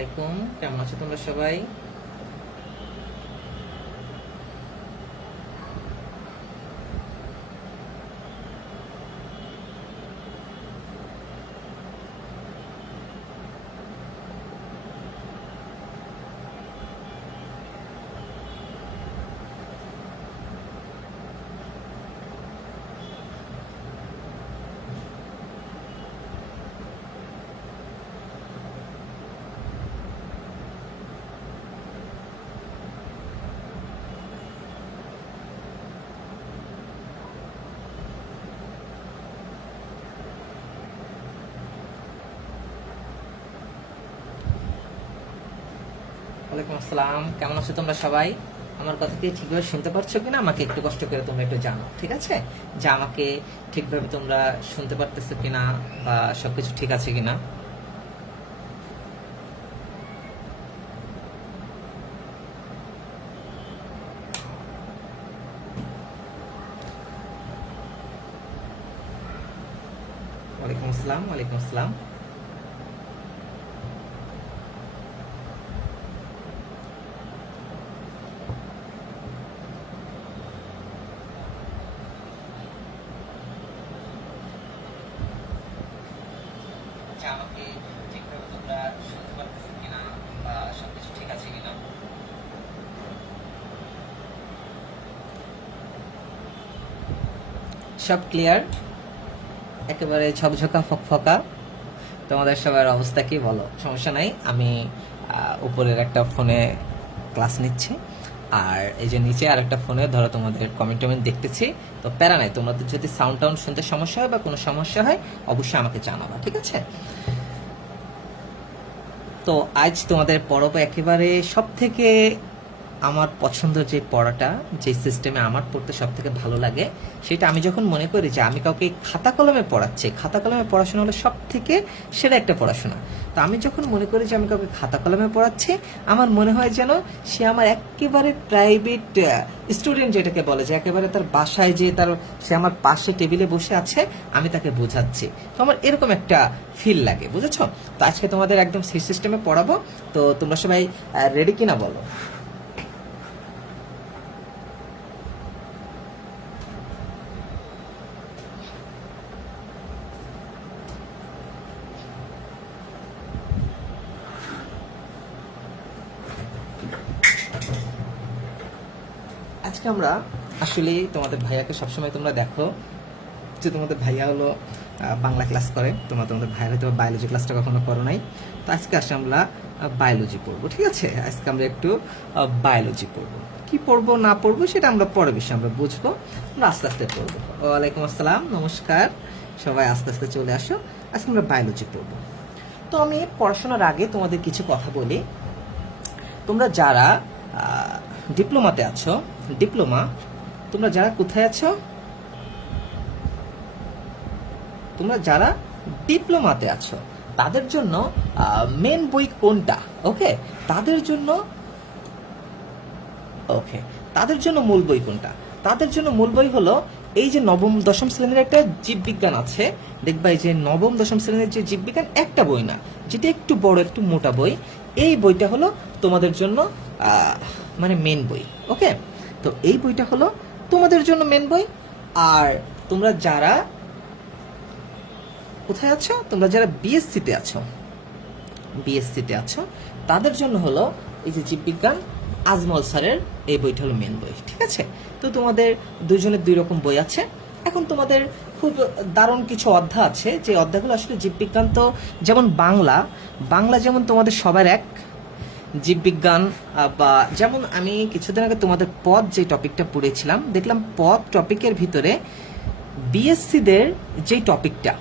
আলাইকুম, কেমন আছো তোমরা সবাই? ওয়ালাইকুম আসসালাম, কেমন আছো তোমরা সবাই? আমার কথা কি ঠিকভাবে শুনতে পারছো কিনা আমাকে একটু কষ্ট করে তোমরা একটু জানো, ঠিক আছে? যে আমাকে ঠিকভাবে তোমরা শুনতে পারতেছো কিনা বা সবকিছু ঠিক আছে কিনা। ওয়ালাইকুম আসসালাম, ওয়ালাইকুম আসসালাম। যে আমাকে ঠিকভাবে তোমরা শুনতে পারতেছো কিনা বা সবকিছু ঠিক আছে কিনা। সব ক্লিয়ার, একেবারে ঝকঝকা ফকফকা। তোমাদের সবার অবস্থা কি বলো? সমস্যা নাই, আমি উপরের একটা ফোনে ক্লাস নিচ্ছি, আর এই যে নিচে আর একটা ফোনে ধরো তোমাদের কমেন্ট টমেন্ট দেখতেছি। তো প্যারা নাই, তোমাদের যদি সাউন্ড টাউন্ড শুনতে সমস্যা হয় বা কোনো সমস্যা হয় অবশ্যই আমাকে জানাবা, ঠিক আছে? তো আজ তোমাদের পড়াবো একেবারে সব থেকে আমার পছন্দের যে পড়াটা, যে সিস্টেমে আমার পড়তে সব থেকে ভালো লাগে, সেটা আমি যখন মনে করি যে আমি কাউকে খাতা কলমে পড়াচ্ছি, খাতা কলমে পড়াশোনা হলো সব থেকে সেরা একটা পড়াশোনা। তো আমি যখন মনে করি যে আমি কাউকে খাতা কলমে পড়াচ্ছি, আমার মনে হয় যেন সে আমার একেবারে প্রাইভেট স্টুডেন্ট, যেটাকে বলে যে একেবারে তার বাসায় যে সে আমার পাশে টেবিলে বসে আছে, আমি তাকে বোঝাচ্ছি। তো আমার এরকম একটা ফিল লাগে, বুঝেছো? তো আজকে তোমাদের একদম সেই সিস্টেমে পড়াবো। তো তোমরা সবাই রেডি কিনা বলো? আজকে আমরা আসলে তোমাদের ভাইয়াকে সবসময় তোমরা দেখো যে তোমাদের ভাইয়া হলো বাংলা ক্লাস করে, তোমাদের ভাইয়ের হয়তো বায়োলজি ক্লাসটা কখনো করো নাই। তো আজকে আসলে আমরা বায়োলজি পড়বো, ঠিক আছে? আজকে আমরা একটু বায়োলজি পড়বো। কি পড়বো না পড়বো সেটা আমরা পরে বিষয়ে আমরা বুঝবো, আমরা আস্তে আস্তে পড়বো। ওয়ালাইকুম আসসালাম, নমস্কার, সবাই আস্তে আস্তে চলে আসো। আজকে আমরা বায়োলজি পড়বো। তো আমি পড়াশোনার আগে তোমাদের কিছু কথা বলি। তোমরা যারা ডিপ্লোমাতে আছো, ডিপ্লোমা, তোমরা যারা কোথায় আছো? তোমরা যারা ডিপ্লোমাতে আছো তাদের জন্য মেন বই কোনটা? ওকে, তাদের জন্য, ওকে, তাদের জন্য মূল বই কোনটা? তাদের জন্য মূল বই হলো এই যে নবম দশম শ্রেণীর একটা জীববিজ্ঞান আছে, দেখবা এই যে নবম দশম শ্রেণীর যে জীববিজ্ঞান, একটা বই না, যেটা একটু বড় একটু মোটা বই, এই বইটা হলো তোমাদের জন্য মানে মেন বই। ওকে, তো এই বইটা হলো তোমাদের জন্য মেন বই। আর তোমরা যারা কোথায় আছো? তোমরা যারা বিএসসিতে আছো, বিএসসিতে আছো তাদের জন্য হলো এই যে জীববিজ্ঞান, আজমল স্যারের এই বইটা হলো মেন বই, ঠিক আছে? তো তোমাদের দুজনের দুই রকম বই আছে। এখন তোমাদের খুব দারুণ কিছু অধ্যায় আছে, যে অধ্যায়গুলো আসলে জীববিজ্ঞান, তো যেমন বাংলা, বাংলা যেমন তোমাদের সবার এক, জীববিজ্ঞান বা যেমন আমি কিছুদিন আগে তোমাদের পদ যে টপিকটা পড়েছিলাম, দেখলাম পদ টপিকের ভিতরে বিএসসিদের যে টপিকটা,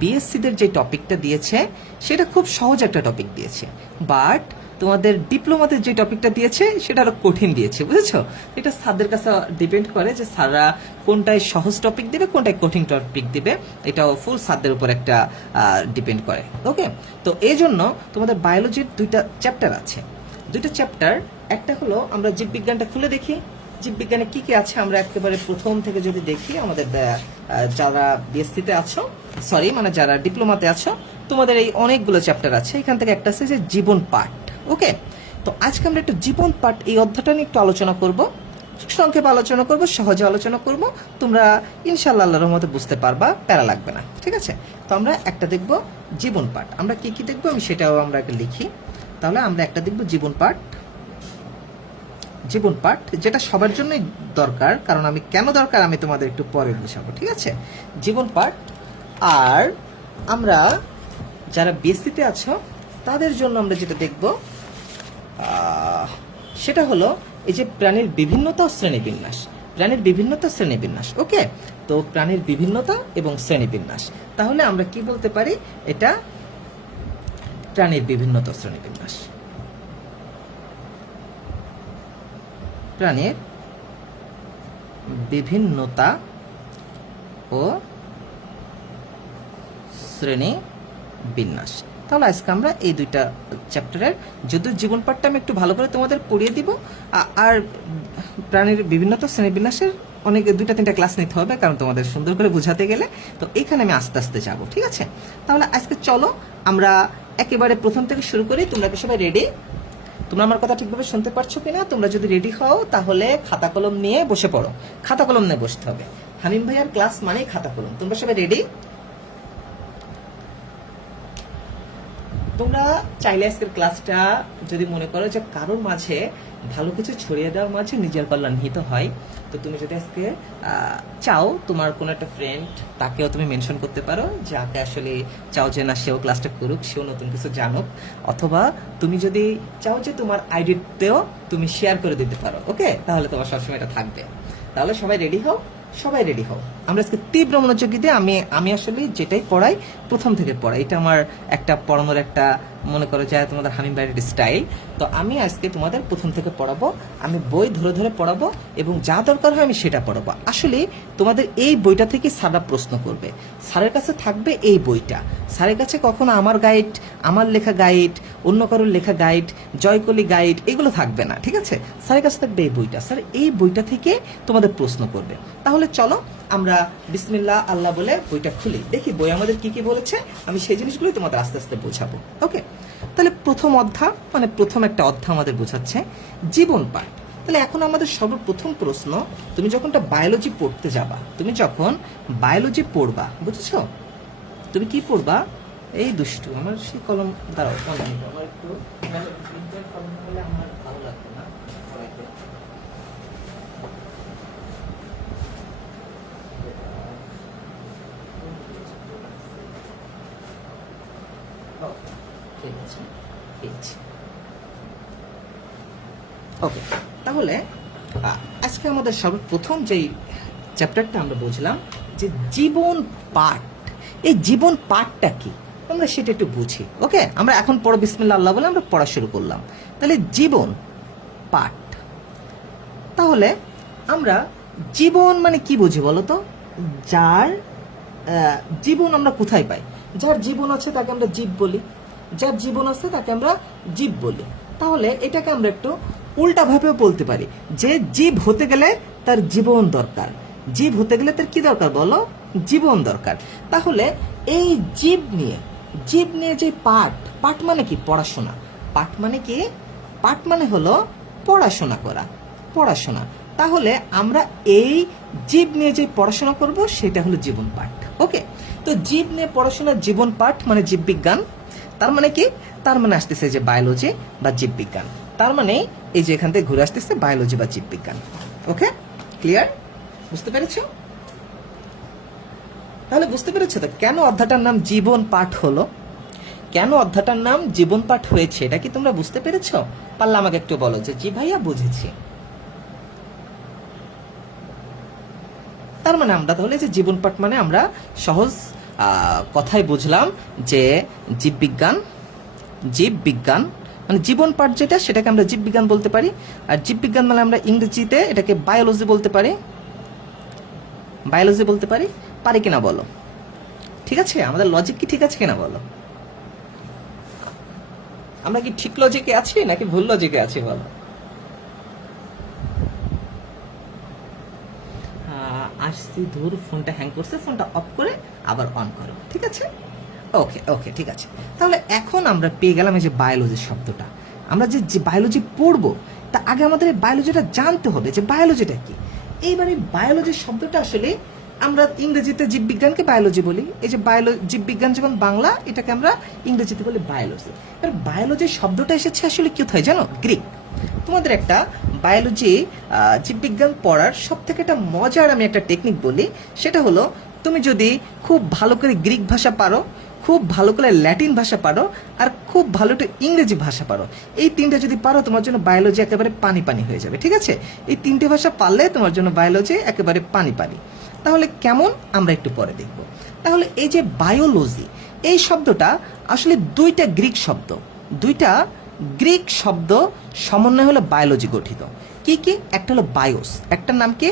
বিএসসিদের যে টপিকটা দিয়েছে সেটা খুব সহজ একটা টপিক দিয়েছে, বাট তোমাদের ডিপ্লোমাতে যে টপিকটা দিয়েছে সেটা আরো কঠিন দিয়েছে, বুঝেছো? এটা স্যারদের কাছে ডিপেন্ড করে যে স্যাররা কোনটায় সহজ টপিক দিবে, কোনটায় কঠিন টপিক দিবে, এটাও ফুল স্যারদের উপর একটা ডিপেন্ড করে। ওকে, তো এই জন্য তোমাদের বায়োলজির দুইটা চ্যাপ্টার আছে, দুইটা চ্যাপ্টার। একটা হলো, আমরা জীববিজ্ঞানটা খুলে দেখি জীববিজ্ঞানে কি কি আছে। আমরা একেবারে প্রথম থেকে যদি দেখি, আমাদের যারা বিএসসিতে আছো, সরি মানে যারা ডিপ্লোমাতে আছো, তোমাদের এই অনেকগুলো চ্যাপ্টার আছে। এখান থেকে একটা আছে যে জীবন পাঠ, ওকে, তো আজকে আমরা একটু জীবন পাঠ এই অধ্যায়টা নিয়ে একটু আলোচনা করব, সংক্ষেপে আলোচনা করব, সহজে আলোচনা করব, তোমরা ইনশাআল্লাহ আল্লাহর রহমতে বুঝতে পারবা, প্যারা লাগবে না। ঠিক আছে, তো আমরা একটা দেখব জীবন পাঠ। আমরা কি কি দেখব আমি সেটাও আমরা একটা লিখি। তাহলে আমরা একটা দেখব জীবন পাঠ। জীবন পাঠ যেটা সবার জন্যই দরকার, কারণ আমি কেন দরকার আমি তোমাদের একটু পরে বুঝাবো। ঠিক আছে, জীবন পাঠ। আর আমরা যারা বিএসসিতে আছো তাদের জন্য আমরা যেটা দেখব সেটা হলো এই যে প্রাণীর বিভিন্নতা ও শ্রেণীবিন্যাস। প্রাণীর বিভিন্নতা শ্রেণীবিন্যাস। ওকে, তো প্রাণীর বিভিন্নতা এবং শ্রেণীবিন্যাস, তাহলে আমরা কি বলতে পারি, এটা প্রাণীর বিভিন্নতা শ্রেণীবিন্যাস। প্রাণীর বিভিন্নতা ও শ্রেণী বিন্যাস। তাহলে আজকে আমরা এই দুইটা চ্যাপ্টারের যদিও জীবন পাঠটা আমি একটু ভালো করে তোমাদের পড়িয়ে দিব, আর প্রাণীর বিভিন্নতা শ্রেণীবিন্যাসের অনেক 2-3টা ক্লাস নিতে হবে, কারণ তোমাদের সুন্দর করে বোঝাতে গেলে। তো এখানে আমি আস্তে আস্তে যাব। ঠিক আছে, তাহলে আজকে চলো আমরা একেবারে প্রথম থেকে শুরু করি। তোমরা কি সবাই রেডি? তোমরা আমার কথা ঠিকভাবে শুনতে পারছো কিনা? তোমরা যদি রেডি হও তাহলে খাতা কলম নিয়ে বসে পড়ো। খাতা কলম নিয়ে বসতে হবে। হামিম ভাইয়ার ক্লাস মানেই খাতা কলম। তোমরা সবাই রেডি? তোমরা চাইলে আজকের ক্লাসটা যদি মনে করো যে কারোর মাঝে ভালো কিছু ছড়িয়ে দেওয়ার মাঝে নিজের কল্যাণ নিহিত হয়, তো তুমি যদি আজকে চাও তোমার কোনো একটা ফ্রেন্ড, তাকেও তুমি মেনশন করতে পারো, যাকে আসলে চাও যে না সেও ক্লাসটা করুক, সেও নতুন কিছু জানুক। অথবা তুমি যদি চাও যে তোমার আইডিতেও তুমি শেয়ার করে দিতে পারো। ওকে, তাহলে তোমার সবসময় এটা থাকবে। তাহলে সবাই রেডি হও, সবাই রেডি হও। আমরা আজকে তীব্র মনোযোগী দিয়ে আমি আসলে যেটাই পড়াই প্রথম থেকে পড়াই। এটা আমার একটা পড়ানোর একটা মনে করো যায় তোমাদের হামিম ভাইয়ের স্টাইল। তো আমি আজকে তোমাদের প্রথম থেকে পড়াবো, আমি বই ধরে ধরে পড়াবো এবং যা দরকার হয় আমি সেটা পড়াবো। আসলে তোমাদের এই বইটা থেকে স্যাররা প্রশ্ন করবে, স্যারের কাছে থাকবে এই বইটা। স্যারের কাছে কখনো আমার গাইড, আমার লেখা গাইড, অন্য কারোর লেখা গাইড, জয়কলি গাইড এগুলো থাকবে না। ঠিক আছে, স্যারের কাছে থাকবে এই বইটা। স্যার এই বইটা থেকে তোমাদের প্রশ্ন করবে। তাহলে চলো আমরা বিসমিল্লাহ আল্লাহ বলে বইটা খুলি, দেখি বই আমাদের কি কি বলেছে। আমি সেই জিনিসগুলোই তোমাদের আস্তে আস্তে বোঝাবো। ওকে, তাহলে প্রথম অধ্যায় মানে প্রথম একটা অধ্যায় আমাদের বোঝাচ্ছে জীবন পাঠ। তাহলে এখন আমাদের সর্বপ্রথম প্রশ্ন, তুমি যখন বায়োলজি পড়তে যাবা, তুমি যখন বায়োলজি পড়বা, বুঝেছো? তুমি কি পড়বা? এই দুষ্টু আমার সেই কলম দাঁড়াও, আমার একটু কলম হলে আমার ভালো লাগবে না। ঠিক আছে, ওকে, তাহলে আজকে আমাদের সর্বপ্রথম যেই চ্যাপ্টারটা আমরা বুঝলাম যে জীবন পাঠ। এই জীবন পাঠটা কি আমরা সেটা একটু বুঝি। ওকে, আমরা এখন পড়ো বিসমিল্লাহ আল্লাহ বলে আমরা পড়া শুরু করলাম। তাহলে জীবন পাঠ, তাহলে আমরা জীবন মানে কি বুঝি বলো তো? যার জীবন আমরা কোথায় পাই? যার জীবন আছে তাকে আমরা জীব বলি, যার জীবন আছে তাকে আমরা জীব বলি। তাহলে এটাকে আমরা একটু উল্টাভাবেও বলতে পারি যে জীব হতে গেলে তার জীবন দরকার। জীব হতে গেলে তার কি দরকার বলো? জীবন দরকার। তাহলে এই জীব নিয়ে যে পাঠ মানে কি? পড়াশোনা। পাঠ মানে কি? পাঠ মানে হলো পড়াশোনা করা, পড়াশোনা। তাহলে আমরা এই জীব নিয়ে যে পড়াশোনা করব সেটা হলো জীবন পাঠ। ওকে, তো জীব নিয়ে পড়াশোনা জীবন পাঠ মানে জীববিজ্ঞান। তার মানে কি? তার মানে আসতেছে যে বায়োলজি বা জীববিজ্ঞান। তার মানে এই যে এখান থেকে ঘুরে আসতেছে বায়োলজি বা জীববিজ্ঞান। ওকে, ক্লিয়ার? বুঝতে পেরেছো? তাহলে বুঝতে পেরেছো তো কেন অধ্যায়টার নাম জীবন পাঠ হলো, কেন অধ্যায়টার নাম জীবন পাঠ হয়েছে? এটা কি তোমরা বুঝতে পেরেছো? পারলে আমাকে একটু বলো যে জি ভাইয়া বুঝেছি। তার মানে আমরা তাহলে যে জীবন পাঠ মানে আমরা সহজ কথায় বুঝলাম যে জীববিজ্ঞান মানে জীবন পাঠ যেটা সেটাকে আমরা জীববিজ্ঞান বলতে পারি। আর জীববিজ্ঞান মানে আমরা ইংরেজিতে এটাকে বায়োলজি বলতে পারি, পারি কিনা বলো? ঠিক আছে, আমাদের লজিক কি ঠিক আছে কিনা বলো? আমরা কি ঠিক লজিকে আছি নাকি ভুল লজিকে আছি বলো? আসছি, ধুর ফোনটা হ্যাং করছে, ফোনটা অফ করে আবার অন করো। ঠিক আছে, ওকে, ঠিক আছে। তাহলে এখন আমরা পেয়ে গেলাম এই যে বায়োলজি শব্দটা। আমরা যে বায়োলজি পড়বো তা আগে আমাদের এই বায়োলজিটা জানতে হবে যে বায়োলজিটা কি। এইবার এই বায়োলজি শব্দটা আসলে আমরা ইংরেজিতে জীববিজ্ঞানকে বায়োলজি বলি, এই যে জীববিজ্ঞান যেমন বাংলা, এটাকে আমরা ইংরেজিতে বলি বায়োলজি। এবার বায়োলজি শব্দটা এসেছে আসলে কোথায় জানো? গ্রিক। তোমাদের একটা বায়োলজি জীববিজ্ঞান পড়ার সব থেকে একটা মজার আমি একটা টেকনিক বলি, সেটা হলো তুমি যদি খুব ভালো করে গ্রিক ভাষা পারো, খুব ভালো করে ল্যাটিন ভাষা পারো, আর খুব ভালো একটা ইংরেজি ভাষা পারো, এই তিনটা যদি পারো তোমার জন্য বায়োলজি একেবারে পানি পানি হয়ে যাবে। ঠিক আছে, এই তিনটে ভাষা পারলে তোমার জন্য বায়োলজি একেবারে পানি পানি। তাহলে কেমন আমরা একটু পরে দেখব। তাহলে এই যে বায়োলজি এই শব্দটা আসলে দুইটা গ্রিক শব্দ সমন্বয় হলো বায়োলজি গঠিত। কি কি? একটা হলো বায়োস, একটার নাম কি?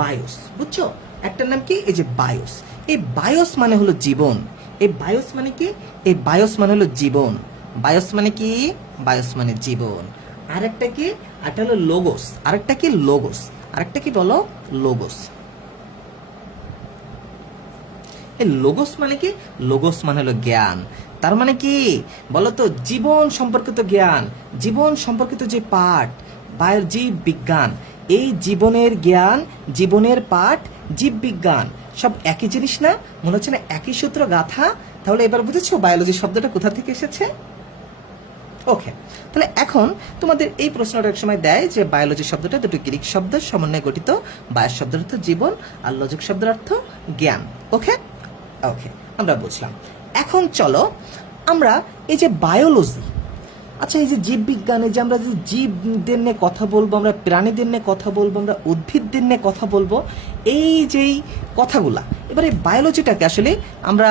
বায়োস, বুঝছো? একটার নাম কি? এই যে বায়োস। এই বায়োস মানে হলো জীবন। এই বায়োস মানে কি? এই বায়োস মানে হলো জীবন। বায়োস মানে কি? বায়োস মানে জীবন। আরেকটা কি? একটা হলো লোগোস। আরেকটা কি? লোগোস। আরেকটা কি বলো? লোগোস। এই লোগোস মানে কি? লোগোস মানে হলো জ্ঞান। তার মানে কি বলো তো? জীবন সম্পর্কিত জ্ঞান, জীবন সম্পর্কিত যে পাঠ জীব বিজ্ঞান, এই জীবনের জ্ঞান, জীবনের পাঠ, জীব বিজ্ঞান সব একই জিনিস না? মনে হচ্ছে না একই সূত্র গাথা? তাহলে এবার বুঝেছো বায়োলজি শব্দটা কোথা থেকে এসেছে? ওকে, তাহলে এখন তোমাদের এই প্রশ্নটা এক সময় দেয় যে বায়োলজি শব্দটা দুটো গ্রিক শব্দ সমন্বয়ে গঠিত। বায়োস শব্দের অর্থ জীবন আর লজিক শব্দের অর্থ জ্ঞান। ওকে ওকে, আমরা বুঝলাম। এখন চলো আমরা এই যে বায়োলজি, আচ্ছা এই যে জীববিজ্ঞানে যে আমরা যে জীবদের নিয়ে কথা বলবো, আমরা প্রাণীদের নিয়ে কথা বলবো, আমরা উদ্ভিদদের নিয়ে কথা বলবো, এই যেই কথাগুলা, এবার এই বায়োলজিটাকে আসলে আমরা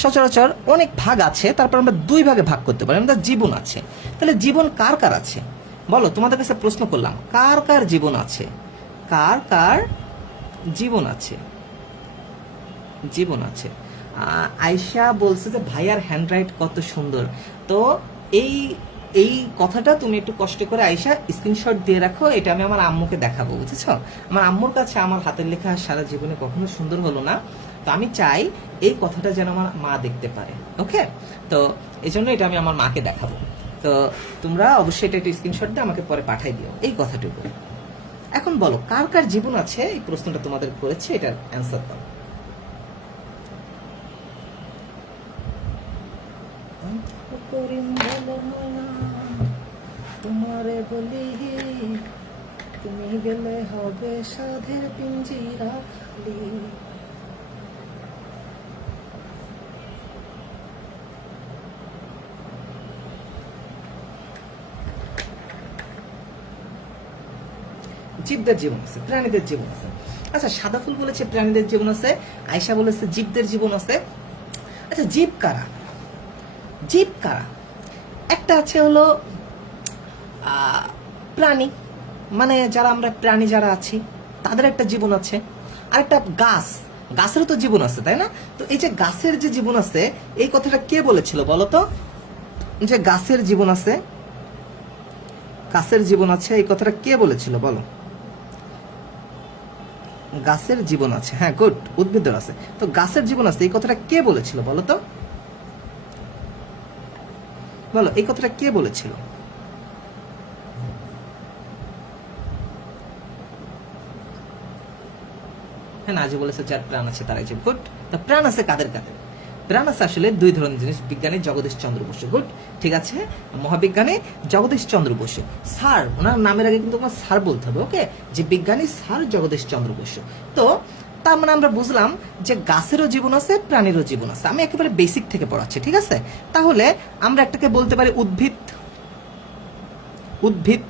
সচরাচর অনেক ভাগ আছে, তারপর আমরা দুই ভাগে ভাগ করতে পারি। আমাদের জীবন আছে, তাহলে জীবন কার কার আছে বলো? তোমাদের কাছে প্রশ্ন করলাম, কার কার জীবন আছে? কার কার জীবন আছে? জীবন আছে। আয়শা বলছে যে ভাইয়ার হ্যান্ডরাইট কত সুন্দর। তো এই এই কথাটা তুমি একটু কষ্ট করে আয়শা স্ক্রিনশট দিয়ে রাখো, এটা আমি আমার আম্মুকে দেখাবো, বুঝেছো? আমার আম্মুর কাছে আমার হাতের লেখা সারা জীবনে কখনো সুন্দর হলো না, তো আমি চাই এই কথাটা যেন আমার মা দেখতে পারে। ওকে, তো এই জন্য এটা আমি আমার মাকে দেখাবো। তো তোমরা অবশ্যই এটা একটু স্ক্রিনশট দিয়ে আমাকে পরে পাঠাই দিও এই কথাটুকু। এখন বলো কার কার জীবন আছে? এই প্রশ্নটা তোমাদের করেছে, এটার অ্যান্সার দাও। তোমারে বলি তুমি গেলে হবে সাধের পিঞ্জিরা খালি। জীবদের জীবন আছে, প্রাণীদের জীবন আছে। আচ্ছা সাদা ফুল বলেছে প্রাণীদের জীবন আছে, আয়শা বলেছে জীবদের জীবন আছে। আচ্ছা জীব কারা? জীব কারা? একটা আছে হলো প্রাণী, মানে যারা আমরা প্রাণী যারা আছি তাদের একটা জীবন আছে। আর একটা গাছ, গাছেরও তো জীবন আছে, তাই না? তো এই যে গাছের যে জীবন আছে, এই কথাটা কে বলেছিল বলো তো? যে গাছের জীবন আছে, গাছের জীবন আছে, এই কথাটা কে বলেছিল বলো? গাছের জীবন আছে, হ্যাঁ গুড, উদ্ভিদের আছে। তো গাছের জীবন আছে এই কথাটা কে বলেছিল বলো তো? বলো এই কথাটা কে বলেছিল? হ্যাঁ নাজি বলেছে যার প্রাণ আছে তারাই জীব। গুড। তা প্রাণ আছে কাদের কাদের? প্রাণ আছে আসলে দুই ধরনের জিনিস। বিজ্ঞানী জগদীশ চন্দ্র বসু, গুড, ঠিক আছে। মহাবিজ্ঞানী জগদীশ চন্দ্র বসু, স্যার, ওনার নামের আগে কিন্তু তোমার স্যার বলতে হবে, ওকে? যে বিজ্ঞানী স্যার জগদীশ চন্দ্র বসু। তো তার মানে আমরা বুঝলাম যে গাছেরও জীবন আছে, প্রাণীরও জীবন আছে। আমি একেবারে বেসিক থেকে পড়াচ্ছি, ঠিক আছে? তাহলে আমরা একটাকে বলতে পারি উদ্ভিদ, উদ্ভিদ।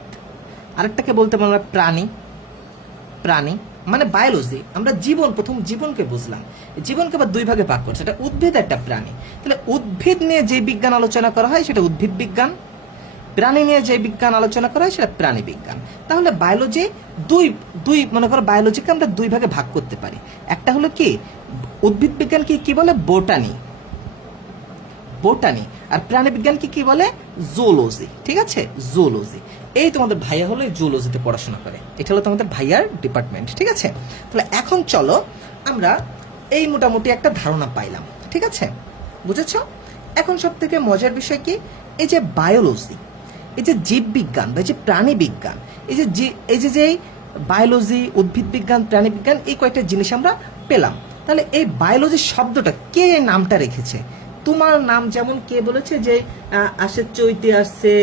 আরেকটাকে বলতে পারি আমরা প্রাণী, প্রাণী মানে বায়োলজি। আমরা জীবন, প্রথম জীবনকে বুঝলাম, জীবনকে আবার দুই ভাগে ভাগ করছে, এটা উদ্ভিদ একটা প্রাণী। তাহলে উদ্ভিদ নিয়ে যে বিজ্ঞান আলোচনা করা হয় সেটা উদ্ভিদ বিজ্ঞান, প্রাণী নিয়ে যে বিজ্ঞান আলোচনা করা হয় সেটা প্রাণী বিজ্ঞান। তাহলে বায়োলজি দুই মনে করো বায়োলজিকে আমরা দুই ভাগে ভাগ করতে পারি। একটা হলো কি উদ্ভিদ বিজ্ঞানকে কি বলে? Botany, botany. আর প্রাণী বিজ্ঞানকে কি বলে? জুওলজি, ঠিক আছে? জুওলজি। এই তোমাদের ভাইয়া হলো জুওলজিতে পড়াশোনা করে, এটা হলো তোমাদের ভাইয়ার ডিপার্টমেন্ট, ঠিক আছে? তাহলে এখন চলো আমরা এই মোটামুটি একটা ধারণা পাইলাম, ঠিক আছে? বুঝেছ? এখন সব থেকে মজার বিষয় কি, এই যে বায়োলজি, এই যে জীববিজ্ঞান বা এই যে প্রাণী বিজ্ঞান, এই যে বায়োলজি, উদ্ভিদ বিজ্ঞান, প্রাণী বিজ্ঞান, এই কয়েকটা জিনিস আমরা পেলাম। তাহলে এই বায়োলজি শব্দটা কে নামটা রেখেছে? তোমার নাম যেমন কে বলেছে যে আসে, চৈতি আছে,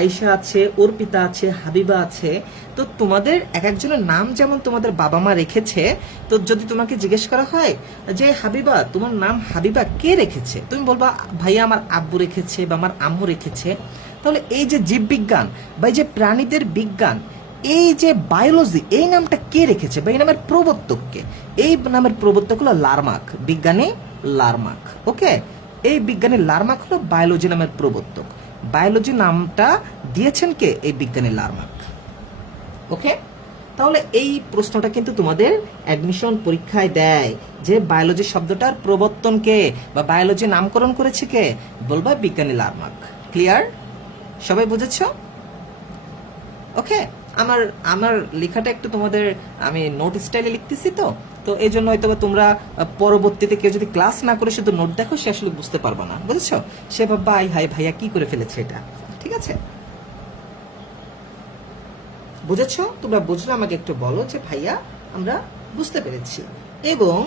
আয়শা আছে, অর্পিতা আছে, হাবিবা আছে। তো তোমাদের এক একজনের নাম যেমন তোমাদের বাবা মা রেখেছে, তো যদি তোমাকে জিজ্ঞেস করা হয় যে হাবিবা, তোমার নাম হাবিবা কে রেখেছে, তুমি বলবা ভাইয়া আমার আব্বু রেখেছে বা আমার আম্মু রেখেছে। তাহলে এই যে জীববিজ্ঞান বা এই যে প্রাণীদের বিজ্ঞান, এই যে বায়োলজি, এই নামটা কে রেখেছে বা এই নামের প্রবর্তক কে? এই নামের প্রবর্তক হলো লারমাক, বিজ্ঞানী লারমাক। ওকে, এই বিজ্ঞানী লারমাক হলো বায়োলজি নামের প্রবর্তক। বায়োলজি নামটা দিয়েছেন কে? এই বিজ্ঞানী লারমাক। ওকে, তাহলে এই প্রশ্নটা কিন্তু তোমাদের অ্যাডমিশন পরীক্ষায় দেয় যে বায়োলজি শব্দটার প্রবর্তন কে বা বায়োলজি নামকরণ করেছে কে? বলবা বিজ্ঞানী লারমাক। ক্লিয়ার? সবাই বুঝেছো? ওকে, আমার লেখাটা একটু তোমাদের আমি নোট স্টাইলে লিখতেছি, তো এই জন্য হয়তো তোমরা পরবর্তীতে কেউ যদি ক্লাস না করে শুধু নোট দেখো, সে আসলে বুঝতে পারবে না, বুঝেছো? সে ভাববা আই হাই ভাইয়া কি করে ফেলেছে এটা। ঠিক আছে, বুঝেছো? তোমরা বুঝলে আমাকে একটু বলো যে ভাইয়া আমরা বুঝতে পেরেছি। এবং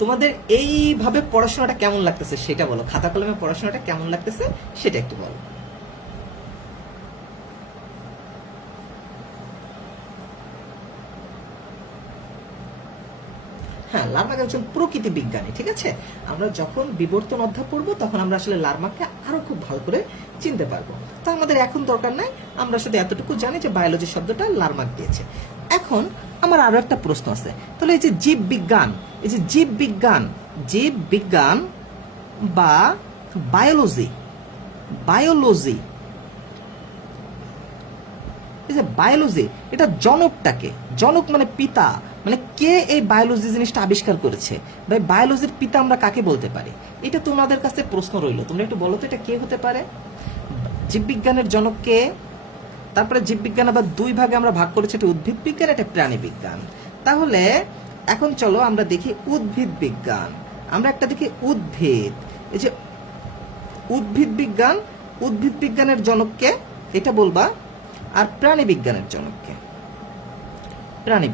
তোমাদের এইভাবে পড়াশোনাটা কেমন লাগতেছে সেটা বলো, খাতা কলমে পড়াশোনাটা কেমন লাগতেছে সেটা একটু বলো। হ্যাঁ, লারমাক একজন প্রকৃতি বিজ্ঞানী। ঠিক আছে, আমরা যখন বিবর্তন অধ্যায় পড়বো তখন আমরা আসলে লারমাককে আরো খুব ভালো করে চিনতে পারবো। তো আমাদের এখন দরকার নাই, আমরা শুধু এতটুকু জানি যে বায়োলজি শব্দটা লারমাক দিয়েছে। এখন আমার আরো একটা প্রশ্ন আছে, তাহলে এই যে জীববিজ্ঞান, এই যে জীববিজ্ঞান বা বায়োলজি, এই যে বায়োলজি, এটা জনকটাকে, জনক মানে পিতা, মানে কে এই বায়োলজি জিনিসটা আবিষ্কার করেছে, ভাই বায়োলজির পিতা আমরা কাকে বলতে পারি? এটা তোমাদের কাছে প্রশ্ন রইল, তোমরা একটু বলো তো এটা কে হতে পারে? জীববিজ্ঞানের জনক কে? তারপরে জীববিজ্ঞান আবার দুই ভাগে আমরা ভাগ করেছি, একটা উদ্ভিদ বিজ্ঞান, একটা প্রাণী বিজ্ঞান। তাহলে এখন চলো আমরা দেখি উদ্ভিদ বিজ্ঞান। আমরা একটা দেখি উদ্ভিদ, এই যে উদ্ভিদ বিজ্ঞানের জনককে এটা বলবা। আর প্রাণী বিজ্ঞানের জনককে? প্রাণী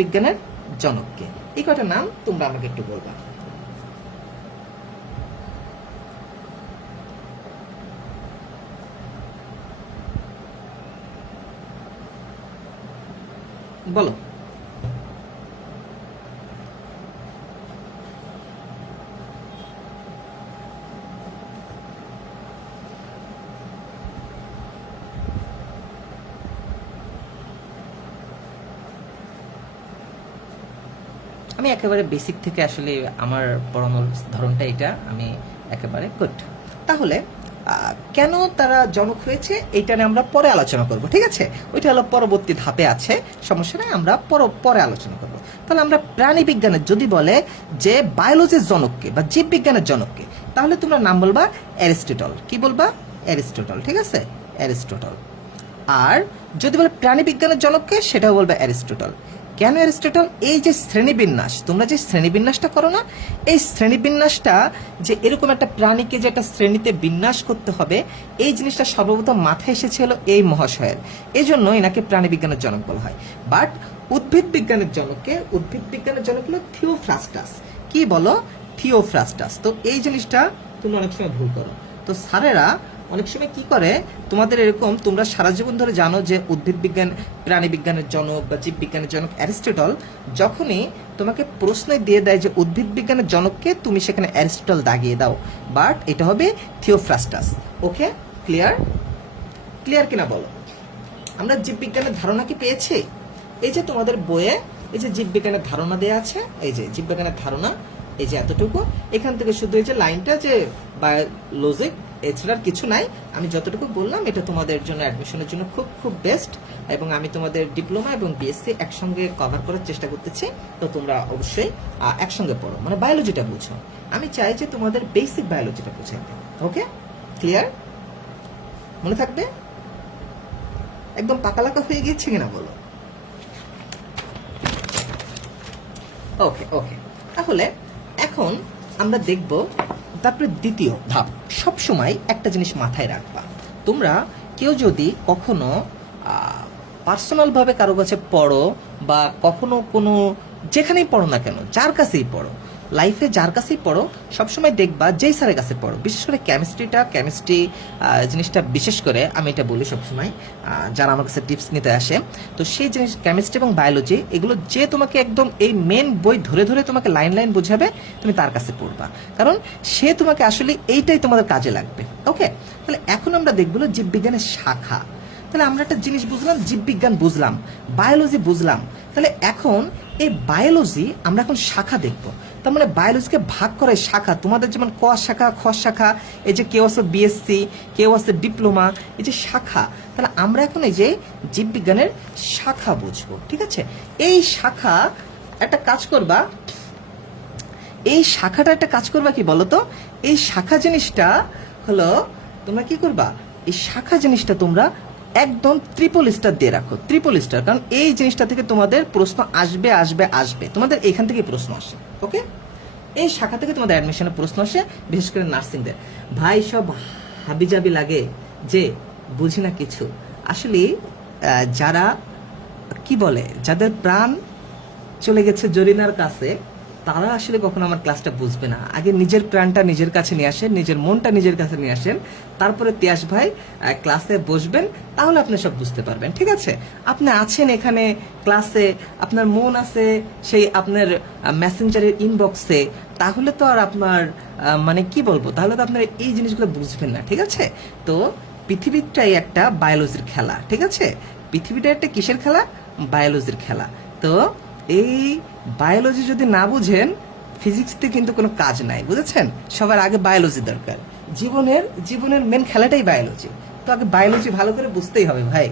বিজ্ঞানের জনককে? এই কয়টা নাম তোমরা আমাকে একটু বলবা। বলো। আমি একেবারে বেসিক থেকে আসলে আমার পড়ানোর ধরনটা এটা, আমি একেবারে গুড। তাহলে কেন তারা জনক হয়েছে এইটা নিয়ে আমরা পরে আলোচনা করব। ঠিক আছে, ওইটা হলো পরবর্তী ধাপে আছে, সমস্যা নেই, আমরা পরে আলোচনা করব। তাহলে আমরা প্রাণী বিজ্ঞানের যদি বলে যে বায়োলজির জনককে বা জীববিজ্ঞানের জনককে, তাহলে তোমরা নাম বলবা অ্যারিস্টটল। কি বলবা? অ্যারিস্টটল। ঠিক আছে, অ্যারিস্টটল। আর যদি বলে প্রাণী বিজ্ঞানের জনককে, সেটাও বলবে অ্যারিস্টটল। কেন অ্যারিস্টটল? এই যে শ্রেণীবিন্যাস, তোমরা যে শ্রেণীবিন্যাসটা করো না, এই শ্রেণীবিন্যাসটা যে এরকম একটা প্রাণীকে যে একটা শ্রেণীতে বিন্যাস করতে হবে, এই জিনিসটা সর্বপ্রথম মাথায় এসেছিল এই মহাশয়ের। এই জন্য এনাকে প্রাণী বিজ্ঞানের জনক বলা হয়। বাট উদ্ভিদ বিজ্ঞানের জনক হলো থিওফ্রাস্টাস। কি বলো? থিওফ্রাস্টাস। তো এই জিনিসটা তুমি অনেক সময় ভুল করো। তো স্যারেরা অনেক সময় কি করে, তোমাদের এরকম তোমরা সারা জীবন ধরে জানো যে উদ্ভিদ বিজ্ঞান, প্রাণী বিজ্ঞানের জনক বা জীব বিজ্ঞানের জনক অ্যারিস্টটল, যখনই তোমাকে প্রশ্নে দিয়ে দেয় যে উদ্ভিদ বিজ্ঞানের জনককে, তুমি সেখানে অ্যারিস্টটল দাগিয়ে দাও, বাট এটা হবে থিওফ্রাস্টাস। ওকে, ক্লিয়ার কিনা বলো? আমরা জীববিজ্ঞানের ধারণা কি পেয়েছি? এই যে তোমাদের বইয়ে এই যে জীববিজ্ঞানের ধারণা দেওয়া আছে, এই যে জীববিজ্ঞানের ধারণা, এই যে এতটুকু, এখান থেকে শুধু এই যে লাইনটা যে বায়োলজিক, এছাড়া কিছু নাই। আমি যতটুকু বললাম এটা তোমাদের জন্য অ্যাডমিশনের জন্য খুব খুব বেস্ট, এবং আমি তোমাদের ডিপ্লোমা এবং বিএসসি একসঙ্গে কভার করার চেষ্টা করতেছি। তো তোমরা অবশ্যই একসঙ্গে পড়ো, মানে বায়োলজিটা বুঝো। আমি চাই যে তোমাদের বেসিক বায়োলজিটা বুঝাইতে। ওকে, ক্লিয়ার? মনে থাকবে? একদম পাকালাকা হয়ে গিয়েছে কিনা বলো? ওকে, তাহলে এখন আমরা দেখব, তারপরে দ্বিতীয় ধাপ। সবসময় একটা জিনিস মাথায় রাখবা, তোমরা কেউ যদি কখনো পার্সোনালভাবে কারো কাছে পড়ো বা কখনো কোনো যেখানেই পড়ো না কেন, যার কাছেই পড়ো, লাইফে যার কাছেই পড়ো, সবসময় দেখবা যেই স্যারের কাছে পড়ো, বিশেষ করে কেমিস্ট্রি জিনিসটা বিশেষ করে আমি এটা বলি সবসময় যারা আমার কাছে টিপস নিতে আসে, তো সেই জিনিস কেমিস্ট্রি এবং বায়োলজি এগুলো যে তোমাকে একদম এই মেন বই ধরে ধরে তোমাকে লাইন লাইন বোঝাবে, তুমি তার কাছে পড়বা, কারণ সে তোমাকে আসলে এইটাই তোমাদের কাজে লাগবে। ওকে, তাহলে এখন আমরা দেখব জীববিজ্ঞানের শাখা। তাহলে আমরা একটা জিনিস বুঝলাম, জীববিজ্ঞান বুঝলাম, বায়োলজি বুঝলাম, তাহলে এখন এই বায়োলজি আমরা এখন শাখা দেখব। তার মানে বায়োলজিকে ভাগ করে শাখা, তোমাদের যেমন ক শাখা, খ শাখা, এই যে কেউ আছে বিএসসি, কেউ আছে ডিপ্লোমা, এই যে শাখা, তাহলে আমরা এখন এই যে জীববিজ্ঞানের শাখা বুঝবো। ঠিক আছে, এই শাখা একটা কাজ করবা, এই শাখাটা একটা কাজ করবা কি বলতো, এই শাখা জিনিসটা হলো তোমরা কি করবা, এই শাখা জিনিসটা তোমরা একদম ট্রিপল স্টার দিয়ে রাখো, ট্রিপল স্টার, কারণ এই জিনিসটা থেকে তোমাদের প্রশ্ন আসবে আসবে আসবে, তোমাদের এখান থেকে প্রশ্ন আসে। ওকে, এই শাখা থেকে তোমাদের অ্যাডমিশনের প্রশ্ন আসে, বিশেষ করে নার্সিংদের। ভাই সব হাবিজাবি লাগে যে বুঝি না কিছু, আসলে যারা কি বলে, যাদের প্রাণ চলে গেছে জরিনার কাছে, তারা আসলে কখনো আমার ক্লাসটা বুঝবে না। আগে নিজের প্রাণটা নিজের কাছে নিয়ে আসেন, নিজের মনটা নিজের কাছে নিয়ে আসেন, তারপরে তিয়াস ভাই ক্লাসে বসবেন, তাহলে আপনি সব বুঝতে পারবেন। ঠিক আছে, আপনি আছেন এখানে ক্লাসে, আপনার মন আছে সেই আপনার মেসেঞ্জারের ইনবক্সে, তাহলে তো আর আপনার মানে কি বলবো, তাহলে তো আপনার এই জিনিসগুলো বুঝবেন না। ঠিক আছে, তো পৃথিবীটাই একটা বায়োলজির খেলা। ঠিক আছে, পৃথিবীটা একটা কিসের খেলা, বায়োলজির খেলা। তো এই বায়োলজি যদি না বুঝেন, ফিজিক্সতে কিন্তু কোনো কাজ নাই, বুঝেছেন? সবার আগে বায়োলজি দরকার, জীবনের মেন খেলাটাই বায়োলজি। তো আগে বায়োলজি ভালো করে বুঝতেই হবে ভাই,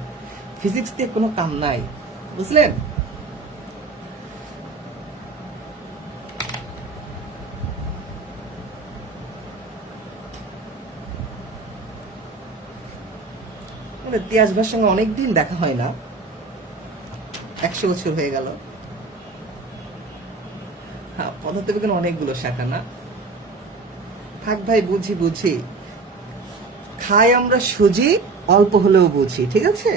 ফিজিক্স দিয়ে কোনো কাম নাই, বুঝলেন? তিয়াস ভাইয়ের সঙ্গে অনেকদিন দেখা হয় না, 100 বছর হয়ে গেল। হ্যাঁ, পদার্থবিজ্ঞান অনেকগুলো শাখা না, থাক ভাই, বুঝি, খাই আমরা সুজি, অল্প হলেও বুঝি। ঠিক আছে,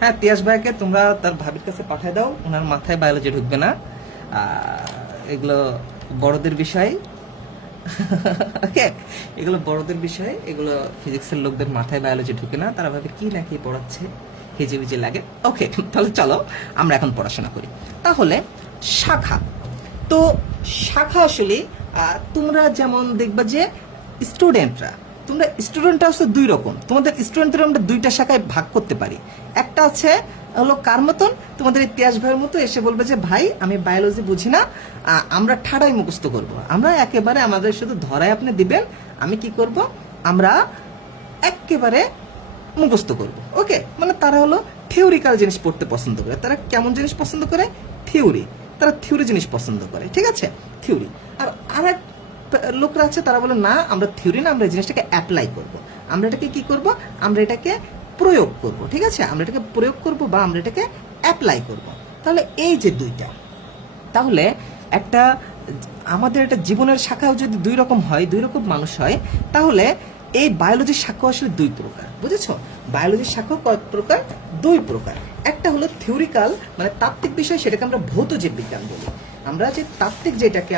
হ্যাঁ, তিয়াস ভাইকে তোমরা তার ভাবির কাছে পাঠিয়ে দাও, ওনার মাথায় বায়োলজি ঢুকবে না, এগুলো বড়দের বিষয়। ওকে, এগুলো বড়দের বিষয়, এগুলো ফিজিক্সের লোকদের মাথায় বায়োলজি ঢুকে না, তারা ভাবে কি না কি পড়াচ্ছে, হিজিবিজি লাগে। ওকে, তাহলে চলো আমরা এখন পড়াশোনা করি। তাহলে শাখা, তো শাখা আসলে তোমরা যেমন দেখবা যে স্টুডেন্টরা হচ্ছে দুই রকম, তোমাদের স্টুডেন্টদের আমরা দুইটা শাখায় ভাগ করতে পারি। একটা আছে হলো কার মতন, তোমাদের ইতিহাস ভাইয়ের মতো এসে বলবে যে ভাই আমি বায়োলজি বুঝি না, আমরা ঠাড়াই মুখস্থ করব, আমরা একেবারে আমাদের শুধু ধরায় আপনি দিবেন, আমি কি করব, আমরা একেবারে মুখস্থ করব। ওকে, মানে তারা হলো থিওরিক্যাল জিনিস পড়তে পছন্দ করে। তারা কেমন জিনিস পছন্দ করে, থিওরি, তারা থিওরি জিনিস পছন্দ করে। ঠিক আছে, থিওরি। আর আরেক লোকরা আছে, তারা বলে না, আমরা থিওরি না, আমরা এই জিনিসটাকে অ্যাপ্লাই করব, আমরা এটাকে কি করব, আমরা এটাকে প্রয়োগ করব। ঠিক আছে, আমরা এটাকে প্রয়োগ করব বা আমরা এটাকে অ্যাপ্লাই করব। তাহলে এই যে দুইটা, তাহলে একটা আমাদের একটা জীবনের শাখাও যদি দুই রকম হয়, দুই রকম মানুষ হয়, তাহলে এই বায়োলজির শাখা আসলে দুই প্রকার, বুঝেছো? বায়োলজির শাখা কয় প্রকার, দুই প্রকার। একটা হলো থিওরিক্যাল, মানে তাত্ত্বিক বিষয়, সেটাকে আমরা ভৌত জীববিজ্ঞান বলি। আমরা যে তাত্ত্বিক যেটাকে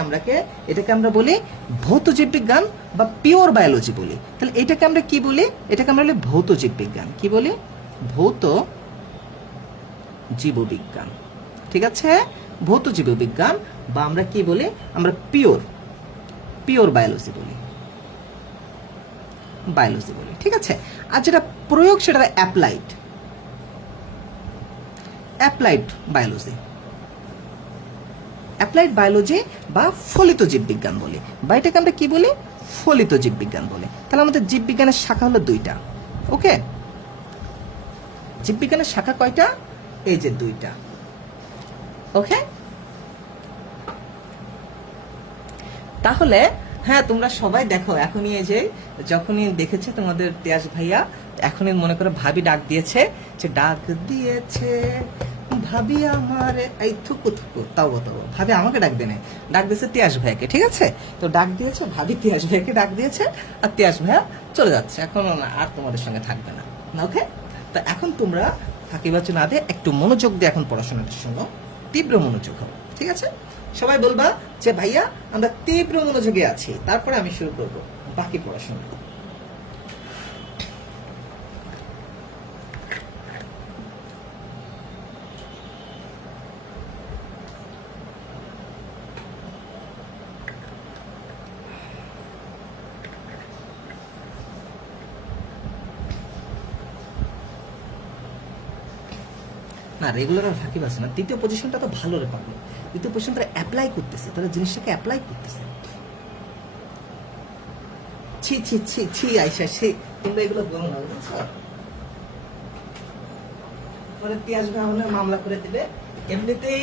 এটাকে আমরা বলি ভৌত জীববিজ্ঞান বা পিওর বায়োলজি বলি। তাহলে এটাকে আমরা কি বলি, এটাকে আমরা বলি ভৌত জীববিজ্ঞান। কি বলি, ভৌত জীববিজ্ঞান। ঠিক আছে, ভৌত জীববিজ্ঞান, বা আমরা কি বলি, আমরা পিওর বায়োলজি বলি, ঠিক আছে। আর যেটা প্রয়োগ, সেটা অ্যাপ্লাইড বায়োলজি বা ফলিত জীববিজ্ঞান বলি, বা এটাকে আমরা কি বলি, ফলিত জীববিজ্ঞান বলি। তাহলে আমাদের জীববিজ্ঞানের শাখা হলো দুইটা। ওকে, জীববিজ্ঞানের শাখা কয়টা, এই যে দুইটা। ওকে, তাহলে হ্যাঁ তোমরা সবাই দেখো, এখনই এই যে যখনই দেখেছে তোমাদের তিয়াস ভাইয়া, এখনই মনে করে ভাবি ডাক দিয়েছে, যে ডাক দিয়েছে ভাবি আমার, এই থুকু থুকু, তাও ভাবি আমাকে ডাক দেনে, ডাক দিয়েছে তিয়াস ভাইয়াকে, ঠিক আছে? তো ডাক দিয়েছে ভাবি, তিয়াস ভাইয়াকে ডাক দিয়েছে, আর তিয়াস ভাইয়া চলে যাচ্ছে, এখন আর তোমাদের সঙ্গে থাকবে না। ওকে, তো এখন তোমরা ফাঁকিবাজি না দিয়ে একটু মনোযোগ দিয়ে এখন পড়াশোনাটার সঙ্গে তীব্র মনোযোগ হবে, ঠিক আছে? সবাই বলবা যে ভাইয়া আমরা তীব্র মনোযোগে আছি, তারপরে আমি শুরু করব বাকি পড়াশোনা। না রেগুলার আর ফাঁকিবাজ না, তৃতীয় পজিশনটা তো ভালো রে পাবো, দ্বিতীয় পজিশন তারা অ্যাপ্লাই করতেছে, তারা জিনিসটাকে অ্যাপ্লাই করতেছে। ছি ছি ছি ছি আইসা ছি, তোমরা এগুলো বলো না, বুঝছো? পরে তিয়াস ভাই আমাদের মামলা করে দিবে। এমনিতেই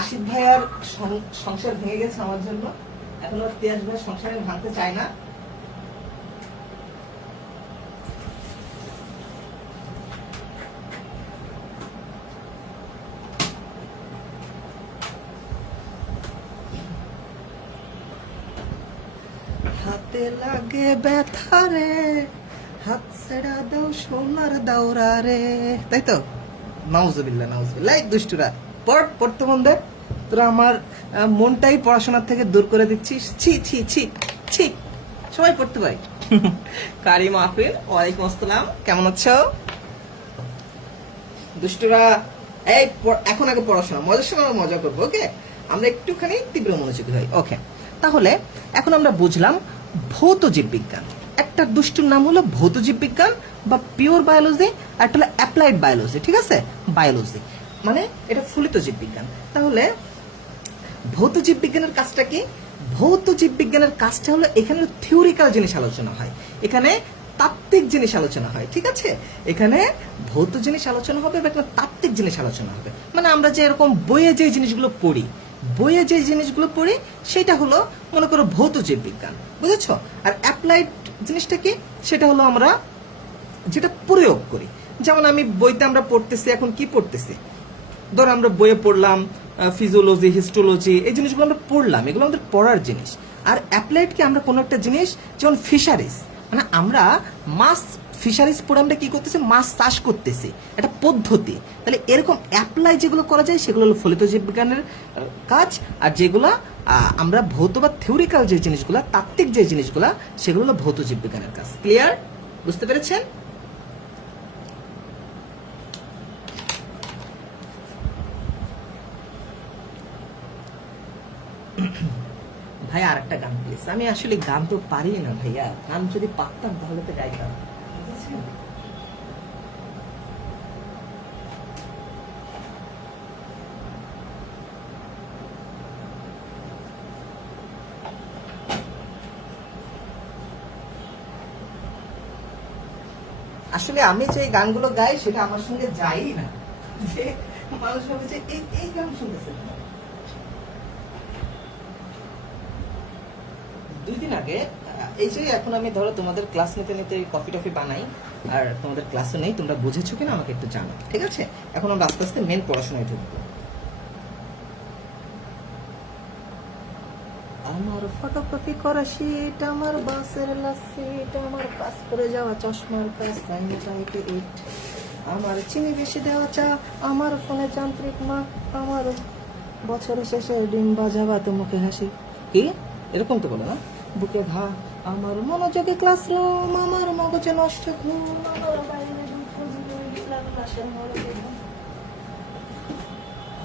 আশিক ভাইয়ার সংসার ভেঙে গেছে আমার জন্য, এখন আর তিয়াস ভাই সংসারে ভাঙতে চায় না। হাতে লাগে ব্যথা রে, হাত ছেড়া দাও সোনার দাওরা রে, তাই তো? নাউজুবিল্লাহ নাউজুবিল্লাহ। এই দুষ্টুরা পড়তে মন দে, তোরা আমার মনটাই পড়াশোনার থেকে দূর করে দিচ্ছিস। ছি ছি ছি ছি, সবাই পড়তে পারি। কারিম আফিল, ওয়ালাইকুম আসসালাম, কেমন আছো দুষ্টুরা? এই এখন আগে পড়াশোনা, মজার সময় আমরা মজা করবো, ওকে? আমরা একটুখানি তীব্র মনোযোগী হই, ওকে? তাহলে এখন আমরা বুঝলাম ভৌত জীববিজ্ঞান, একটা দুষ্টুর নাম হলো ভৌত জীববিজ্ঞান বা পিওর বায়োলজি, আর একটা হলো অ্যাপ্লাইড বায়োলজি, ঠিক আছে? বায়োলজি মানে এটা ফলিত জীববিজ্ঞান। তাহলে ভৌত জীববিজ্ঞানের কাজটা কি? ভৌত জীববিজ্ঞানের কাজটা হলো এখানে থিওরিক্যাল জিনিস আলোচনা হয়, এখানে তাত্ত্বিক জিনিস আলোচনা হয়, ঠিক আছে? এখানে ভৌত জিনিস আলোচনা হবে বা একটা তাত্ত্বিক জিনিস আলোচনা হবে। মানে আমরা যে এরকম বইয়ে যে জিনিসগুলো পড়ি, সেটা হলো মনে করো ভৌত জীববিজ্ঞান, বুঝেছ? আর অ্যাপ্লাইড জিনিসটা কি? সেটা হলো আমরা যেটা প্রয়োগ করি। যেমন আমি বইতে আমরা পড়তেছি, এখন কি পড়তেছি, ধর আমরা বইয়ে পড়লাম ফিজিওলজি, হিস্টোলজি, এই জিনিসগুলো আমরা পড়লাম, এগুলো আমাদের পড়ার জিনিস। আর অ্যাপ্লাইড কি? আমরা কোনো একটা জিনিস, যেমন ফিশারিজ, মানে আমরা মাছ ফিশারিজ পড়ে আমরা কি করতেছি, মাছ চাষ করতেছি, একটা পদ্ধতি। তাহলে এরকম অ্যাপ্লাই যেগুলো করা যায় সেগুলো হলো ফলিত জীববিজ্ঞানের কাজ। আর যেগুলা আমরা ভৌত বা থিওরিক্যাল যে জিনিসগুলা, তাত্ত্বিক যে জিনিসগুলা, সেগুলো হলো ভৌত জীববিজ্ঞানের কাজ। ক্লিয়ার? বুঝতে পেরেছেন? ভাই আর একটা গান প্লিজ। আমি আসলে গান তো পারি না ভাইয়া, গান যদি পারতাম তাহলে তো গাইতাম। আসলে আমি যে গানগুলো গাই সেটা আমার সঙ্গে যাই না, যে মানুষ ভাবে যে এই গান শুনতেছে। 2 দিন আগে এই যে এখন আমি ধরো তোমাদের ক্লাস নিতে নিতে কফি টফি বানাই, আর তোমাদের ক্লাসে নেই, তোমরা বুঝেছো কিনা আমাকে একটু জানো, ঠিক আছে? এখন আমরা আস্তে আস্তে মেন পড়াশোনায় ঢুকবো। আমার ফটোকপি করা শীট, আমার বাসের লাসিট, আমার পাস করে যাওয়া চশমার কাজ, ইট, আমার চিনি বেশি দেওয়া চা, আমার ফোনে যান্ত্রিক মা, আমার বছরের শেষে ডিম বাজাবা তো মুখে হাসি। কি এরকম তো বলো না? বুকে ঘা, আমার মনোযোগে ক্লাসরুম, আমার মগজে নষ্ট ঘুম, আমার বাইরে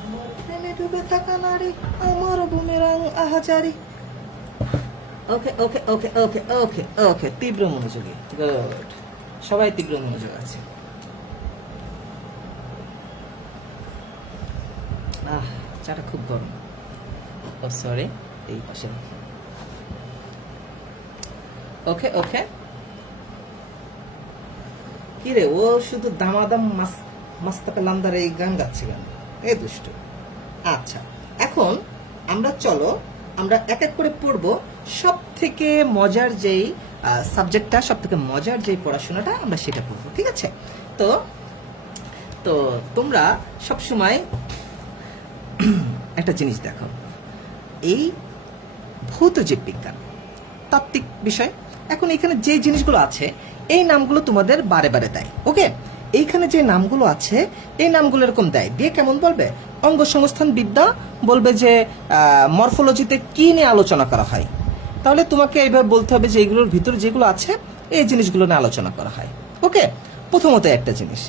আমার প্রেমে ডুবে থাকা নারী, আমার বুমেরাং আহাজারি। ওকে ওকে ওকে ওকে ওকে ওকে, তীব্র মনোযোগী, গুড, সবাই তীব্র মনোযোগ আছে। চাটা খুব গরম, ও সরি, এই পাশে। ওকে ওকে, কি রে ও শুধু দামাদাম মাস্তাকা লান্দার এই গান গাচ্ছে কেন? এই দুষ্ট। আচ্ছা এখন আমরা চলো আমরা এক এক করে পড়বো, সব থেকে মজার যেই সাবজেক্টটা, সব থেকে মজার যেই পড়াশোনাটা আমরা সেটা পড়বো, ঠিক আছে? তো তো তোমরা সবসময় একটা জিনিস দেখো, এই ভৌত জীববিজ্ঞান তাত্ত্বিক বিষয়, এখন এখানে যে জিনিসগুলো আছে এই নামগুলো তোমাদের বারে বারে দেয়, ওকে? এইখানে যে নামগুলো আছে এই নামগুলো এরকম দেয়, দিয়ে কেমন বলবে? অঙ্গসংস্থান বিদ্যা, বলবে যে মরফোলজিতে কি নিয়ে আলোচনা করা হয়, তাহলে তোমাকে এইভাবে বলতে হবে যে এইগুলোর ভিতরে যেগুলো আছে এই জিনিসগুলো নিয়ে আলোচনা করা হয়, ওকে? প্রথমত একটা জিনিস।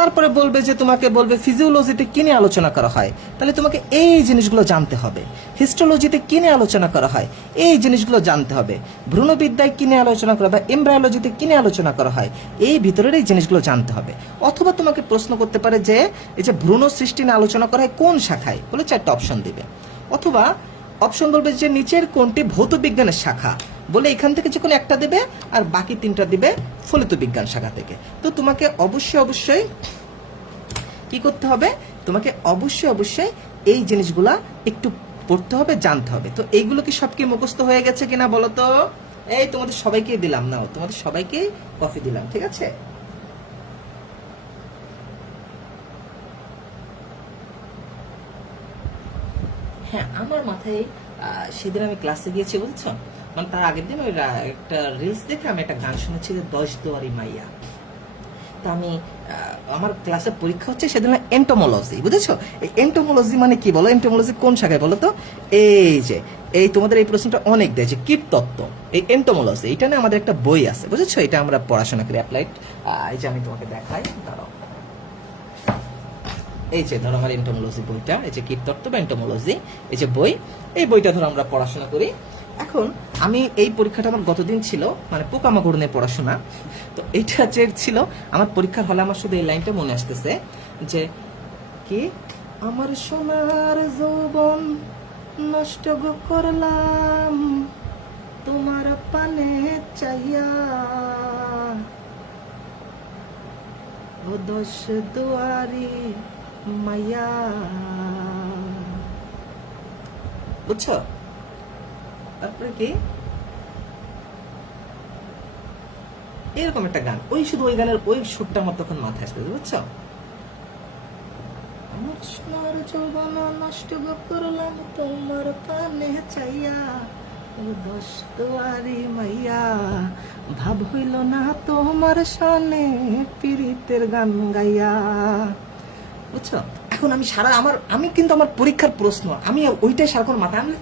তারপরে বলবে যে তোমাকে বলবে ফিজিওলজিতে কি নিয়ে আলোচনা করা হয়, তাহলে তোমাকে এই জিনিসগুলো জানতে হবে। হিস্টোলজিতে কি নিয়ে আলোচনা করা হয়, এই জিনিসগুলো জানতে হবে। ভ্রূণবিদ্যায় কি নিয়ে আলোচনা করা হয়, এমব্রায়োলজিতে কি নিয়ে আলোচনা করা হয়, এই ভিতরের এই জিনিসগুলো জানতে হবে। অথবা তোমাকে প্রশ্ন করতে পারে যে এই যে ভ্রূণ সৃষ্টি নিয়ে আলোচনা করা হয় কোন শাখায়, বলে 4টা অপশন দিবে। অথবা অপশন বলবে যে নিচের কোনটি ভৌত বিজ্ঞানের শাখা, বলে এখান থেকে যে কোনো একটা দেবে, আর বাকি 3টা দিবে ফলিত বিজ্ঞান শাখা থেকে। তো তোমাকে অবশ্যই কি করতে হবে? তোমাকে অবশ্যই এই জিনিসগুলা একটু পড়তে হবে, জানতে হবে। তো এইগুলো কি সব কি মুখস্থ হয়ে গেছে কিনা বলো তো? এই তোমাদের সবাইকে দিলাম, নাও তোমাদের সবাইকে কফি দিলাম, ঠিক আছে? হ্যাঁ, আমার মাথায় সেদিন আমি ক্লাসে গিয়েছি, বুঝছো? মানে তার আগের দিন ওই একটা রিলস দেখে আমি একটা গান শুনেছি যে 10 দুয়ারি মাইয়া। তো আমি আমার ক্লাসে পরীক্ষা হচ্ছে সেদিন এন্টোমোলজি, বুঝেছো? এই এন্টোমোলজি মানে কি বলো? এন্টোমোলজি কোন শাখায় বলো তো? এই যে এই তোমাদের এই প্রশ্নটা অনেক দেয় যে কীটতত্ত্ব, এই এন্টোমোলজি, এটা না আমাদের একটা বই আছে, বুঝেছো? এটা আমরা পড়াশোনা করি অ্যাপ্লাইড। এই যে আমি তোমাকে দেখাই, দাঁড়াও, এই যে ধরো আমার এন্টোমোলজি বইটা, এই যে কীটতত্ত্ব বা এন্টোমোলজি, এই যে বই, এই বইটা ধরো আমরা পড়াশোনা করি। এখন আমি এই পরীক্ষাটা আমার গতদিন ছিল, মানে পোকামাকড় নিয়ে পড়াশোনা। তো এইটা যে ছিল আমার পরীক্ষার হলে, আমার শুধু এই লাইনটা মনে আসতেছে যে কি, আমার সোনার যৌবন নষ্ট গো করলাম তোমার পানে চাইয়া, ও 10 দুয়ারি মাইয়া। বুঝছো? তারপরে কি এরকম একটা গান, ওই শুধু ওই গানের ওই সুরটা আমার তখন মাথায় আসতেছে, বুঝছো? আমার সোনার যৌবন নষ্ট করলাম তোমার পানে চাইয়া, 10 দুয়ারি মাইয়া, ভাব হইল না তোমার সনে পীড়িতের গান গাইয়া। বুঝছো? এখন আমি আমি কিন্তু আমার পরীক্ষার প্রশ্ন আমি ওইটাই সারাক্ষণ মাথায়, আমি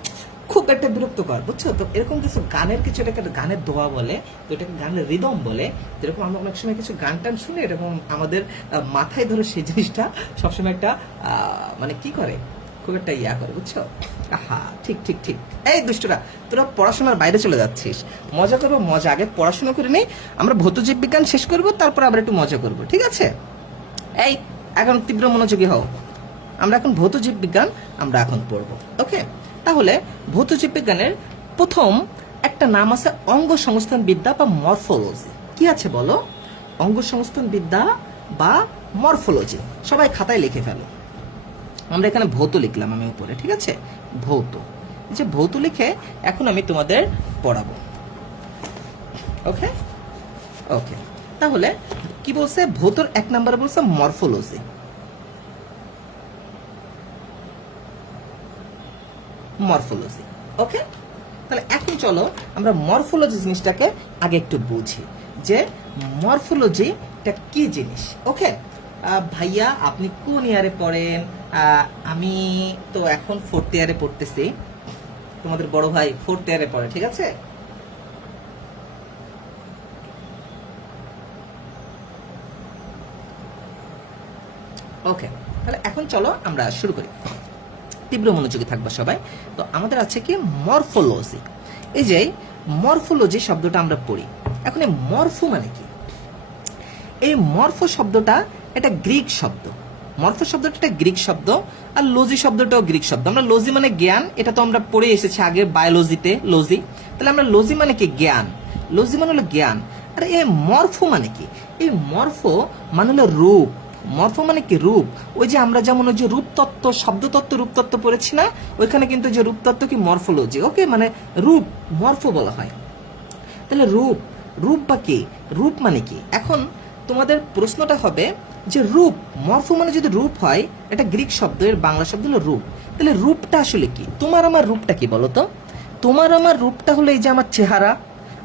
খুব একটা বিরক্তকর, বুঝছো? তো এরকম কিছু গানের কিছু এটাকে গানের দোয়া বলে, তো এটাকে গানের রিদম বলে। যেরকম আমরা অনেক সময় কিছু গান টান শুনে এরকম আমাদের মাথায় ধরে সেই জিনিসটা সবসময় একটা মানে কি করে, খুব একটা ইয়া করে, বুঝছো? হ্যাঁ, ঠিক ঠিক ঠিক। এই দুষ্টরা, তোরা পড়াশোনার বাইরে চলে যাচ্ছিস। মজা করবো, মজা আগে পড়াশোনা করে নেই, আমরা ভৌত জীববিজ্ঞান শেষ করবো, তারপর আবার একটু মজা করবো, ঠিক আছে? এই এখন তীব্র মনোযোগী হও, আমরা এখন ভৌত জীববিজ্ঞান আমরা এখন পড়বো, ওকে? তাহলে ভৌত জীববিজ্ঞানের প্রথম একটা নাম আছে অঙ্গসংস্থান বিদ্যা বা মরফোলজি। কি আছে বলো? অঙ্গসংস্থান বিদ্যা বা মরফোলজি। সবাই খাতায় লিখে ফেলো। আমরা এখানে ভৌত লিখলাম আমি উপরে, ঠিক আছে? ভৌত, যে ভৌত লিখে এখন আমি তোমাদের পড়াবো, ওকে? ওকে, তাহলে কি বলছে? ভৌতর 1 নম্বরে বলছে মরফোলজি। মরফোলজি, ওকে? তাহলে এখন চলো আমরা মরফোলজি জিনিসটাকে আগে একটু বুঝি, যে মরফোলজিটা কি জিনিস, ওকে? ভাইয়া আপনি কোন ইয়ারে পড়েন? আমি তো এখন 4th ইয়ারে পড়তেছি, তোমাদের বড় ভাই 4th ইয়ারে পড়ে, ঠিক আছে? ওকে, তাহলে এখন চলো আমরা শুরু করি, তীব্র মনোযোগী থাকবা সবাই। তো আমাদের আছে কি মরফোলজি। এই যে মরফোলজি শব্দটা আমরা পড়ি, এখন এই মরফো মানে কি? এই মরফো শব্দটা এটা গ্রিক শব্দ। মরফো শব্দটা একটা গ্রিক শব্দ, আর লজি শব্দটাও গ্রিক শব্দ। আমরা লজি মানে জ্ঞান, এটা তো আমরা পড়ে এসেছি আগে বায়োলজিতে, লজি। তাহলে আমরা লজি মানে কি? জ্ঞান। লজি মানে হলো জ্ঞান। আর এই মরফো মানে কি? এই মরফো মানে হলো রূপ, মরফো মানে কি রূপ। ওই যে আমরা যেমন ওই যে রূপতত্ত্ব, শব্দতত্ত্ব, রূপতত্ত্ব পড়েছি না, ওইখানে কিন্তু যে রূপতত্ত্ব কি মরফোলজি, ওকে, মানে রূপ, মরফো বলা হয়। তাহলে রূপ, রূপ বা কি, রূপ মানে কি? এখন তোমাদের প্রশ্নটা হবে যে রূপ, মরফো মানে যদি রূপ হয়, এটা গ্রিক শব্দ, এর বাংলা শব্দ হলো রূপ। তাহলে রূপটা আসলে কি? তোমার আমার রূপটা কি বলো তো? তোমার আমার রূপটা হলো এই যে আমার চেহারা,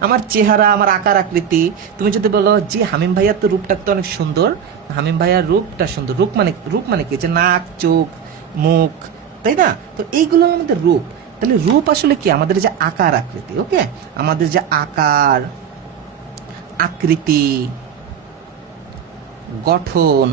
আমার চেহারা, আমার আকার আকৃতি। তুমি যদি বলো জি হামিম ভাইয়ার তো রূপটা তো অনেক সুন্দর, হামিম ভাইয়ার রূপটা সুন্দর, রূপ মানে কি? যে নাক, চোখ, মুখ, তাই না? তো এইগুলো আমাদের রূপ। তাহলে রূপ আসলে কি? আমাদের যে আকার আকৃতি, ওকে, আমাদের যে আকার আকৃতি, গঠন।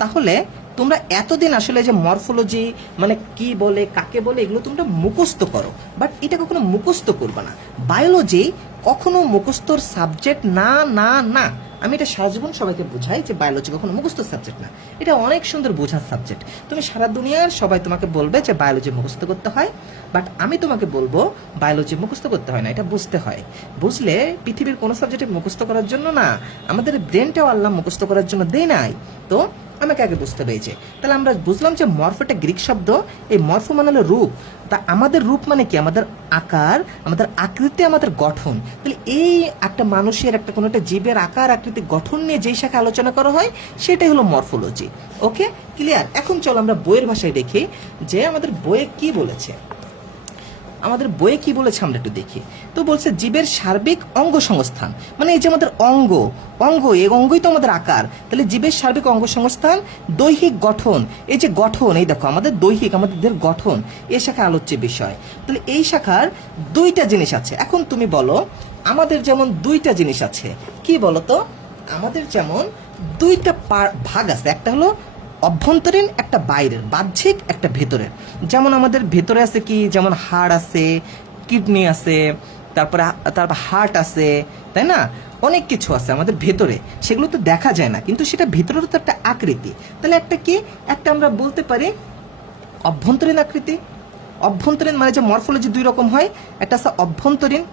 তাহলে তোমরা এতদিন আসলে যে মরফোলজি মানে কি বলে, কাকে বলে, এগুলো তোমরা মুখস্থ করো, বাট এটা কখনো মুখস্থ করবে না। বায়োলজি কখনো মুখস্থর সাবজেক্ট না, না, না। আমি এটা সারা জীবন সবাইকে বোঝাই যে বায়োলজি কখনো মুখস্থ সাবজেক্ট না, এটা অনেক সুন্দর বোঝার সাবজেক্ট। তুমি সারা দুনিয়ার সবাই তোমাকে বলবে যে বায়োলজি মুখস্থ করতে হয়, বাট আমি তোমাকে বলবো বায়োলজি মুখস্থ করতে হয় না, এটা বুঝতে হয়। বুঝলে পৃথিবীর কোনো সাবজেক্টে মুখস্থ করার জন্য না, আমাদের ব্রেনটাও আল্লাহ মুখস্থ করার জন্য দেয় নাই। তো আমাকে আগে বুঝতে পেরেছে। তাহলে আমরা বুঝলাম যে মরফোটা গ্রিক শব্দ, এই মরফো মানে হলো রূপ। তা আমাদের রূপ মানে কি? আমাদের আকার, আমাদের আকৃতি, আমাদের গঠন। তাহলে এই একটা মানুষের, একটা কোনো একটা জীবের আকার আকৃতি গঠন নিয়ে যেই শাখা আলোচনা করা হয় সেটাই হলো মরফোলজি। ওকে, ক্লিয়ার? এখন চলো আমরা বইয়ের ভাষায় দেখি যে আমাদের বইয়ে কি বলেছে। আমাদের বইয়ে কি বলেছে আমরা একটু দেখি। তো বলছে জীবের সার্বিক অঙ্গ সংস্থান, মানে এই যে আমাদের অঙ্গ, এই অঙ্গই তো আমাদের আকার। তাহলে জীবের সার্বিক অঙ্গ সংস্থান, দৈহিক গঠন, এই যে গঠন, এই দেখো আমাদের দৈহিক, আমাদের গঠন, এই শাখা আলোচ্য বিষয়। তাহলে এই শাখার দুইটা জিনিস আছে। এখন তুমি বলো, আমাদের যেমন দুইটা জিনিস আছে, কি বলো তো? আমাদের যেমন দুইটা ভাগ আছে, একটা হলো অভ্যন্তরীণ, একটা বাইরের, বাহ্যিক, একটা ভেতরের। যেমন আমাদের ভেতরে আছে কি? যেমন হাড় আছে, কিডনি আছে, তারপর হার্ট আছে, তাই না? অনেক কিছু আছে আমাদের ভেতরে, সেগুলো তো দেখা যায় না, কিন্তু সেটা ভেতরের তো একটা আকৃতি। তাহলে একটা কি? একটা আমরা বলতে পারি অভ্যন্তরীণ আকৃতি। অভ্যন্তরীণ মানে যে মরফোলজি দুই রকম হয়, একটা আছে অভ্যন্তরীণ,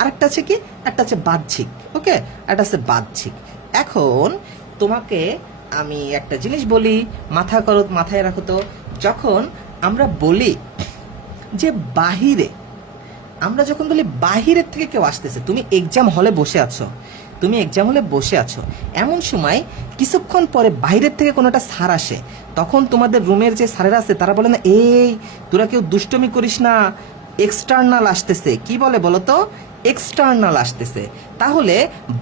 আর একটা আছে কি? একটা আছে বাহ্যিক, ওকে, একটা আছে বাহ্যিক। এখন তোমাকে আমি একটা জিনিস বলি, মাথায় রাখো তো, যখন আমরা বলি যে বাহিরে, আমরা যখন বলি বাহিরের থেকে কেউ আসতেছে, তুমি এক্সাম হলে বসে আছো, এমন সময় কিছুক্ষণ পরে বাইরের থেকে কোনো একটা স্যার আসে, তখন তোমাদের রুমের যে স্যারেরা আছে তারা বলে না, এই তোরা কেউ দুষ্টমি করিস না, এক্সটার্নাল আসতেছে। কি বলে বলো তো? এক্সটার্নাল আসতেছে। তাহলে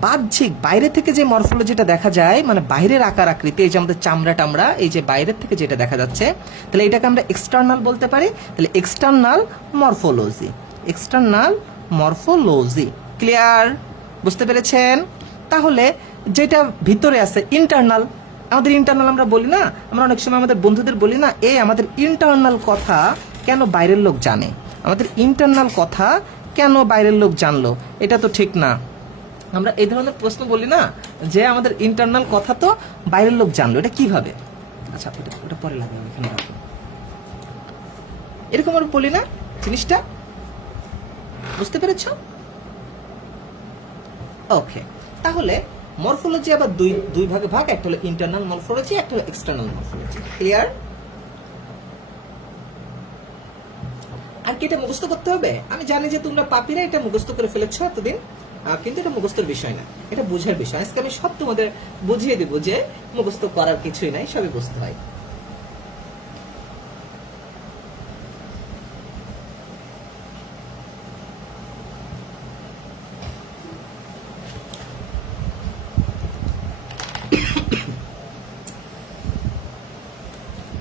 বাহ্যিক, বাইরে থেকে যে মরফোলজিটা দেখা যায়, মানে বাইরের আকার আকৃতি, এই যে আমাদের চামড়া টামড়া, এই যে বাইরের থেকে যেটা দেখা যাচ্ছে, তাহলে এটাকে আমরা এক্সটার্নাল বলতে পারি। তাহলে এক্সটার্নাল মরফোলজি, ক্লিয়ার? বুঝতে পেরেছেন? তাহলে যেটা ভিতরে আছে ইন্টারনাল, আমাদের ইন্টারনাল আমরা বলি না, আমরা অনেক সময় আমাদের বন্ধুদের বলি না, আমাদের ইন্টারনাল কথা কেন বাইরের লোক জানে, আমাদের ইন্টারনাল কথা কেন বাইরের লোক জানলো, এটা তো ঠিক না। আমরা এই ধরনের প্রশ্ন বলি না, যে আমাদের ইন্টারনাল কথা তো বাইরের লোক জানলো, এটা কিভাবে? আচ্ছা, ওটা পরে লাগবে, এখানে রাখো। এরকম আমরা বলি না জিনিসটা, বুঝতে পেরেছ? ওকে, তাহলে মরফোলজি আবার দুই ভাগে ভাগ, একটা হলো ইন্টারনাল মরফোলজি, একটা হলো এক্সটার্নাল মরফোলজি, ক্লিয়ার? আর কি এটা মুখস্থ করতে হবে? আমি জানি যে তোমরা পাপিরা এটা মুখস্থ করে ফেলেছো এতদিন, কিন্তু এটা মুখস্থের বিষয় না, এটা বোঝার বিষয়। আজকে আমি সব তোমাদের বুঝিয়ে দেবো যে মুখস্থ করার কিছুই নাই, সবই বুঝতে হয়।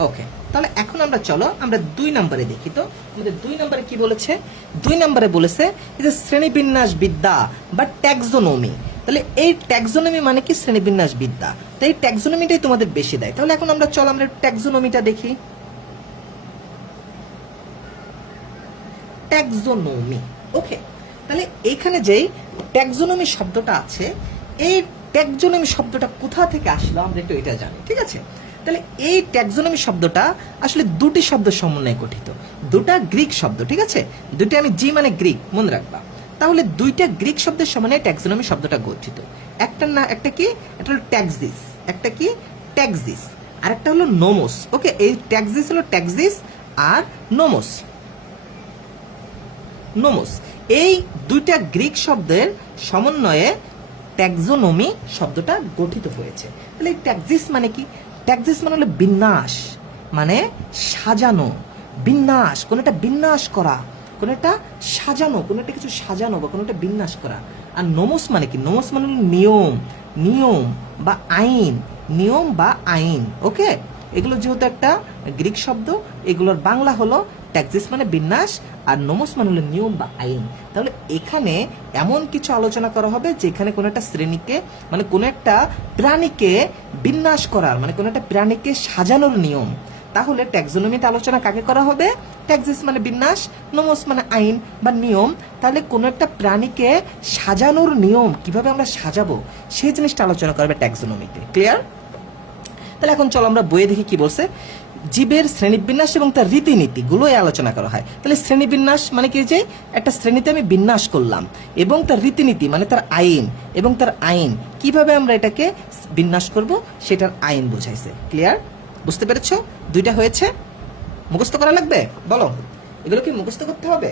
ওকে, তাহলে এখন আমরা চলো আমরা 2 নম্বরে দেখি। তো আমাদের 2 নম্বরে কি বলেছে? 2 নম্বরে বলেছে যে শ্রেণীবিন্যাস বিদ্যা বা ট্যাক্সোনমি। তাহলে এই ট্যাক্সোনমি মানে কি? শ্রেণীবিন্যাস বিদ্যা। তো এই ট্যাক্সোনমিটাই তোমাদের বেশি দেয়। তাহলে এখন আমরা চলো আমরা ট্যাক্সোনমিটা দেখি। ট্যাক্সোনমি, ওকে, তাহলে এখানে যেই ট্যাক্সোনমি শব্দটা আছে, এই ট্যাক্সোনমি শব্দটা কোথা থেকে আসলো আমরা একটু এটা জানি, ঠিক আছে? তাহলে এই ট্যাক্সোনমি শব্দটা আসলে দুটি শব্দ সমন্বয়ে গঠিত, দুটা গ্রিক শব্দ, ঠিক আছে? দুটি, আমি জি মানে গ্রিক মনে রাখবা। তাহলে দুইটা গ্রিক শব্দের সমানে ট্যাক্সোনমি শব্দটা গঠিত। একটা কি, এটা হলো ট্যাক্সিস, একটা কি ট্যাক্সিস, আর একটা হলো নোমোস। ওকে, এই ট্যাক্সিস হলো ট্যাক্সিস আর নোমোস। নোমোস এই দুইটা গ্রিক শব্দের সমন্বয়ে ট্যাক্সোনমি শব্দটা গঠিত হয়েছে। তাহলে এই ট্যাক্সিস মানে কি? ট্যাক্সিস মানে হলো বিন্যাস, মানে সাজানো, বিন্যাস, কোনো একটা বিন্যাস করা, কোনো একটা সাজানো, কোনো একটা কিছু সাজানো বা কোনো একটা বিন্যাস করা। আর নোমোস মানে কি? নোমোস মানে হলো নিয়ম, নিয়ম বা আইন, নিয়ম বা আইন। ওকে, এগুলো যেহেতু একটা গ্রিক শব্দ, এগুলোর বাংলা হলো ট্যাক্সিস মানে বিন্যাস, আর নোমোস মানে হলো নিয়ম বা আইন। তাহলে এখানে এমন কিছু আলোচনা করা হবে যেখানে কোনো একটা শ্রেণীকে, মানে কোনো একটা প্রাণীকে বিন্যাস করার, মানে কোনো একটা প্রাণীকে সাজানোর নিয়ম। তাহলে ট্যাক্সোনমিতে আলোচনা কাকে করা হবে? ট্যাক্সিস মানে বিন্যাস, নোমোস মানে আইন বা নিয়ম। তাহলে কোনো একটা প্রাণীকে সাজানোর নিয়ম, কিভাবে আমরা সাজাবো সেই জিনিসটা আলোচনা করবে ট্যাক্সোনমিতে। ক্লিয়ার? তাহলে এখন চলো আমরা বইয়ে দেখি কি বলছে। জীবের শ্রেণীবিন্যাস এবং তার রীতিনীতিগুলো আলোচনা করা হয়। তাহলে শ্রেণীবিন্যাস মানে কি? যে একটা শ্রেণীতে আমি বিন্যাস করলাম, এবং তার রীতিনীতি মানে তার আইন, এবং তার আইন কিভাবে আমরা এটাকে বিন্যাস করব সেটার আইন বোঝাইছে। ক্লিয়ার? বুঝতে পেরেছো? দুইটা হয়েছে, মুখস্থ করা লাগবে? বলো, এগুলো কি মুখস্থ করতে হবে?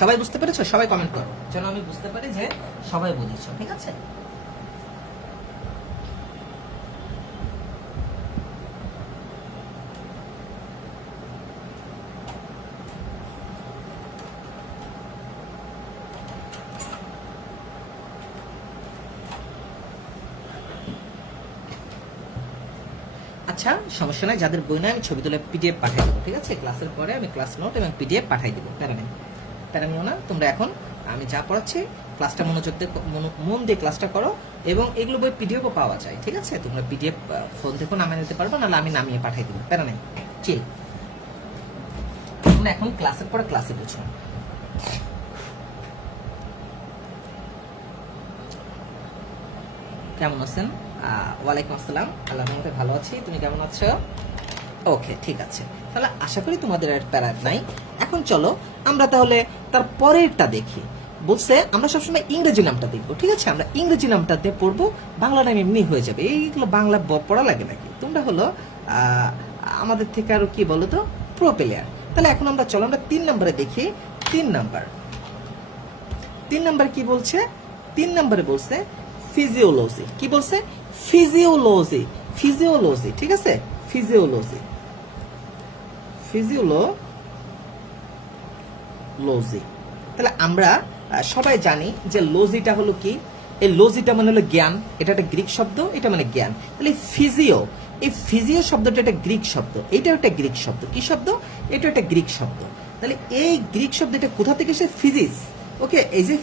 সবাই বুঝতে পেরেছো? সবাই কমেন্ট করো যেন আমি বুঝতে পারি যে সবাই বুঝেছো। ঠিক আছে? আচ্ছা, সমস্যা নাই, যাদের বই নয় আমি ছবি তুলে পিডিএফ পাঠিয়ে দেবো। ঠিক আছে? ক্লাসের পরে আমি ক্লাস নোট এবং পিডিএফ পাঠিয়ে দেবো। প্যারা নিও না। তোমরা এখন আমি যা পড়াচ্ছি ক্লাসটা মনোযোগ দিয়ে, মন দিয়ে ক্লাসটা করো, এবং এগুলো বই পিডিএফও পাওয়া যায়। ঠিক আছে? তোমরা পিডিএফ ফোন থেকে নামিয়ে নিতে পারবো, নাহলে আমি নামিয়ে পাঠিয়ে দেবো। প্যারা নেই, চিল। তোমরা এখন ক্লাসের পরে ক্লাসে বুঝো। কেমন আছেন? ওয়ালাইকুম আসসালাম। আল্লাহর রহমতে ভালো আছি। তুমি কেমন আছো? ওকে, ঠিক আছে। তাহলে আশা করি তোমাদের আর প্যারা নাই। এখন চলো আমরা তাহলে তার পরেরটা দেখি। বলছে আমরা সবসময় ইংরেজি নামটা দেখবো। ঠিক আছে? আমরা ইংরেজি নামটাতে পড়বো, বাংলা নাম এমনি হয়ে যাবে। এইগুলো বাংলা পড়া লাগে নাকি? তোমরা হলো আমাদের থেকে আরো কি বলো তো প্রো প্লেয়ার। তাহলে এখন আমরা চলো আমরা 3 নম্বরে দেখি। 3 নাম্বার কি বলছে? 3 নম্বরে বলছে ফিজিওলজি। কি বলছে? ফিজিওলজি। ফিজিওলজি, ঠিক আছে? Physiology, physiology. তাহলে আমরা সবাই জানি যে লজিটা হলো কি? এই লজিটা মানে হলো জ্ঞান, এটা একটা গ্রিক শব্দ, এটা মানে জ্ঞান। তাহলে ফিজিও, এই ফিজিও শব্দটা একটা গ্রিক শব্দ, এটাও একটা গ্রিক শব্দ। কি শব্দ? এটা একটা গ্রিক শব্দ। তাহলে এই গ্রিক শব্দটা কোথা থেকে এসে? ফিজিক্স। ওকে, এই যে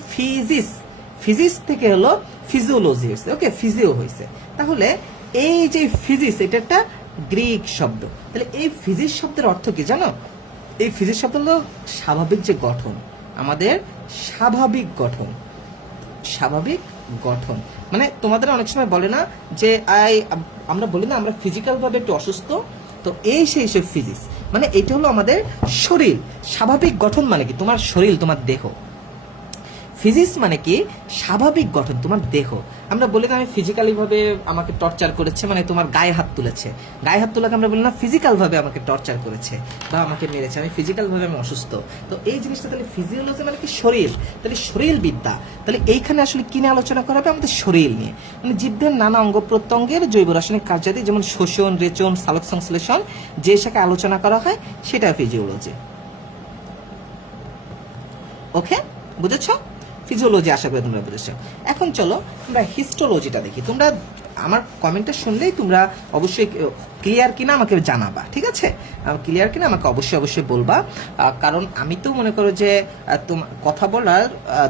ফিজিক্স থেকে হলো ফিজিওলজি হয়েছে। ওকে, ফিজিও হয়েছে। তাহলে এই যে ফিজিক্স, এটা একটা গ্রিক শব্দ। তাহলে এই ফিজিক্স শব্দের অর্থ কি জানো? এই ফিজিক্স শব্দ হলো স্বাভাবিক যে গঠন, আমাদের স্বাভাবিক গঠন। স্বাভাবিক গঠন মানে তোমাদের অনেক সময় বলে না যে আমরা বলি না আমরা ফিজিক্যাল ভাবে একটু অসুস্থ, তো এই সেই ফিজিক্স মানে এটা হলো আমাদের শরীর। স্বাভাবিক গঠন মানে কি? তোমার শরীর, তোমার দেহ। ফিজিক্স মানে কি? স্বাভাবিক গঠন, তোমার দেহ। আমরা বলি না আমি ফিজিক্যালি ভাবে আমাকে টর্চার করেছে, মানে তোমার গায়ে হাত তুলেছে। গায়ে হাত তোলাকে আমরা বলি না ফিজিক্যাল ভাবে আমাকে টর্চার করেছে বা আমাকে মেরেছে, আমি ফিজিক্যাল ভাবে আমি অসুস্থ। তো এই জিনিসটা তাহলে ফিজিওলজি মানে কি? শরীর। তাহলে শরীর বিদ্যা। তাহলে এইখানে আসলে কি নিয়ে আলোচনা করা হবে? আমাদের শরীর নিয়ে। মানে জীবদের নানা অঙ্গ প্রত্যঙ্গের জৈব রাসায়নিক কার্যাদি, যেমন শোষণ, রেচন, সালোক সংশ্লেষণ, যে শাখায় আলোচনা করা হয় সেটা ফিজিওলজি। ওকে, বুঝেছো? ফিজিওলজি আশা করি তোমরা বুঝেছো। এখন চলো আমরা হিস্টোলজিটা দেখি। তোমরা আমার কমেন্টটা শুনলেই তোমরা অবশ্যই ক্লিয়ার কিনা আমাকে জানাবা, ঠিক আছে? ক্লিয়ার কিনা আমাকে অবশ্যই বলবা, কারণ আমি তো মনে করো যে কথা বলার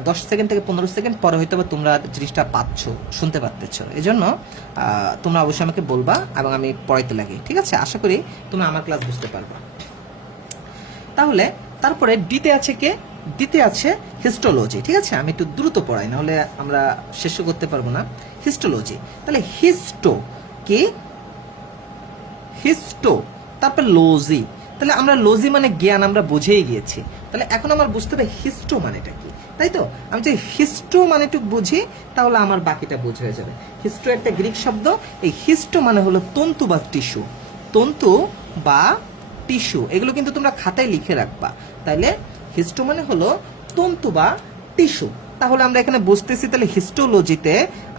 10 সেকেন্ড থেকে 15 সেকেন্ড পরে হয়তো বা তোমরা জিনিসটা শুনতে পারতেছ, এই জন্য তোমরা অবশ্যই আমাকে বলবা এবং আমি পড়াইতে লাগি, ঠিক আছে? আশা করি তোমরা আমার ক্লাস বুঝতে পারবা। তাহলে তারপরে ডিতে আছে কে? ডিতে আছে হিস্টোলজি, ঠিক আছে? আমি একটু দ্রুত পড়াই, নাহলে আমরা শেষ করতে পারবো না। হিস্টোলজি, তাহলে হিস্টো কি? হিস্টো, তারপর লজি, তাহলে আমরা লজি মানে জ্ঞান আমরা বুঝেই গিয়েছি। তাহলে এখন আমার বুঝতে হবে হিস্টো মানেটা কি, তাই তো? আমি যদি হিস্টো মানেটুকু বুঝি তাহলে আমার বাকিটা বুঝ হয়ে যাবে। হিস্টো একটা গ্রিক শব্দ, এই হিস্টো মানে হলো তন্তু বা টিস্যু, তন্তু বা টিস্যু, এগুলো কিন্তু তোমরা খাতায় লিখে রাখবা। তাইলে হিস্টো মানে হলো তন্তু বা টিস্যু। তাহলে আমরা এখানে বুঝতেছি তাহলে হিস্টোলজিতে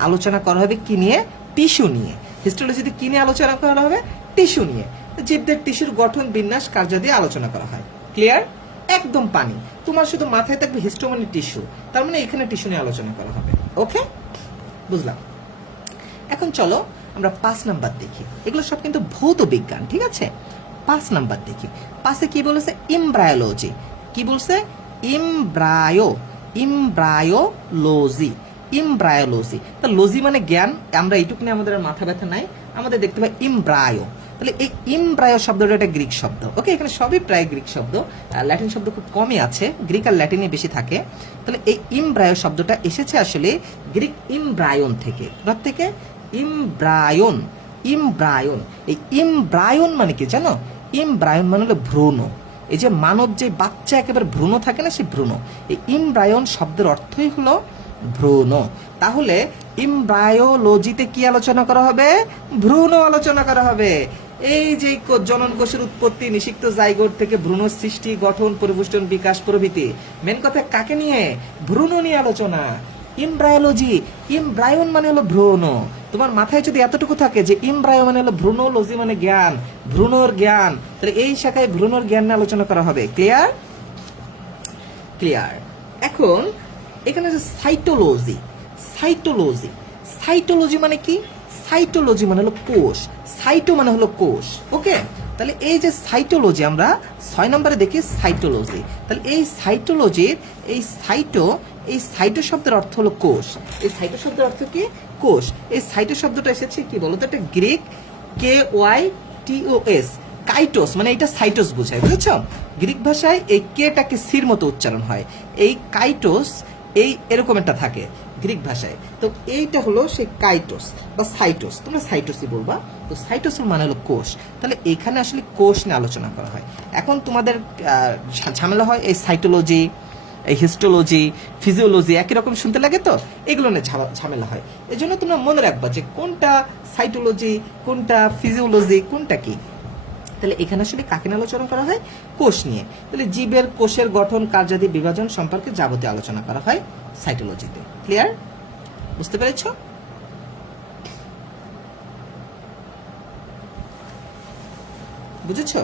আলোচনা করা হবে কি নিয়ে? টিস্যু নিয়ে। হিস্টোলজিতে কি নিয়ে আলোচনা করা হবে? টিস্যু নিয়ে। জীবদের টিস্যুর গঠন, বিন্যাস, কার্য দিয়ে আলোচনা করা হয়। ক্লিয়ার? একদম পানি। তোমার শুধু মাথায় থাকবে হিস্টো মানে টিস্যু, তার মানে এখানে টিস্যু নিয়ে আলোচনা করা হবে। ওকে, বুঝলাম। এখন চলো আমরা 5 নাম্বার দেখি। এগুলো সব কিন্তু ভৌত বিজ্ঞান, ঠিক আছে? 5 নাম্বার দেখি। 5-এ কি বলেছে? এমব্রায়োলজি। কি বলছে? এমব্রায়োলজি। এমব্রায়োলজি, তা লজি মানে জ্ঞান, আমরা এইটুকু নিয়ে আমাদের মাথা ব্যথা নাই, আমাদের দেখতে পাই এমব্রায়ো। তাহলে এই এমব্রায়ো শব্দটা একটা গ্রিক শব্দ। ওকে, এখানে সবই প্রায় গ্রিক শব্দ, ল্যাটিন শব্দ খুব কমই আছে, গ্রিক আর ল্যাটিনে বেশি থাকে। তাহলে এই এমব্রায়ো শব্দটা এসেছে আসলে গ্রিক এমব্রায়ন থেকে। কোথা থেকে? এমব্রায়ন। এমব্রায়ন, এই এমব্রায়ন মানে কি জানো? এমব্রায়ন মানে হলো ভ্রূণ। এই যে মানব যে বাচ্চা একেবারে ভ্রূণ থাকে না, সেই ভ্রূণ। এই এমব্রায়ন শব্দের অর্থই হলো ভ্রূণ। তাহলে এমব্রায়োলজিতে কি আলোচনা করা হবে? ভ্রূণ আলোচনা করা হবে। এই যে জনন কোষের উৎপত্তি, নিষিক্ত জাইগোট থেকে ভ্রূণ সৃষ্টি, গঠন, পরিপুষ্টন, বিকাশ প্রভৃতি। মেন কথা কাকে নিয়ে? ভ্রূণ নিয়ে আলোচনা। এমব্রায়োলজি, এমব্রায়ন মানে হলো ভ্রূণ। তোমার মাথায় যদি এতটুকু থাকে যে এমব্রায়ো মানে হলো ভ্রূণ, লজি মানে জ্ঞান, ভ্রূণর জ্ঞান, তাহলে এই শাখায় ভ্রূণর জ্ঞান নিয়ে আলোচনা করা হবে। ক্লিয়ার? ক্লিয়ার। এখন এখানে যে সাইটোলজি, সাইটোলজি, সাইটোলজি মানে কি? সাইটোলজি মানে হলো কোষ, সাইটো মানে হলো কোষ। ওকে, তাহলে এই যে সাইটোলজি আমরা 6 নম্বরে দেখি সাইটোলজি। তাহলে এই সাইটোলজির এই সাইটো শব্দের অর্থ হলো কোষ। এই সাইটো শব্দের অর্থ কি? কোষ। এই সাইটো শব্দটা এসেছে কি বলতো? একটা গ্রিক KYTOS, কাইটোস, মানে এটা সাইটোস বোঝায়, বুঝেছ? গ্রিক ভাষায় এই কেটাকে সির মতো উচ্চারণ হয়, এই কাইটোস এই এরকম একটা থাকে গ্রিক ভাষায়। তো এইটা হলো সেই কাইটোস বা সাইটোস, তোমরা সাইটোসই বলবা। তো সাইটোসের মানে হলো কোষ। তাহলে এখানে আসলে কোষ নিয়ে আলোচনা করা হয়। এখন তোমাদের ঝামেলা হয় এই সাইটোলজি, এই হিস্টোলজি, ফিজিওলজি একই রকম শুনতে লাগে, তো এগুলো নিয়ে ঝামেলা হয়। এই জন্য তোমরা মনে রাখবা যে কোনটা সাইটোলজি, কোনটা ফিজিওলজি, কোনটা কি। তাহলে এখানে আসলে কাকে নিয়ে আলোচনা করা হয়? কোষ নিয়ে। তাহলে জীবের কোষের গঠন, কার্যাদি, বিভাজন সম্পর্কে যাবতীয় আলোচনা করা হয় সাইটোলজিতে। ক্লিয়ার? বুঝতে পেরেছ? বুঝেছ?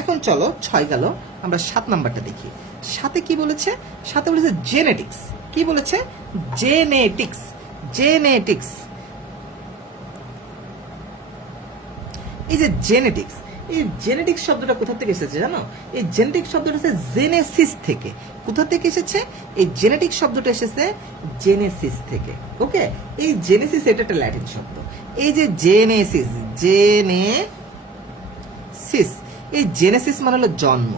এখন চলো 6 গেল, আমরা 7 নাম্বারটা দেখি। 7-এ কি বলেছে? 7-এ বলেছে জেনেটিক্স। কি বলেছে? জেনেটিক্স। জেনেটিক্স, এই যে জেনেটিক্স, এই জেনেটিক্স শব্দটা কোথা থেকে এসেছে জানো? এই জেনেটিক্স শব্দটা এসেছে জেনেসিস থেকে। কোথা থেকে এসেছে? এই জেনেটিক্স শব্দটা এসেছে জেনেসিস থেকে। ওকে, এই জেনেসিস এটা একটা ল্যাটিন শব্দ। এই যে জেনেসিস, জেনেসিস, এই জেনেসিস মানে হলো জন্ম।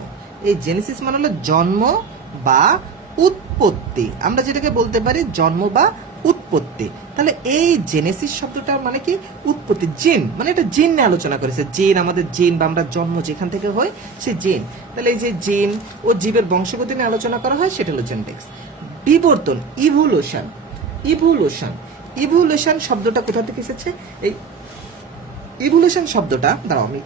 এই জেনেসিস মানে হলো জন্ম বা উৎপত্তি, আমরা যেটাকে বলতে পারি জন্ম বা উৎপত্তি। তাহলে এই জেনেসিস শব্দটা মানে কি? উৎপত্তি। জিন, মানে এটা জিন নিয়ে আলোচনা করেছে। জিন, আমাদের জিন বা আমরা জন্ম যেখান থেকে হয় সেই জিন। তাহলে এই যে জিন ও জীবের বংশগতি নিয়ে আলোচনা করা হয়, সেটা হলো জেনেটিক্স। বিবর্তন, ইভলিউশন। ইভলিউশন, ইভলিউশন শব্দটা কোথা থেকে এসেছে? এই ইভলিউশন শব্দটা দাঁড়াও আমি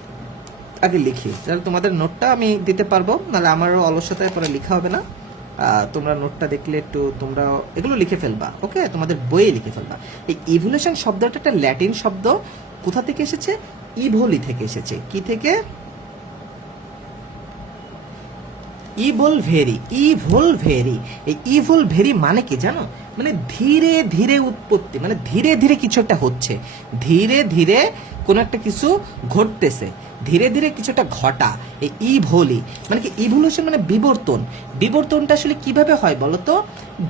আগে লিখি, তাহলে তোমাদের নোটটা আমি দিতে পারবো, নাহলে আমারও অলসতায় পরে লেখা হবে না। তোমরা নোটটা দেখলে একটু তোমরা এগুলো লিখে ফেলবা। ওকে, তোমাদের বইয়ে লিখে ফেলবা। এই ইভলিউশন শব্দটা একটা ল্যাটিন শব্দ। কোথা থেকে এসেছে? ইভোলি থেকে এসেছে। কি থেকে? ইভলভেরি, ইভলভেরি, এই ইভলভেরি মানে কি জানো? মানে ধীরে ধীরে উৎপত্তি, মানে ধীরে ধীরে কিছু একটা হচ্ছে, ধীরে ধীরে কোনো একটা কিছু ঘটতেছে, ধীরে ধীরে কিছু একটা ঘটা। এই ইভলি মানে কি? ইভলিউশন মানে বিবর্তন। বিবর্তনটা আসলে কিভাবে হয় বলো তো?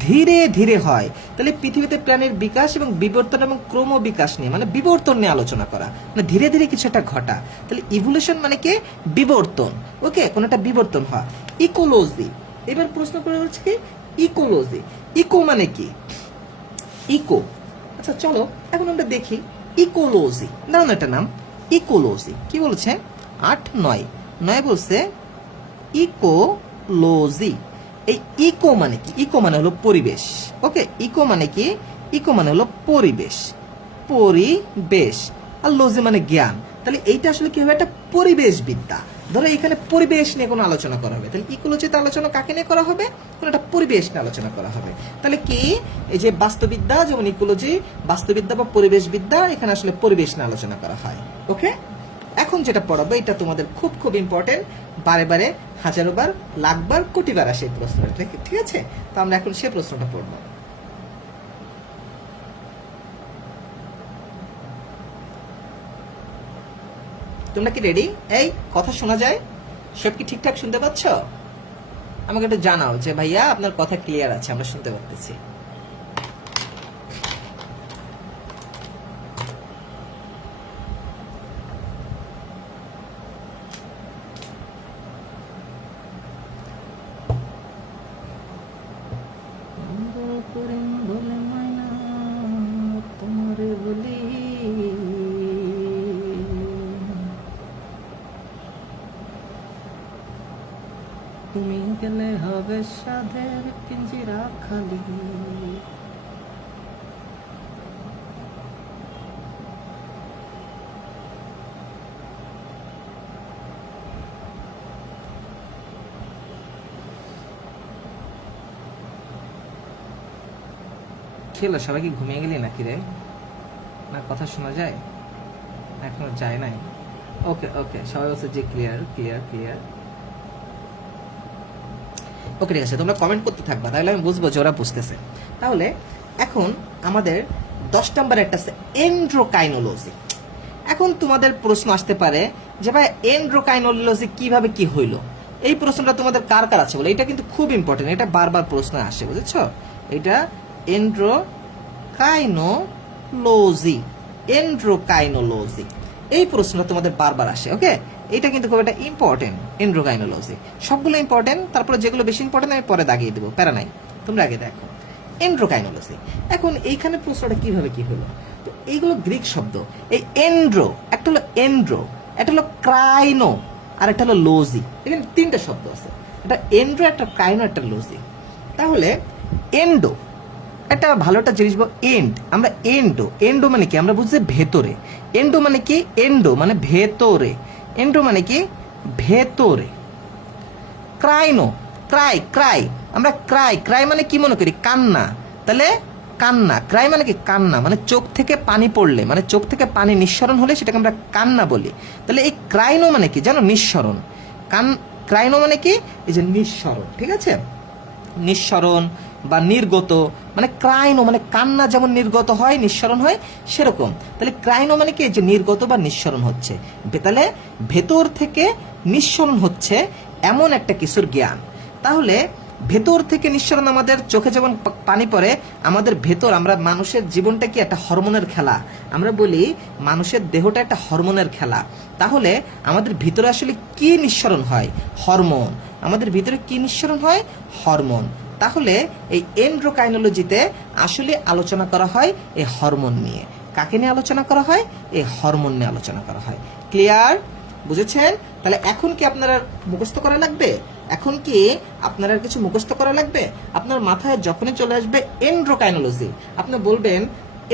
ধীরে ধীরে হয়। তাহলে পৃথিবীতে প্রাণীর বিকাশ এবং বিবর্তন এবং ক্রম বিকাশ নিয়ে, মানে বিবর্তন নিয়ে আলোচনা করা, মানে ধীরে ধীরে কিছু একটা ঘটা। তাহলে ইভলিউশন মানে কি? বিবর্তন। ওকে, কোনো একটা বিবর্তন হয়। ইকোলজি, এবার প্রশ্ন করে হচ্ছে কি ইকোলজি, ইকো মানে কি? ইকো, আচ্ছা চলো এখন আমরা দেখি ইকোলজি, নাম একটা নাম ইকোলজি। কি বলছে? 8-9 বলছে ইকোলজি। এই ইকো মানে কি? ইকো মানে হলো পরিবেশ। ওকে, ইকো মানে কি? ইকো মানে হলো পরিবেশ, পরিবেশ। আর লজি মানে জ্ঞান। তাহলে এইটা আসলে কি হবে? একটা পরিবেশ বিদ্যা। ধরো এখানে পরিবেশ নিয়ে কোনো আলোচনা করা হবে, তাহলে ইকোলজিতে আলোচনা কাকে নিয়ে করা হবে? কোনো একটা পরিবেশ নিয়ে আলোচনা করা হবে। তাহলে কি এই যে বাস্তুবিদ্যা, যেমন ইকোলজি বাস্তুবিদ্যা বা পরিবেশ বিদ্যা, এখানে আসলে পরিবেশ নিয়ে আলোচনা করা হয়। ওকে, এখন যেটা পড়াবো এটা তোমাদের খুব খুব ইম্পর্টেন্ট, বারে বারে হাজারো বার লাখবার কোটিবার আসে এই প্রশ্নটা, ঠিক আছে? তো আমরা এখন সে প্রশ্নটা পড়বো। তোমরা কি রেডি? এই কথা শোনা যায়? সব কি ঠিকঠাক শুনতে পাচ্ছ? আমাকে একটু জানাও যে ভাইয়া আপনার কথা ক্লিয়ার আছে, আমরা শুনতে পাচ্ছি। তোমারে বলি তুমি গেলে হবে সাধের পিঞ্জিরা খালি। খেলো, সবাই কি ঘুমিয়ে গেলি নাকি রে? না কথা শোনা যায়? এখনো যায় নাই? ওকে ওকে, সবাই বলছে যে ক্লিয়ার ক্লিয়ার ক্লিয়ার। ওকে ঠিক আছে, তোমরা কমেন্ট করতে থাকবা, তাহলে আমি বুঝবো যে ওরা বুঝতেছে। তাহলে এখন আমাদের 10 নম্বর একটা আছে এন্ড্রোকাইনোলজি। এখন তোমাদের প্রশ্ন আসতে পারে যে ভাই এন্ড্রোকাইনোলজি কিভাবে কি হইলো? এই প্রশ্নটা তোমাদের কার কার আছে বলে? এটা কিন্তু খুব ইম্পর্টেন্ট, এটা বারবার প্রশ্ন আসে, বুঝেছো? এটা এন্ড্রোকাইনোলজি, এন্ড্রোকাইনোলজি, এই প্রশ্নটা তোমাদের বারবার আসে। ওকে, এটা কিন্তু খুব একটা ইম্পর্টেন্ট, এন্ড্রোকাইনোলজি। সবগুলো ইম্পর্টেন্ট, তারপরে যেগুলো বেশি ইম্পর্টেন্ট আমি পরে দাগিয়ে দেবো, প্যারা নাই, তোমরা আগে দেখো এন্ড্রোকাইনোলজি। এখন এইখানে প্রশ্নটা কিভাবে কি হলো? তো এইগুলো গ্রিক শব্দ। এই এন্ড্রো, একটা হলো এন্ড্রো, একটা হলো ক্রাইনো, আর একটা হলো লোজি। এখানে 3টা শব্দ আছে, একটা এন্ড্রো, একটা ক্রাইনো, একটা লোজি। তাহলে এন্ডো, একটা ভালো একটা জিনিস বল, এন্ড। আমরা এন্ডো, এন্ডো মানে কি? আমরা বুঝছি ভেতরে। এন্ডো মানে কি? এন্ডো মানে ভেতরে, এন্ডো মানে কি? ভেতরে। ক্রাইনো, ক্রাই, ক্রাই, আমরা ক্রাই, ক্রাই মানে কি মনে করি? কান্না। তাহলে কান্না, ক্রাই মানে কি? কান্না, মানে চোখ থেকে পানি পড়লে, মানে চোখ থেকে পানি নিঃসরণ হলে সেটাকে আমরা কান্না বলি। তাহলে এই ক্রাইনো মানে কি জানো? নিঃসরণ। ক্রাইনো মানে কি? এই যে নিঃসরণ, ঠিক আছে? নিঃসরণ বা নির্গত, মানে ক্রাইনো মানে কান্না যেমন নির্গত হয়, নিঃসরণ হয়, সেরকম। তাহলে ক্রাইনো মানে কি? যে নির্গত বা নিঃসরণ হচ্ছে, তাহলে ভেতর থেকে নিঃসরণ হচ্ছে এমন একটা কিছুর জ্ঞান। তাহলে ভেতর থেকে নিঃসরণ, আমাদের চোখে যেমন পানি পড়ে, আমাদের ভেতর, আমরা মানুষের জীবনটা কি একটা হরমোনের খেলা। আমরা বলি মানুষের দেহটা একটা হরমোনের খেলা। তাহলে আমাদের ভিতরে আসলে কি নিঃসরণ হয়? হরমোন। আমাদের ভিতরে কি নিঃসরণ হয়? হরমোন। তাহলে এই এন্ড্রোকাইনোলজিতে আসলে আলোচনা করা হয় এই হরমোন নিয়ে। কাকে নিয়ে আলোচনা করা হয়? এই হরমোন নিয়ে আলোচনা করা হয়। ক্লিয়ার? বুঝেছেন? তাহলে এখন কি আপনারা মুখস্থ করা লাগবে? এখন কি আপনার কিছু মুখস্থ করা লাগবে? আপনার মাথায় যখনই চলে আসবে এন্ড্রোকাইনোলজি, আপনি বলবেন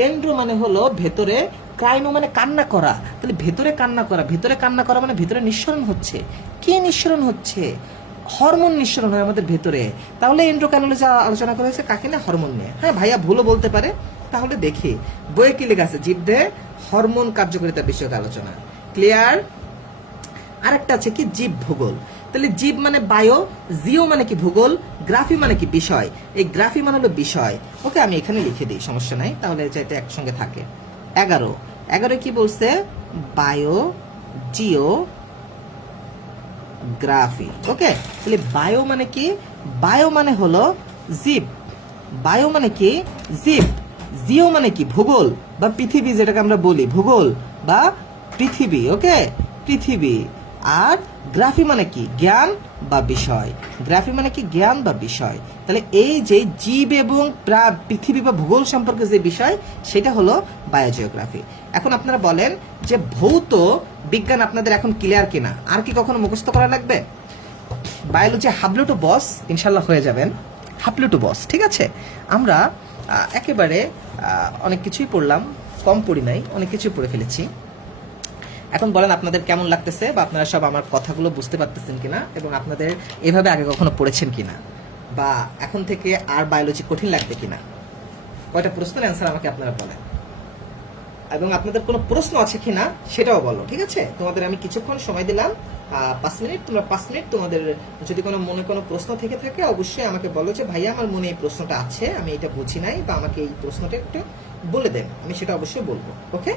এন্ড্রো মানে হলো ভেতরে, ক্রাইনো মানে কান্না করা। তাহলে ভেতরে কান্না করা, ভেতরে কান্না করা মানে ভেতরে নিঃসরণ হচ্ছে। কি নিঃসরণ হচ্ছে? হরমোন নিঃসরণ হয় আমাদের ভেতরে। তাহলে এন্ড্রোকাইনোলজি আলোচনা করা হয়েছে কাকে নিয়ে? হরমোন নিয়ে। হ্যাঁ ভাইয়া ভুলও বলতে পারে, তাহলে দেখি বইয়ে কি লেখা আছে, জীবদেহে হরমোন কার্যকারিতা বিষয়ক আলোচনা। ক্লিয়ার? আরেকটা আছে কি জীব ভূগোল। তাহলে জীব মানে বায়ো, জিও মানে কি ভূগোল, গ্রাফি মানে কি বিষয়। এই গ্রাফি মানে হলো বিষয়। ওকে, আমি এখানে লিখে দিই, সমস্যা নাই, তাহলে যাতে একসঙ্গে থাকে। 11 11 কি বলছে? বায়ো, জিও, গ্রাফি। ওকে, তাহলে বায়ো মানে কি? বায়ো মানে হলো জীব, বায়ো মানে কি? জীব। জিও মানে কি? ভূগোল বা পৃথিবী, যেটাকে আমরা বলি ভূগোল বা পৃথিবী। ওকে, পৃথিবী। আর গ্রাফি মানে কি? জ্ঞান বা বিষয়। গ্রাফি মানে কি? জ্ঞান বা বিষয়। তাহলে এই যে জীব এবং পৃথিবী বা ভূগোল সম্পর্কে যে বিষয়, সেটা হলো বায়োজিওগ্রাফি। এখন আপনারা বলেন যে ভৌত বিজ্ঞান আপনাদের এখন ক্লিয়ার কিনা? আর কি কখনো মুখস্থ করা লাগবে? বায়োলজি হাবলু টু বস ইনশাল্লাহ হয়ে যাবেন, হাবলু টু বস। ঠিক আছে, আমরা একেবারে অনেক কিছুই পড়লাম, কম পড়ি নাই, অনেক কিছুই পড়ে ফেলেছি। এখন বলেন আপনাদের কেমন লাগতেছে, বা আপনারা সব আমার কথাগুলো বুঝতে পারতেছেন কিনা, এবং আপনাদের এভাবে আগে কখনো পড়েছেন কিনা, বা এখন থেকে আর বায়োলজি কঠিন লাগবে কিনা? কয়টা প্রশ্নের অ্যান্সার আমাকে আপনারা বলেন, এবং আপনাদের কোনো প্রশ্ন আছে কিনা সেটাও বলো। ঠিক আছে, তোমাদের আমি কিছুক্ষণ সময় দিলাম, 5 মিনিট। তোমরা 5 মিনিট তোমাদের যদি কোনো মনে কোনো প্রশ্ন থেকে থাকে অবশ্যই আমাকে বলো যে ভাইয়া আমার মনে এই প্রশ্নটা আছে, আমি এটা বুঝি নাই, বা আমাকে এই প্রশ্নটা একটু বলে দেন, আমি সেটা অবশ্যই বলবো। ওকে,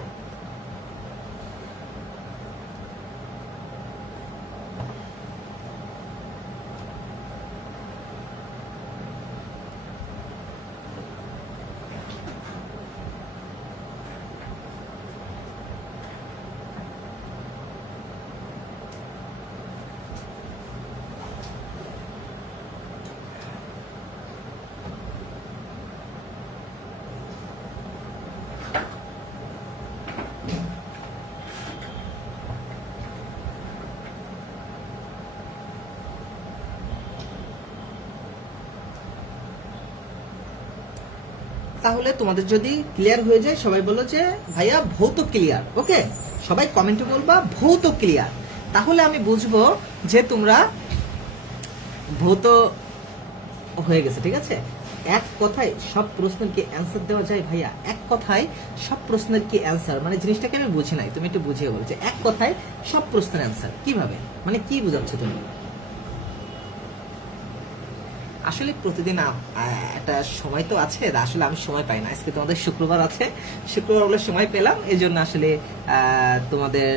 তাহলে তোমাদের যদি ক্লিয়ার হয়ে যায় সবাই বলো যে ভাইয়া ভৌত ক্লিয়ার। ওকে, সবাই কমেন্টে বলবা ভৌত ক্লিয়ার, তাহলে আমি বুঝবো যে তোমরা ভৌত হয়ে গেছে। ঠিক আছে, এক কথায় সব প্রশ্নের কি অ্যান্সার দেওয়া যায় ভাইয়া? এক কথায় সব প্রশ্নের কি অ্যান্সার, মানে জিনিসটাকে আমি বুঝি নাই, তুমি একটু বুঝিয়ে বলো যে এক কথায় সব প্রশ্নের অ্যান্সার কিভাবে, মানে কি বোঝাচ্ছ তুমি? আসলে প্রতিদিন একটা সময় তো আছে, আসলে আমি সময় পাই না। আজকে তোমাদের শুক্রবার আছে, শুক্রবার বলে সময় পেলাম, এই জন্য আসলে তোমাদের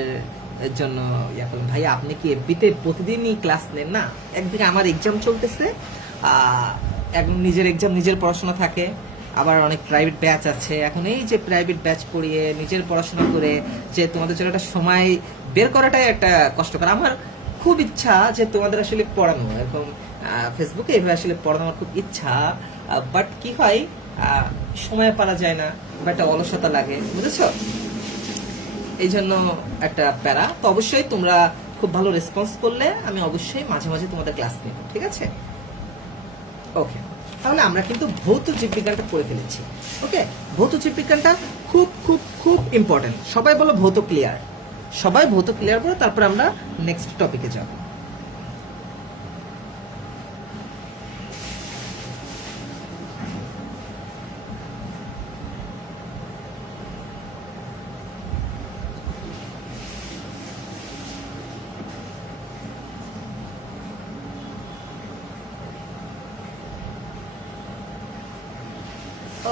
জন্য ইয়া করলাম। ভাইয়া আপনি কি এফবিতে প্রতিদিনই ক্লাস নেন? না, একদিকে আমার এক্সাম চলতেছে, একদম নিজের এক্সাম, নিজের পড়াশোনা থাকে, আবার অনেক প্রাইভেট ব্যাচ আছে। এখন এই যে প্রাইভেট ব্যাচ পড়িয়ে নিজের পড়াশোনা করে যে তোমাদের জন্য একটা সময় বের করাটাই একটা কষ্টকর। আমার খুব ইচ্ছা যে তোমাদের আসলে পড়ানো, এরকম ফেসবুকে এভাবে আসলে পড়ানো আমার খুব ইচ্ছা, বাট কি হয়, সময় পারা যায় না, বা একটা অলসতা লাগে, বুঝেছ? এই জন্য একটা প্যারা। তো অবশ্যই তোমরা খুব ভালো রেসপন্স করলে আমি অবশ্যই মাঝে মাঝে তোমাদের ক্লাস নেব। ঠিক আছে, ওকে। তাহলে আমরা কিন্তু ভৌত জীববিজ্ঞানটা পড়ে ফেলেছি। ওকে, ভৌত জীববিজ্ঞানটা খুব খুব খুব ইম্পর্টেন্ট। সবাই বলো ভৌত ক্লিয়ার, সবাই ভৌত ক্লিয়ার বলো, তারপর আমরা নেক্সট টপিকে যাব।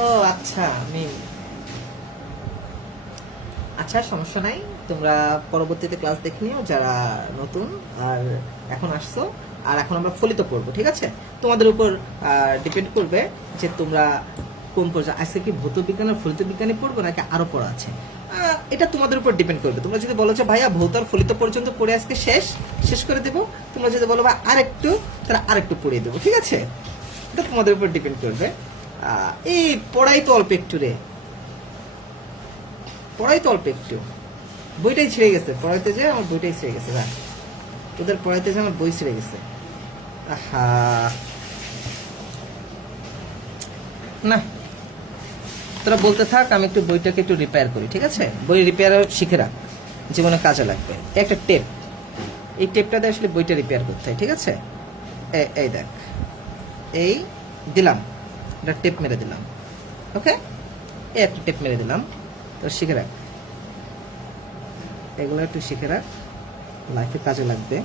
ও আচ্ছা, আচ্ছা সমস্যা নাই, তোমরা পরবর্তীতে ক্লাস দেখে নিও যারা নতুন আর এখন আসছো। আর এখন আমরা ফলিত পড়বো। ঠিক আছে, তোমাদের উপর ডিপেন্ড করবে যে তোমরা কোন পর্যায়ে, আজকে কি ভৌত বিজ্ঞান আর ফলিত বিজ্ঞানে পড়বো নাকি আরো পড়া আছে, এটা তোমাদের উপর ডিপেন্ড করবে। তোমরা যদি বলো যে ভাইয়া ভৌত আর ফলিত পর্যন্ত পড়ে আজকে শেষ করে দেবো, তোমরা যদি বলো ভাই আরেকটু, তাহলে আরেকটু পড়িয়ে দেবো। ঠিক আছে, এটা তোমাদের উপর ডিপেন্ড করবে। এই পড়াই তো অল্প একটু রে, পড়াই তো অল্প একটু, বইটাই ছিঁড়ে গেছে পড়াইতে, যে আমার বইটাই ছিঁড়ে গেছে ভাই, তোদের পড়াইতে যে আমার বই ছিঁড়ে গেছে। আহা, না তোরা বলতে থাক, আমি একটু বইটাকে একটু রিপেয়ার করি। ঠিক আছে, বই রিপেয়ার শিখে রাখ, জীবনে কাজে লাগবে। একটা টেপ, এই টেপটা দিয়ে আসলে বইটা রিপেয়ার করতে হয়। ঠিক আছে, এই দেখ, এই দিলাম, একটা টেপ মেরে দিলাম। ওকে, এই একটা টেপ মেরে দিলাম, তো শিখে রাখ, এগুলো একটু শিখে রাখ, লাইফে কাজে লাগবে।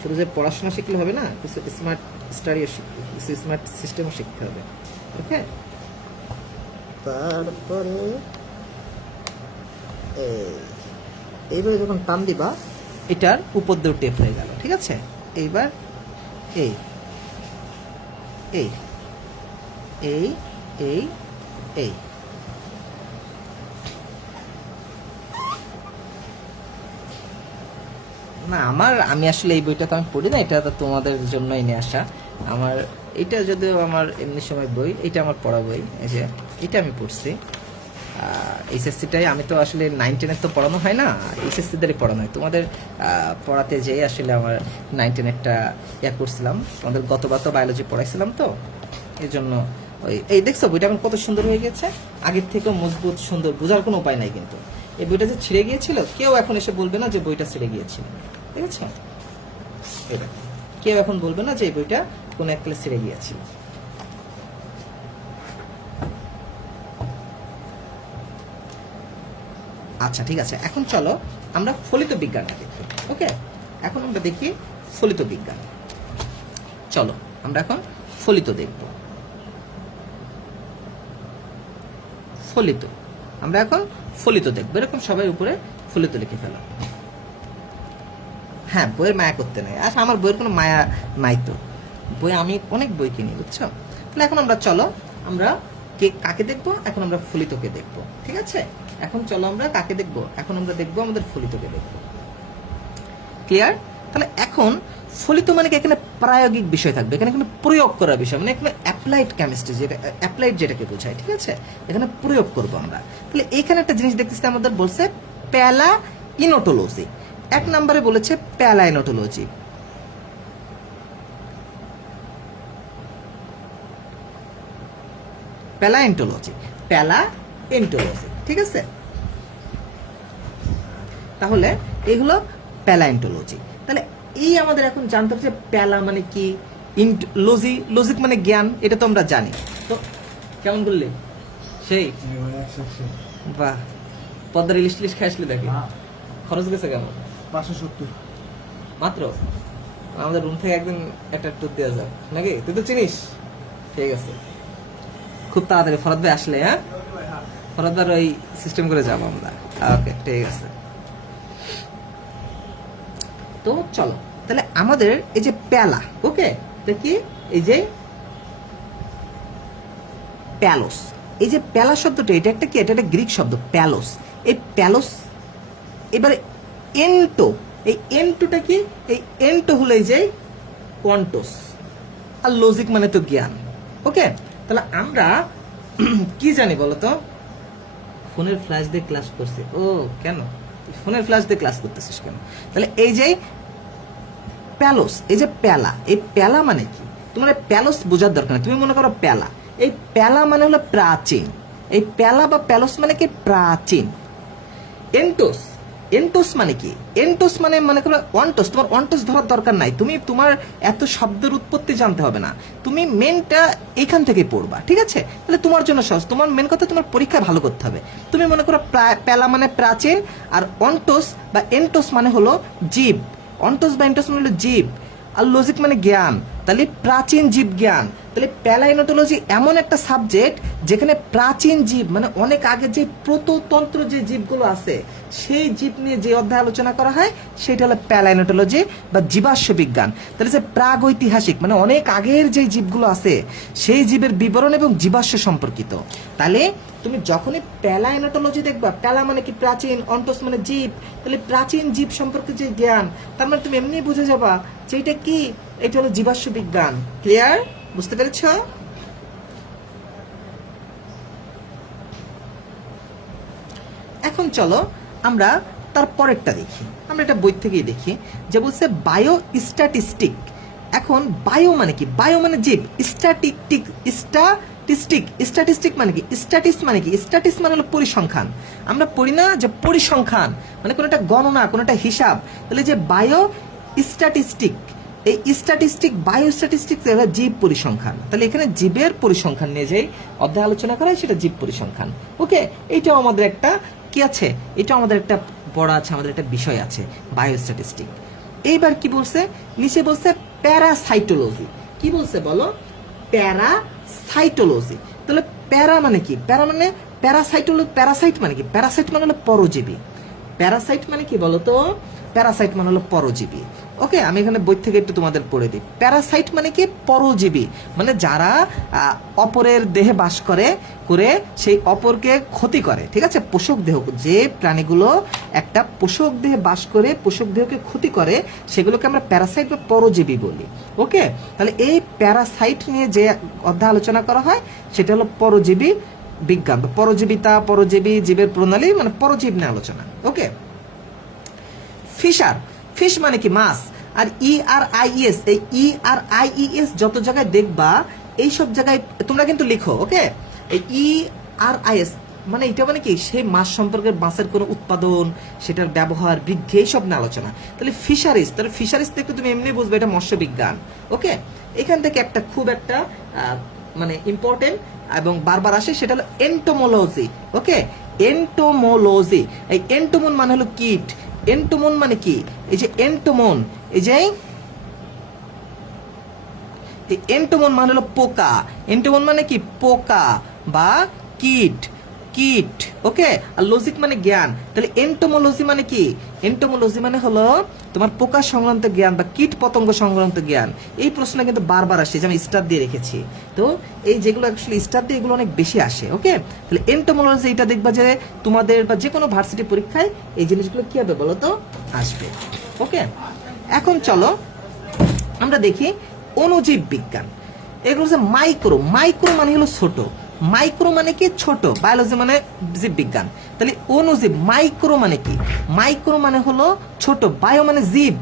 শুধু যে পড়াশোনা শিখলে হবে না, কিছু স্মার্ট স্টাডিও শিখতে, কিছু স্মার্ট সিস্টেমও শিখতে হবে। ওকে, তারপরে এইবারে যখন টান দিবা এটার উপর দিয়ে টেপ হয়ে গেল, ঠিক আছে। এইবার এই এই এই এই এই না আমি আসলে এই বইটা তো আমি পড়ি না, এটা তো তোমাদের জন্যই নিয়ে আসা। আমার এটা যদিও আমার এমনি সময় বই, এটা আমার পড়া বই, এই যে এটা আমি পড়ছি। এইচএসসিটাই আমি তো আসলে 9-10 তো পড়ানো হয় না, এইচএসসিদেরই পড়ানো হয়। তোমাদের পড়াতে যেয়ে আসলে আমার 9-10 করছিলাম, তোমাদের গতবার তো বায়োলজি পড়াইছিলাম, তো এই জন্য এই দেখছো বইটা এখন কত সুন্দর হয়ে গেছে, আগের থেকেও মজবুত সুন্দর, বোঝার কোনো উপায় নাই। কিন্তু এই বইটা যে ছিঁড়ে গিয়েছিল, কেউ এখন এসে বলবে না যে বইটা ছিঁড়ে গিয়েছিল, ঠিক আছে। কেউ এখন বলবে না যে এই বইটা কোন এক ক্লাস ছিঁড়ে গিয়েছিল। আচ্ছা ঠিক আছে, এখন চলো আমরা ফলিত বিজ্ঞানটা দেখি। ওকে, এখন আমরা দেখি ফলিত বিজ্ঞান। চলো আমরা এখন ফলিত দেখব। ফলিত আমরা এখন ফলিত দেখবো, এরকম সবাই উপরে ফলিত লিখে ফেলো। হ্যাঁ, বইয়ের মায়া করতে নাই, আর আমার বইয়ের কোনো মায়া নাই, তো বই আমি অনেক বই কিনি, বুঝছো। তাহলে এখন আমরা চলো আমরা কাকে দেখবো, এখন আমরা ফলিতকে দেখবো, ঠিক আছে। এখন চলো আমরা কাকে দেখবো, এখন আমরা দেখবো আমাদের ফলিতকে দেখবো। ক্লিয়ার? তাহলে এখন ফলিত মানে কি, এখানে প্রায়োগিক বিষয় থাকবে, এখানে কোনো প্রয়োগ করার বিষয়, মানে এখানে অ্যাপ্লাইড কেমিস্ট্রি, যেটা অ্যাপ্লাইড যেটাকে বোঝায়, ঠিক আছে। এখানে প্রয়োগ করবো আমরা। তাহলে এখানে একটা জিনিস দেখতেছি, আমাদের বলছে প্যালাইনোটোলজি। 1 নম্বরে বলেছে প্যালাইনোটোলজি। প্যালাইনোটোলজি, প্যালাইনোটোলজি, ঠিক আছে। তাহলে এই হলো প্যালাইনোটোলজি। তাহলে এই আমাদের এখন জানতে হবে যে প্যালা মানে কি, লজি, লজিক মানে জ্ঞান, এটা তো আমরা জানি। তো কেমন বললি? সেই বাহ, পদ্মার ইলিশ টিলিশ খাই আসলে দেখি। খরচ গেছে কেমন? 570 মাত্র। আমাদের রুম থেকে একদিন একটা ট্যুর দেওয়া যাক নাকি, তুই তো চিনিস। ঠিক আছে, খুব তাড়াতাড়ি ফরাদ ভাই আসলে, হ্যাঁ ফরাদ ভাই ওই সিস্টেম করে যাবো আমরা। ওকে ঠিক আছে। তো চলো তাহলে আমাদের এই যে প্যালা, ওকে দেখি, এই যে প্যালোস, এই যে প্যালা শব্দটা, এটা একটা কি, এটা একটা গ্রিক শব্দ প্যালোস। এই প্যালোস, এবারে এন্টো, এই এন্টোটা কি, এই এন্টো হলো এই যে ওয়ান্টোস, আর লজিক মানে তো জ্ঞান। ওকে, তাহলে আমরা কি জানি বলতো, ফোনের ফ্ল্যাশ দিয়ে ক্লাস করছি। ও কেন ফোনের ফ্ল্যাশ দিয়ে ক্লাস করতেছিস কেন? তাহলে এই যে প্যালোস, এই যে প্যালা, এই প্যালা মানে কি, তোমার প্যালোস বোঝার দরকার নেই। তুমি মনে করো প্যালা, এই প্যালা মানে হলো প্রাচীন, এই প্যালা বা প্যালোস মানে কি প্রাচীন। এন্টোস, এন্টোস মানে কি, এন্টোস মানে মনে করো ওয়ান্টোস, তোমার ওয়ান্টোস ধরার দরকার নাই, তুমি তোমার এত শব্দের উৎপত্তি জানতে হবে না, তুমি মেনটা এখান থেকে পড়বা, ঠিক আছে। তাহলে তোমার জন্য সহজ, তোমার মেন কথা তোমার পরীক্ষা ভালো করতে হবে। তুমি মনে করো প্যালা মানে প্রাচীন, আর অন্টোস বা এন্টোস মানে হলো জীব, অন্টোস বা এন্টোস মানে হলো জীব, আর লজিক মানে জ্ঞান, তাহলে প্রাচীন জীব জ্ঞান। তাহলে প্যালাইনোটোলজি এমন একটা সাবজেক্ট যেখানে প্রাচীন জীব মানে অনেক আগে যে প্রততন্ত্র যে জীবগুলো আছে, সেই জীব নিয়ে যে অধ্যায় আলোচনা করা হয় সেটা হলো প্যালাইনোটোলজি বা জীবাশ্ম বিজ্ঞান। তাহলে যে প্রাগৈতিহাসিক মানে অনেক আগের যে জীবগুলো আছে সেই জীবের বিবরণ এবং জীবাশ্ম সম্পর্কিত। তাহলে তুমি যখনই প্যালাইনোটোলজি দেখবা, প্যালা মানে কি প্রাচীন, অন্টোস মানে জীব, তাহলে প্রাচীন জীব সম্পর্কে যে জ্ঞান, তার মানে তুমি এমনি বুঝে যাবা যে এটা কি, এটা হলো জীবাশ্ম বিজ্ঞান। ক্লিয়ার? বুঝতে পেরেছ? এখন চলো আমরা তার পরেরটা দেখি, আমরা এটা বই থেকেই দেখি, যে বলছে বায়ো স্ট্যাটিস্টিক। এখন বায়ো মানে কি, বায়ো মানে জীব, স্ট্যাটিস্টিক, স্ট্যাটিস্টিক মানে কি, স্ট্যাটিস মানে কি, স্ট্যাটিস মানে হলো পরিসংখ্যান। আমরা পড়ি না যে পরিসংখ্যান মানে কোনো একটা গণনা, কোনো একটা হিসাব, তাহলে যে বায়ো স্ট্যাটিস্টিক, এই স্ট্যাটিস্টিক, বায়ো স্ট্যাটিস্টিক জীব পরিসংখ্যান। তাহলে এখানে জীবের পরিসংখ্যান নিয়ে যেই অধ্যায় আলোচনা করা হয় সেটা জীব পরিসংখ্যান। ওকে, এইটাও আমাদের একটা কি আছে, এটাও আমাদের একটা পড়া আছে, আমাদের একটা বিষয় আছে বায়ো স্ট্যাটিস্টিক। এইবার কি বলছে, নিচে বলছে প্যারাসাইটোলজি। কি বলছে বলো, প্যারাসাইটোলজি। তাহলে প্যারা মানে কি, প্যারা মানে প্যারাসাইট মানে কি, প্যারাসাইট মানে হলো পরজীবী। প্যারাসাইট মানে কি বলো তো, প্যারাসাইট মানে হলো পরজীবী। ওকে, আমি এখানে বই থেকে একটু তোমাদের পড়ে দিই। প্যারাসাইট মানে কি, পরজীবী, মানে যারা অপরের দেহে বাস করে সেই অপরকে ক্ষতি করে। ঠিক আছে, পোষক দেহ, যে প্রাণীগুলো একটা পোষক দেহে বাস করে পোষক দেহকে ক্ষতি করে সেগুলোকে আমরা প্যারাসাইট বা পরজীবী বলি। ওকে, তাহলে এই প্যারাসাইট নিয়ে যে অধ্যায় আলোচনা করা হয় সেটা হলো পরজীবী বিজ্ঞান বা পরজীবিতা, পরজীবী জীবের প্রণালী, মানে পরজীব নিয়ে আলোচনা। ওকে, ফিশার, ফিশ মানে কি মাছ। আর ERIES, এই ERIES যত জায়গায় দেখবা এই সব জায়গায় তোমরা কিন্তু লিখো। ওকে, এই ERIS মানে এটা মানে কি, সেই মাছ সম্পর্কে মাছের কোনো উৎপাদন, সেটার ব্যবহার, বৃদ্ধি, এইসব নিয়ে আলোচনা। তাহলে ফিশারিজ, তাহলে ফিশারিজ থেকে তুমি এমনি বুঝবে এটা মৎস্য বিজ্ঞান। ওকে, এখান থেকে একটা খুব একটা মানে ইম্পর্টেন্ট এবং বারবার আসে, সেটা হলো এন্টোমোলজি। ওকে, এন্টোমোলজি, এই এন্টোমন মানে হলো কীট। এন্টোমন মানে কি, এই যে এন্টোমন, এই যে এন্টোমন মানে হলো পোকা। এন্টোমন মানে কি, পোকা বা কীট, কীট। ওকে, আর লজিক মানে জ্ঞান। তাহলে এন্টোমোলজি মানে কি, এন্টোমোলজি মানে হলো তোমার পোকা সংক্রান্ত জ্ঞান বা কীট পতঙ্গ সংক্রান্ত জ্ঞান। এই প্রশ্নটা কিন্তু বারবার আসে, যে আমি স্টার দিয়ে রেখেছি। তো এই যেগুলো অ্যাকচুয়ালি স্টার দিয়ে, এগুলো অনেক বেশি আসে। ওকে, তাহলে এন্টোমোলজি, এটা দেখবা যে তোমাদের বা যে কোনো ভার্সিটি পরীক্ষায় এই জিনিসগুলো কি হবে বলো তো, আসবে। ওকে, এখন চলো আমরা দেখি অণুজীব বিজ্ঞান। এগুলো হচ্ছে মাইক্রো, মাইক্রো মানে হলো ছোট, মাইক্রো মানে কি ছোট, বায়োলজি মানে জীব বিজ্ঞান। তাহলে অণুজীব, মাইক্রো মানে কি, মাইক্রো মানে হলো ছোট, বায়ো মানে জীব,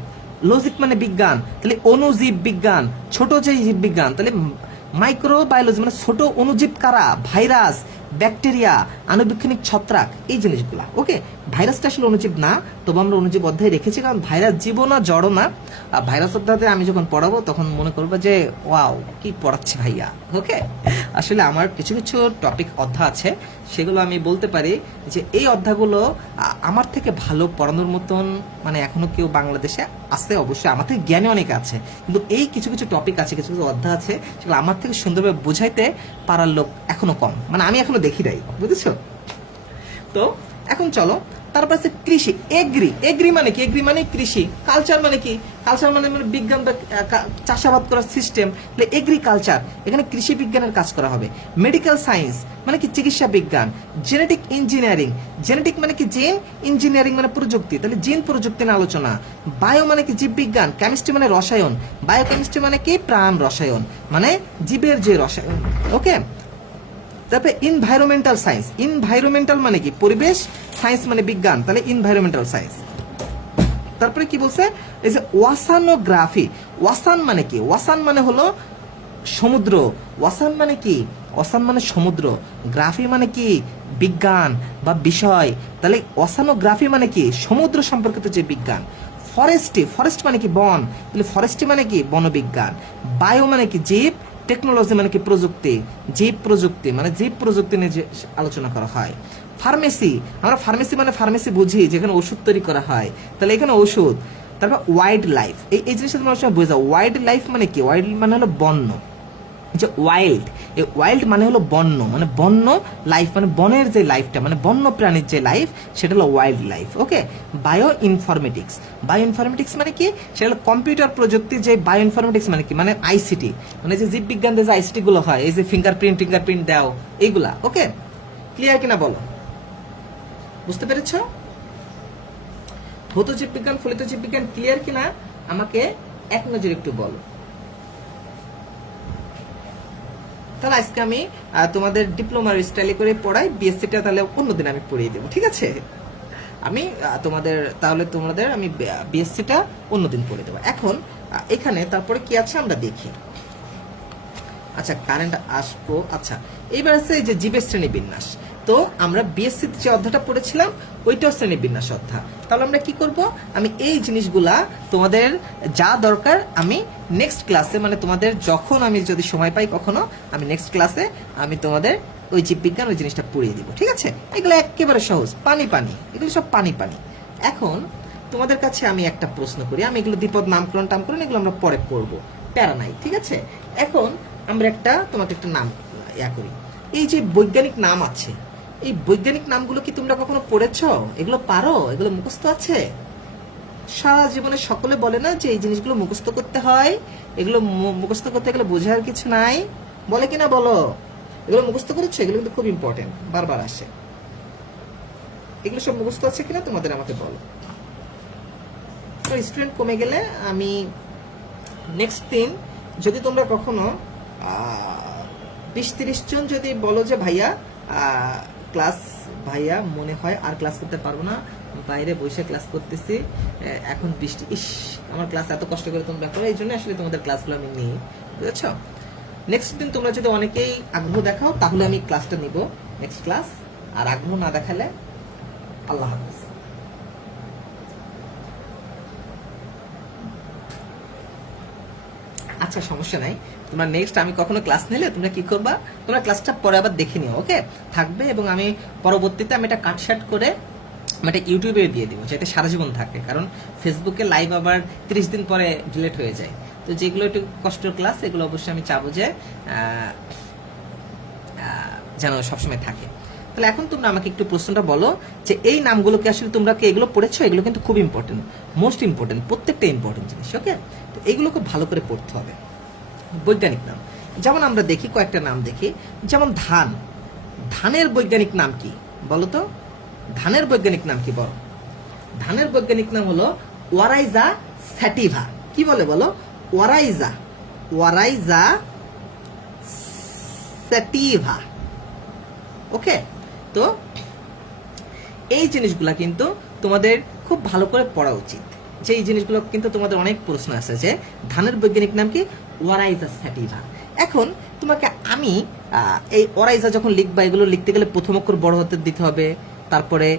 লজিক মানে বিজ্ঞান। তাহলে অণুজীব বিজ্ঞান, ছোট যে জীব বিজ্ঞান। তাহলে মাইক্রো বায়োলজি মানে ছোট অণুজীব কারা, ভাইরাস, ব্যাকটেরিয়া, আণুবীক্ষণিক ছত্রাক, এই জিনিসগুলা। ওকে, ভাইরাসটা আসলে অণুজীব না, তবু আমরা অণুজীব অধ্যায় রেখেছি, কারণ ভাইরাস জীবও না, জড়ও না। ভাইরাস অধ্যায়তে আমি যখন পড়াবো তখন মনে করবো যে ওয়াও, কি পড়াচ্ছে ভাইয়া। ওকে, আসলে আমার কিছু কিছু টপিক অধ্যায় আছে, সেগুলো আমি বলতে পারি যে এই অধ্যায়গুলো আমার থেকে ভালো পড়ানোর মতন মানে এখনো কেউ বাংলাদেশে আছে। অবশ্যই আমার থেকে জ্ঞানী অনেক আছে, কিন্তু এই কিছু কিছু টপিক আছে, কিছু কিছু অধ্যায় আছে, সেগুলো আমার থেকে সুন্দরভাবে বুঝাইতে পারার লোক এখনো কম, মানে আমি এখনো দেখি নাই, বুঝেছো? তো এখন চলো, তারপর আছে কৃষি, এগ্রি। এগ্রি মানে কি, এগ্রি মানে কৃষি। কালচার মানে কি, কালচার মানে বিজ্ঞান বা চাষাবাদ করার সিস্টেম। এগ্রিকালচার, এখানে কৃষি বিজ্ঞানের কাজ করা হবে। মেডিকেল সায়েন্স মানে কি, চিকিৎসা বিজ্ঞান। জেনেটিক ইঞ্জিনিয়ারিং, জেনেটিক মানে কি জিন, ইঞ্জিনিয়ারিং মানে প্রযুক্তি, তাহলে জিন প্রযুক্তি নিয়ে আলোচনা। বায়ো মানে কি জীববিজ্ঞান, কেমিস্ট্রি মানে রসায়ন, বায়োকেমিস্ট্রি মানে কি প্রাণ রসায়ন, মানে জীবের যে রসায়ন। ওকে, তারপরে ইনভাইরনমেন্টাল সায়েন্স, ইনভাইরনমেন্টাল মানে কি পরিবেশ, সায়েন্স মানে বিজ্ঞান, তাহলে ইনভাইরনমেন্টাল সায়েন্স। তারপরে কি বলছে, এই যে ওয়াসানোগ্রাফি, ওয়াসান মানে কি, ওয়াসান মানে হলো সমুদ্র, ওয়াসান মানে কি, ওয়াসান মানে সমুদ্র, গ্রাফি মানে কি বিজ্ঞান বা বিষয়, তাহলে ওয়াসানোগ্রাফি মানে কি সমুদ্র সম্পর্কিত যে বিজ্ঞান। ফরেস্ট্রি, ফরেস্ট মানে কি বন, তাহলে ফরেস্ট্রি মানে কি বনবিজ্ঞান। বায়ো মানে কি জীব, টেকনোলজি মানে কি প্রযুক্তি, জীব প্রযুক্তি মানে জীব প্রযুক্তি নিয়ে যে আলোচনা করা হয়। ফার্মেসি, আমরা ফার্মেসি মানে ফার্মেসি বুঝি যেখানে ওষুধ তৈরি করা হয়, তাহলে এখানে ওষুধ। তারপর ওয়াইল্ড লাইফ, এই জিনিসটা তোমরা সবসময় বুঝে যাও। ওয়াইল্ড লাইফ মানে কি, ওয়াইল্ড মানে হলো বন্য, যে ওয়াইল্ড, এই ওয়াইল্ড মানে হলো বন্য, মানে বন্য লাইফ মানে বনের যে লাইফটা, মানে বন্য প্রাণীর যে লাইফ, সেটা হলো ওয়াইল্ড লাইফ। ওকে, বায়ো ইনফরমেটিক্স, বায়ো ইনফরমেটিক্স মানে কি, সেটা হলো কম্পিউটার প্রযুক্তি। যে বায়ো ইনফরমেটিক্স মানে কি, মানে আইসিটি, মানে যে জীববিজ্ঞান যে আইসিটি গুলো হয়, এই যে ফিঙ্গারপ্রিন্ট দাও, এইগুলা। ওকে, ক্লিয়ার কিনা বলো, বুঝতে পেরেছ? ভৌত জীববিজ্ঞান, ফলিত জীববিজ্ঞান ক্লিয়ার কিনা আমাকে এক নজর একটু বলো। তাহলে আজকে আমি তোমাদের ডিপ্লোমার স্টাইলে করে পড়াই, বিএসসিটা তাহলে অন্যদিন আমি পড়িয়ে দেবো, ঠিক আছে? আমি তোমাদের আমি বিএসসিটা অন্যদিন পড়িয়ে দেবো। এখন এখানে তারপরে কি আছে আমরা দেখি। আচ্ছা, কারেন্ট আসবো। আচ্ছা, এইবার আছে এই যে জীবের শ্রেণী বিন্যাস। তো আমরা বিএসসিতে যে অধ্যায়টা পড়েছিলাম ওইটাও শ্রেণী বিন্যাস অধ্যায়। তাহলে আমরা কি করব, আমি এই জিনিসগুলা তোমাদের যা দরকার আমি নেক্সট ক্লাসে, মানে তোমাদের যখন আমি যদি সময় পাই কখনো, আমি নেক্সট ক্লাসে আমি তোমাদের ওই জীববিজ্ঞান ওই জিনিসটা পড়িয়ে দিব, ঠিক আছে? এগুলো একেবারে সহজ, পানি পানি, এগুলো সব পানি পানি। এখন তোমাদের কাছে আমি একটা প্রশ্ন করি, আমি এগুলো দ্বিপদ নামকরণ টামকরণ এগুলো আমরা পরে করব, প্যারা নাই, ঠিক আছে? এখন আমরা তোমাকে একটা নাম করি। এই যে বৈজ্ঞানিক নাম আছে, এই বৈজ্ঞানিক নামগুলো কি তোমরা কখনো পড়েছো? এগুলো পারো? এগুলো মুখস্থ আছে? সারা জীবনে সকলে বলে না যে এই জিনিসগুলো মুখস্থ করতে হয়, এগুলো মুখস্থ করতে গেলে বোঝার কিছু নাই, বলে কিনা বলো? এগুলো মুখস্থ করেছো? এগুলো কিন্তু খুব ইম্পর্টেন্ট, বারবার আসে। এগুলো সব মুখস্থ আছে কিনা তোমাদের আমাকে বলো। স্টুডেন্ট কমে গেলে আমি নেক্সট দিন যদি তোমরা কখনো 20-30 জন যদি বলো যে ভাইয়া ক্লাস, ভাইয়া মনে হয় আর ক্লাস করতে পারবো না, বাইরে বসে ক্লাস করতেছি, এখন বৃষ্টি, ইস আমার ক্লাস এত কষ্ট করে তোমরা করো, এই জন্য আসলে তোমাদের ক্লাসগুলো আমি নিই, বুঝেছ? নেক্সট দিন তোমরা যদি অনেকেই আগ্রহ দেখাও তাহলে আমি ক্লাসটা নিব, নেক্সট ক্লাস। আর আগ্রহ না দেখালে আল্লাহ হাফেজ। আচ্ছা, সমস্যা নাই, তোমরা নেক্সট আমি কখনো ক্লাস নিলে তোমরা কি করবা, তোমরা ক্লাসটা পরে আবার দেখে নিও, ওকে? থাকবে, এবং আমি পরবর্তীতে আমি এটা কাটশাট করে আমি এটা ইউটিউবে দিয়ে দিব, যাতে সারা জীবন থাকে, কারণ ফেসবুকে লাইভ আবার 30 দিন পরে ডিলিট হয়ে যায়। তো যেগুলো একটু কষ্টের ক্লাস এগুলো অবশ্যই আমি চাবো যে যেন সবসময় থাকে। তাহলে এখন তোমরা আমাকে একটু প্রশ্নটা বলো যে এই নামগুলোকে আসলে তোমরা কি এগুলো পড়েছো? এগুলো কিন্তু খুব ইম্পর্টেন্ট, মোস্ট ইম্পর্টেন্ট, প্রত্যেকটা ইম্পর্টেন্ট জিনিস, ওকে? তো এগুলো খুব ভালো করে পড়তে হবে। বৈজ্ঞানিক নাম, যেমন আমরা দেখি কয়েকটা নাম দেখি, যেমন ধান, ধানের বৈজ্ঞানিক নাম কি বলো তো? ধানের বৈজ্ঞানিক নাম কি বলো? ধানের বৈজ্ঞানিক নাম হলো ওয়ারাইজা স্যাটিভা। কি বলে বলো? ওয়ারাইজা, ওয়ারাইজা স্যাটিভা, ওকে? তো এই জিনিসগুলা কিন্তু তোমাদের খুব ভালো করে পড়া উচিত, যে এই জিনিসগুলো কিন্তু তোমাদের অনেক প্রশ্ন আছে যে ধানের বৈজ্ঞানিক নাম কি? ওয়ারাইজা স্যাটিভা। এখন তোমাকে আমি এই ওয়ারাইজা যখন লিখবা, এগুলো লিখতে গেলে প্রথম অক্ষর বড় হাতে দিতে হবে, তারপরে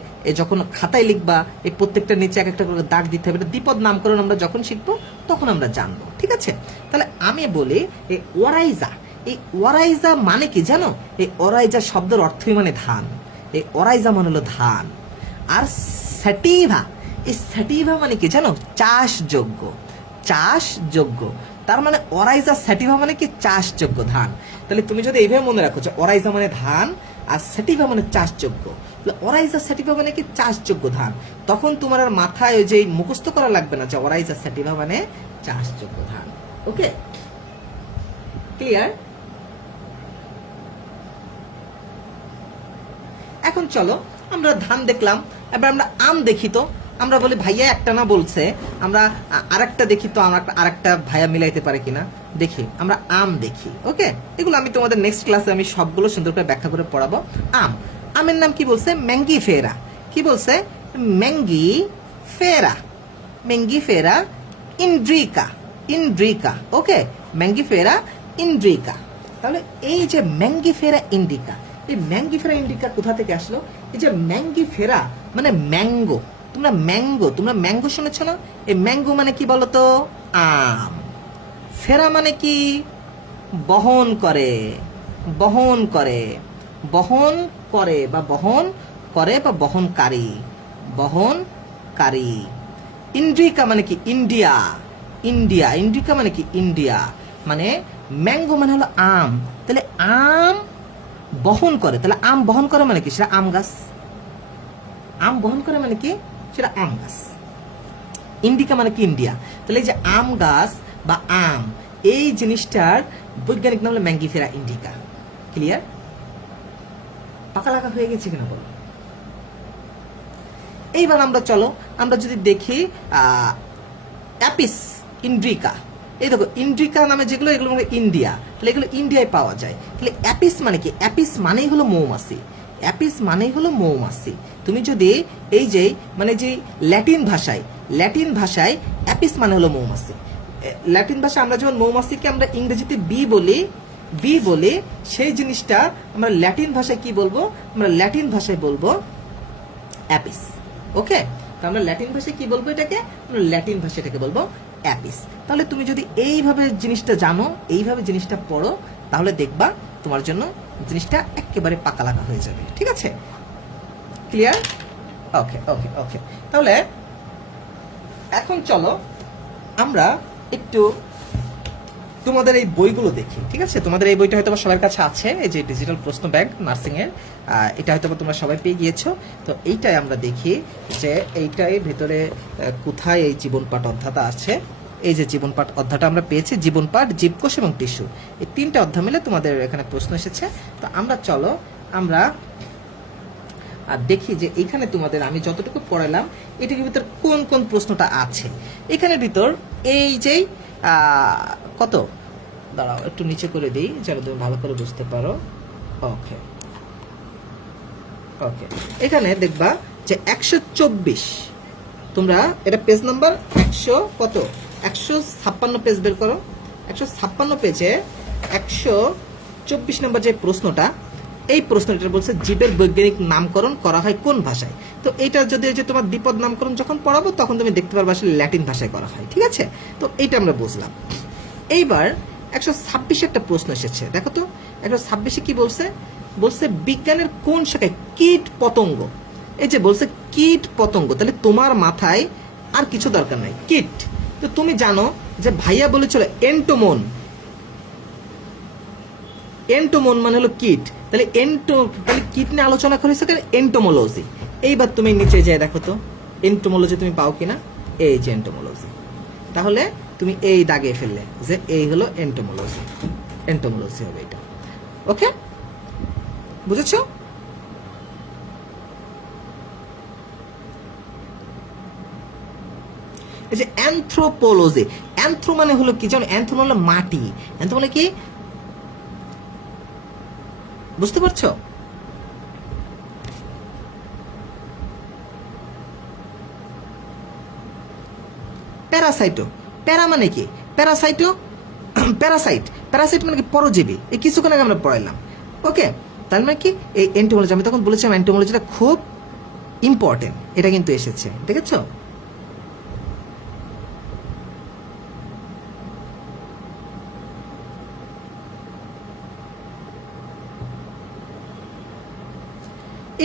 যখন খাতায় লিখবা এই প্রত্যেকটা নিচে এক একটা করে দাগ দিতে হবে। এটা দ্বিপদ নামকরণ আমরা যখন শিখবো তখন আমরা জানবো, ঠিক আছে? তাহলে আমি বলি এই ওয়ারাইজা, এই ওয়ারাইজা মানে কি জানো? এই ওয়ারাইজা শব্দের অর্থই মানে ধান, এই ওয়ারাইজা মানে হলো ধান। আর স্যাটিভা, এই স্যাটিভা মানে কি জানো? চাষযোগ্য, চাষযোগ্য। তার মানে ওরাইজা স্যাটিভা মানে কি? চাষযোগ্য ধান। তাহলে তুমি যদি এইভাবে মনে রাখো যে ওরাইজা মানে ধান আর স্যাটিভা মানে চাষযোগ্য, তাহলে ওরাইজা স্যাটিভা মানে কি? চাষযোগ্য ধান। তখন তোমার আর মাথায় ওই যে মুখস্থ করা লাগবে না যে ওরাইজা স্যাটিভা মানে চাষযোগ্য ধান, ওকে? ক্লিয়ার? এখন চলো আমরা ধান দেখলাম, এবার আমরা আম দেখি। তো আমরা বলি ভাইয়া একটা না বলছে, আমরা আরেকটা দেখি, তো আমরা আরেকটা ভাইয়া মিলাইতে পারে কিনা দেখি, আমরা আম দেখি, ওকে? এগুলো আমি তোমাদের নেক্সট ক্লাসে আমি সবগুলো সুন্দর করে ব্যাখ্যা করে পড়াবো। আম, আমের নাম কি বলছে? ম্যাঙ্গি ফেরা। কি বলছে? ম্যাঙ্গি ফেরা, ম্যাঙ্গি ফেরা ইন্ড্রিকা, ইন্ড্রিকা, ওকে? ম্যাঙ্গি ফেরা ইন্ড্রিকা। তাহলে এই যে ম্যাঙ্গি ফেরা ইন্ডিকা, এই ম্যাঙ্গি ফেরা ইন্ডিকা কোথা থেকে আসলো? এই যে ম্যাঙ্গি ফেরা মানে ম্যাঙ্গো, তোমরা ম্যাঙ্গো, তোমরা ম্যাঙ্গো শুনেছো না? এই ম্যাঙ্গো মানে কি বলতো? আম। ফেরা মানে কি? বহন করে, বহন করে, বহন করে বা বহন করে বা বহনকারী, বহনকারী। ইন্ডিকা মানে কি? ইন্ডিয়া, ইন্ডিয়া, ইন্ডিকা মানে কি? ইন্ডিয়া। মানে ম্যাঙ্গো মানে হলো আম, তাহলে আম বহন করে, তাহলে আম বহন করে মানে কি? সেটা আম গাছ। আম বহন করে মানে কি? সেটা আম গাছ। ইন্ডিকা মানে কি? ইন্ডিয়া। তাহলে এই যে আম গাছ বা আম, এই জিনিসটার বৈজ্ঞানিক নাম হলো ম্যাঙ্গিফেরা ইন্ডিকা। ক্লিয়ার? পাকা লাগা হয়ে গেছে কিনা বলো? এইবার আমরা চলো আমরা যদি দেখি অ্যাপিস ইন্ড্রিকা। এই দেখো ইন্ড্রিকা নামে যেগুলো, এগুলো মানে ইন্ডিয়া, তাহলে এগুলো ইন্ডিয়ায় পাওয়া যায়। তাহলে অ্যাপিস মানে কি? অ্যাপিস মানেই হলো মৌমাছি, অ্যাপিস মানেই হলো মৌমাছি। তুমি যদি এই যে মানে যে ল্যাটিন ভাষায়, ল্যাটিন ভাষায় অ্যাপিস মানে হলো মৌমাছি। ল্যাটিন ভাষায় আমরা যেমন মৌমাছিকে আমরা ইংরেজিতে বি বলি, বি বলি, সেই জিনিসটা আমরা ল্যাটিন ভাষায় কি বলবো? আমরা ল্যাটিন ভাষায় বলবো অ্যাপিস, ওকে? তো আমরা ল্যাটিন ভাষায় কি বলবো এটাকে? আমরা ল্যাটিন ভাষায় এটাকে বলবো অ্যাপিস। তাহলে তুমি যদি এইভাবে জিনিসটা জানো, এইভাবে জিনিসটা পড়ো, তাহলে দেখবা তোমার জন্য জিনিসটা একেবারে পাকা লাগা হয়ে যাবে, ঠিক আছে? ক্লিয়ার? ওকে ওকে ওকে। তাহলে এখন চলো আমরা একটু তোমাদের এই বইগুলো দেখি, ঠিক আছে? তোমাদের এই বইটা হয়তো সবার কাছে আছে, এই যে ডিজিটাল প্রশ্ন ব্যাংক নার্সিং এর, এটা হয়তো তোমরা সবাই পেয়ে গিয়েছো। তো এইটাই আমরা দেখি যে এইটাই ভেতরে কোথায় এই জীবন পাঠ অধ্যায়টা আছে। এই যে জীবন পাঠ অধ্যায়টা আমরা পেয়েছি, জীবন পাঠ, জীবকোষ এবং টিস্যু, এই তিনটা অধ্যায় মিলে তোমাদের এখানে প্রশ্ন এসেছে। তো আমরা চলো আমরা দেখি যে এখানে তোমাদের আমি যতটুকু পড়ালাম এটার ভিতর কোন কোন প্রশ্নটা আছে। এখানের ভিতর এই যে কত, দাঁড়াও একটু নিচে করে দিই যেন তুমি ভালো করে বুঝতে পারো। ওকে ওকে, এখানে দেখবা যে 124, তোমরা এটা পেজ নাম্বার 100 কত, 156 পেজ বের করো। 156 পেজে 124 নম্বর যে প্রশ্নটা, এই প্রশ্নটা বলছে জীবের বৈজ্ঞানিক নামকরণ করা হয় কোন ভাষায়। তো এটা যদি যে তোমার দ্বিপদ নামকরণ যখন পড়াবো তখন তুমি দেখতে পারবে আসলে ল্যাটিন ভাষায় করা হয়, ঠিক আছে? তো এইটা আমরা বুঝলাম। এইবার 126 একটা প্রশ্ন এসেছে, দেখো তো 126 কি বলছে, বলছে বিজ্ঞানের কোন শাখায় কীট পতঙ্গ। এই যে বলছে কীট পতঙ্গ, তাহলে তোমার মাথায় আর কিছু দরকার নাই, কীট। তো তুমি জানো যে ভাইয়া বলেছিল এন্টোমন, এন্টোমন মানে হলো কীট, তাহলে তাহলে কীট নিয়ে আলোচনা করেছে এন্টোমোলজি। এইবার তুমি নিচে যেয়ে দেখো তো এন্টোমোলজি তুমি পাও কিনা, এই যে এন্টোমোলজি, তাহলে তুমি এই দাগে ফেললে যে এই হলো এন্টোমোলজি, এন্টোমোলজি হবে এটা। ওকে, বুঝেছো? এই যে অ্যানথ্রোপোলজি, অ্যানথ্রো মানে হলো কি জানো, অ্যানথ্রো মানে মাটি, অ্যানথ্রো মানে কি বুঝতে পারছো? প্যারাসাইটো, প্যারা মানে কি, প্যারাসাইটো, প্যারাসাইট, প্যারাসাইট মানে কি পরজীবী, এই কিছুক্ষণ আগে আমরা পড়াইলাম। ওকে, তার মানে কি এই এন্টোমোলজি, আমি তখন বলেছিলাম এন্টোমোলজিটা খুব ইম্পর্টেন্ট, এটা কিন্তু এসেছে, দেখেছো?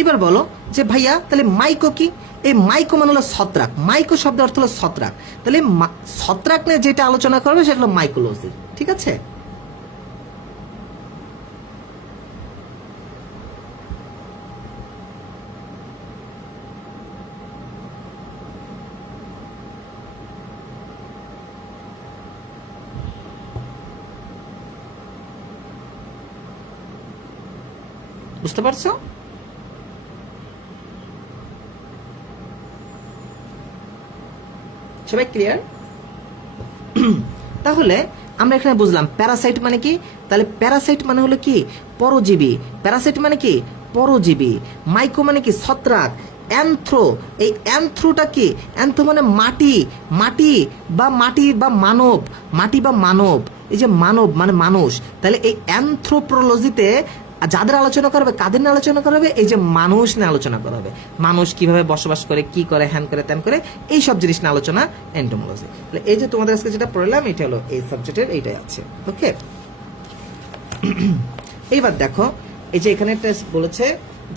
এবার বলো যে ভাইয়া তাহলে মাইকো কি, এই মাইকো মানে হলো ছত্রাক, মাইকো শব্দের অর্থ হলো ছত্রাক, তাহলে ছত্রাক নিয়ে যেটা আলোচনা করবে সেটা হলো মাইকোলজি, ঠিক আছে? বুঝতে পারছো? সবাই ক্লিয়ার? তাহলে আমরা এখানে বুঝলাম প্যারাসাইট মানে কি, তাহলে প্যারাসাইট মানে হলো কি পরজীবী, প্যারাসাইট মানে কি পরজীবী, মাইকো মানে কি ছত্রাক, অ্যানথ্রো, এই অ্যানথ্রোটা কি, অ্যানথ্রো মানে মাটি, মাটি বা মানব, মাটি বা মানব, এই যে মানব মানে মানুষ, তাহলে এই অ্যানথ্রোপোলজিতে যাদের আলোচনা করবে কাদের নিয়ে আলোচনা করবে, এই যে মানুষ নিয়ে আলোচনা করা হবে, মানুষ কিভাবে বসবাস করে, কি করে, হ্যান করে ত্যান করে, এই সব জিনিস নিয়ে আলোচনা এন্টোমোলজি। তাহলে এই যে তোমাদের আজকে যেটা পড়লাম এটা হলো এই সাবজেক্টের, এইটাই আছে। ওকে, এইবার দেখো এই যে এখানে একটা বলেছে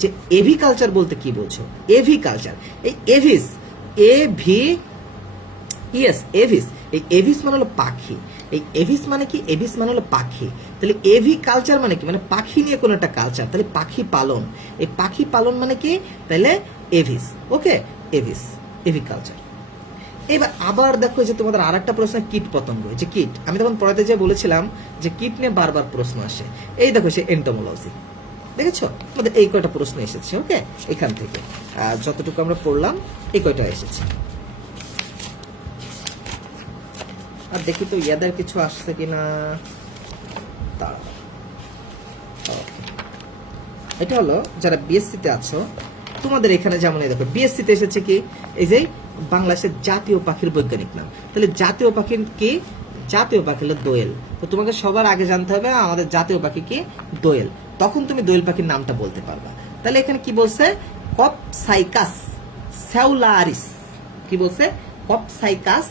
যে এভিকালচার বলতে কি বোঝো, এভিকালচার, এই এভিস, এভিস, এই এভিস মানে হলো পাখি, এই এভিস মানে কি, এভিস মানে হলো পাখি, তাহলে এভি কালচার মানে কি, মানে পাখি নিয়ে কোনো একটা কালচার, তাহলে পাখি পালন, এই পাখি পালন মানে কি, তাহলে এভিস। ওকে, এভিস, এভি কালচার। এবার আবার দেখো যে তোমাদের আর একটা প্রশ্ন কীট পতঙ্গ, যে কীট, আমি তখন পড়াতে যে বলেছিলাম যে কীট নিয়ে বারবার প্রশ্ন আসে, এই দেখো সে এন্টোমোলজি, দেখেছো? আমাদের এই কয়টা প্রশ্ন এসেছে। ওকে, এখান থেকে যতটুকু আমরা পড়লাম এই কয়টা এসেছে। আর দেখি তো ইয়াদের কিছু আসছে কিনা, এটা হলো যারা বিএসসিতে আছো তোমাদের এখানে যেমন এই দেখো বিএসসিতে এসেছে কি, এই যে বাংলাদেশের জাতীয় পাখির বৈজ্ঞানিক নাম, তাহলে জাতীয় পাখির কি, জাতীয় পাখি হলো দোয়েল। তো তোমাকে সবার আগে জানতে হবে আমাদের জাতীয় পাখি কি, দোয়েল, তখন তুমি দোয়েল পাখির নামটা বলতে পারবা। তাহলে এখানে কি বলছে, কপসাইকাস সাউলারিস, কি বলছে, কপসাইকাস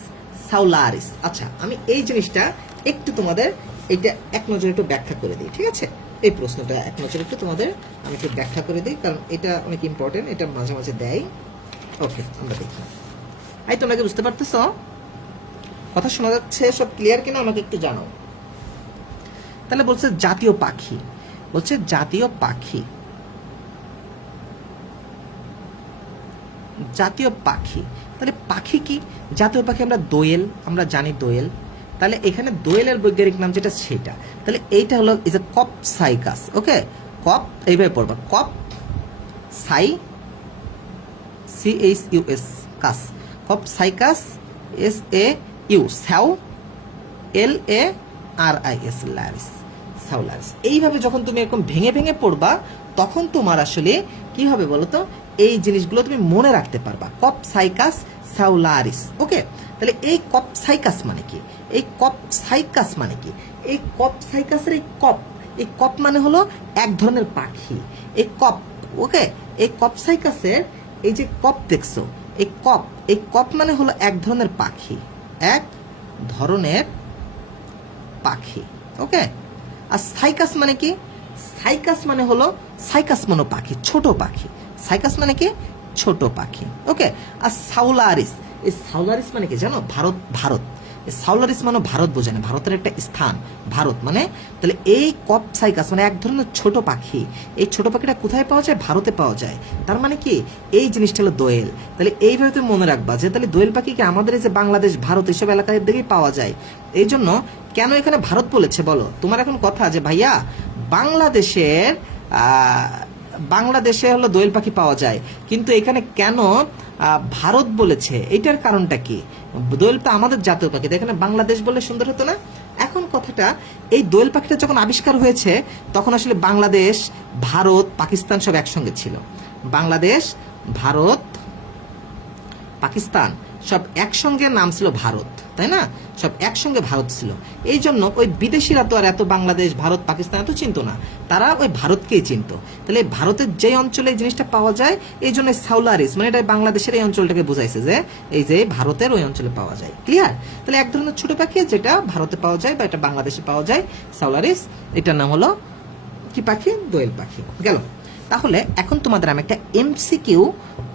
সাউলারিস। আচ্ছা, আমি এই জিনিসটা একটু তোমাদের এটা এক নজরে একটু ব্যাখ্যা করে দিই, ঠিক আছে? এই প্রশ্নটা এক নজরে একটু তোমাদের আমি একটু ব্যাখ্যা করে দিই, কারণ এটা অনেক ইম্পর্টেন্ট, এটা মাঝে মাঝে দেয়। ওকে, আমরা দেখি এই তোমরা কি বুঝতে পারতেছো? কথা শোনা যাচ্ছে? সব ক্লিয়ার কিনা আমাকে একটু জানাও। তাহলে বলছে জাতীয় পাখি, বলছে জাতীয় পাখি, জাতীয় পাখি। তাহলে পাখি কি? জাতীয় পাখি আমরা দোয়েল, আমরা জানি দোয়েল। তাহলে এখানে দোয়েলের বৈজ্ঞানিক নাম যেটা সেটা, তাহলে এইটা হলো ইজ এ কপ সাইকাস। ওকে, কপ এইভাবে পড়বা, কপ সাই CHUS কাস, কপ সাইকাস SAU, স্যাউ LARIS, লারিস, সাউলারিস। এইভাবে যখন তুমি এরকম ভেঙে ভেঙে পড়বা তখন তোমার আসলে কি হবে বলো তো, এই জিনিসগুলো তুমি মনে রাখতে পারবা। কপ সাইকাস সাউলারিস। ওকে, তাহলে এই কপ সাইকাস মানে কি? এই কপ সাইকাস মানে কি? এই কপ সাইকাসের এই কপ মানে হলো এক ধরনের পাখি, এই কপ। ওকে, এই কপ সাইকাসের এই যে কপ দেখছো, এই কপ মানে হলো এক ধরনের পাখি, এক ধরনের পাখি। ওকে, আর সাইকাস মানে কি? সাইকাস মানে হলো, সাইকাস মানে পাখি, ছোট পাখি। সাইকাস মানে কি? ছোট পাখি। ওকে, আর সাউলারিস, এই সাউলারিস মানে কি জানো? ভারত। সাউলারিস মানে ভারত বোঝায় না, ভারতের একটা স্থান ভারত মানে। তাহলে এই কপ সাইকাস মানে এক ধরনের ছোট পাখি, এই ছোট পাখিটা কোথায় পাওয়া যায়? ভারতে পাওয়া যায়। তার মানে কি এই জিনিসটা হলো দোয়েল। তাহলে এইভাবে তুমি মনে রাখবা যে তাহলে দোয়েল পাখি কি আমাদের এই যে বাংলাদেশ, ভারত এইসব এলাকার দিকেই পাওয়া যায়। এই জন্য কেন এখানে ভারত বলেছে বলো? তোমার এখন কথা যে ভাইয়া বাংলাদেশে হলো দোয়েল পাখি পাওয়া যায়, কিন্তু এখানে কেন ভারত বলেছে? এইটার কারণটা কি? দোয়েল তো আমাদের জাতীয় পাখি, এখানে বাংলাদেশ বললে সুন্দর হতো না? এখন কথাটা, এই দোয়েল পাখিটা যখন আবিষ্কার হয়েছে তখন আসলে বাংলাদেশ, ভারত, পাকিস্তান সব একসঙ্গে ছিল। বাংলাদেশ, ভারত, পাকিস্তান সব একসঙ্গে নাম ছিল ভারত, তাই না? সব একসঙ্গে ভারত ছিল। এই জন্য ওই বিদেশিরা তো আর এত বাংলাদেশ, ভারত, পাকিস্তান এত চিনতো না, তারা ওই ভারতকেই চিনতো। তাহলে ভারতের যে অঞ্চলে এই জিনিসটা পাওয়া যায়, এই জন্য সাউলারিস মানে এটা বাংলাদেশের এই অঞ্চলটাকে বোঝাইছে যে এই যে ভারতের ওই অঞ্চলে পাওয়া যায়। ক্লিয়ার? তাহলে এক ধরনের ছোট পাখি যেটা ভারতে পাওয়া যায় বা এটা বাংলাদেশে পাওয়া যায়, সাউলারিস, এটার নাম হলো কি পাখি? দোয়েল পাখি। গেল। তাহলে এখন তোমাদের আমি একটা MCQ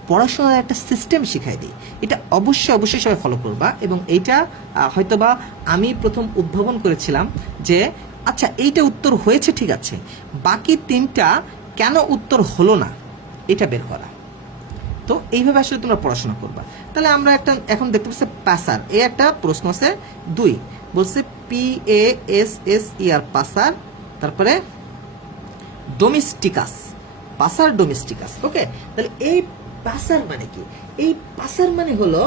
পড়াশোনার একটা সিস্টেম শিখাই দিই, এটা অবশ্যই সবাই ফলো করবা। এবং এইটা হয়তোবা আমি প্রথম উদ্ভাবন করেছিলাম যে আচ্ছা এইটা উত্তর হয়েছে ঠিক আছে, বাকি তিনটা কেন উত্তর হলো না এটা বের করা। তো এইভাবে আসলে তোমরা পড়াশোনা করবা। তাহলে আমরা একটা এখন দেখতে পাচ্ছি পাসার, এই একটা প্রশ্ন আছে 2, বলছে PASSER পাসার, তারপরে ডোমেস্টিকাস, পাসার ডোমেস্টিকাস। ওকে, তাহলে এই পাসার মানে কি? এই পাসার মানে হলো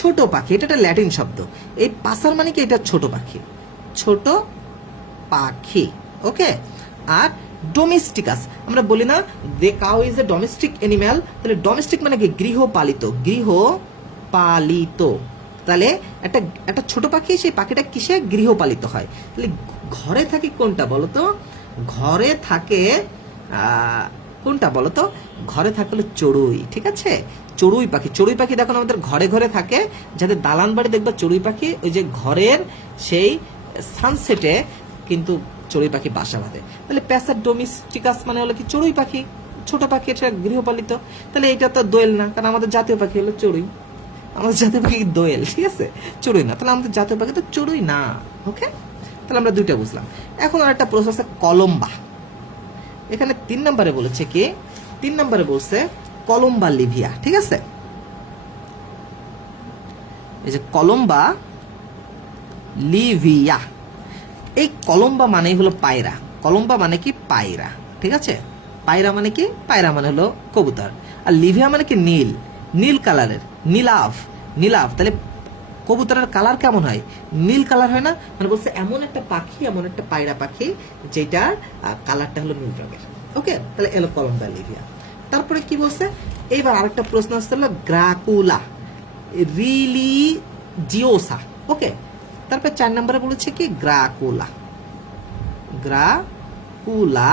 ছোট পাখি, এটা একটা ল্যাটিন শব্দ। এই পাসার মানে কি? এটা ছোট পাখি, ছোট পাখি। ওকে, আর ডোমেস্টিকাস আমরা বলি না the cow is a domestic animal, তাহলে ডোমেস্টিক মানে কি? গৃহপালিত, গৃহপালিত। তাহলে একটা ছোট পাখি, সেই পাখিটা কিসে? গৃহপালিত হয়। তাহলে ঘরে থাকে কোনটা বলো তো? ঘরে থাকে কোনটা বলো তো? ঘরে থাকে হলো চড়ুই। ঠিক আছে, চড়ুই পাখি। চড়ুই পাখি দেখো আমাদের ঘরে ঘরে থাকে, যাদের দালান বাড়ি দেখবা চড়ুই পাখি ওই যে ঘরের সেই সানসেটে কিন্তু চড়ুই পাখি বাসা বাঁধে। তাহলে প্যাসার ডোমেস্টিকাস মানে হলো কি? চড়ুই পাখি, ছোট পাখি, এটা গৃহপালিত। তাহলে এটা তো দোয়েল না, কারণ আমাদের জাতীয় পাখি হলো চড়ুই, আমাদের জাতীয় পাখি দোয়েল, ঠিক আছে, চড়ুই না। তাহলে আমাদের জাতীয় পাখি তো চড়ুই না। ওকে, তাহলে আমরা দুইটা বুঝলাম। এখন আর একটা প্রশ্ন আছে কলম্বা। এখানে 3 নম্বরে বলেছে কি? 3 নম্বরে বলছে কলম্বা লিভিয়া। ঠিক আছে, এই যে কলম্বা লিভিয়া, এই কলম্বা মানেই হলো পায়রা। কলম্বা মানে কি? পায়রা। ঠিক আছে, পায়রা মানে কি? পায়রা মানে হলো কবুতর। আর লিভিয়া মানে কি? নীল, নীল কালারের, নীলাভ, নীলাভ। তাহলে কবুতরের কালার কেমন হয়? নীল কালার হয় না? মানে বলছে এমন একটা পাখি, এমন একটা পায়রা পাখি যেটার কালারটা হলো নীল রঙের। ওকে, তাহলে এলো কলম্বা লিভিয়া। তারপরে কি বলছে? এইবার আরেকটা প্রশ্ন আসছে হলো গ্রাকুলা রিলিজিওসা। ওকে, তারপর 4 নম্বরে বলেছে কি? গ্রাকুলা, গ্রাকুলা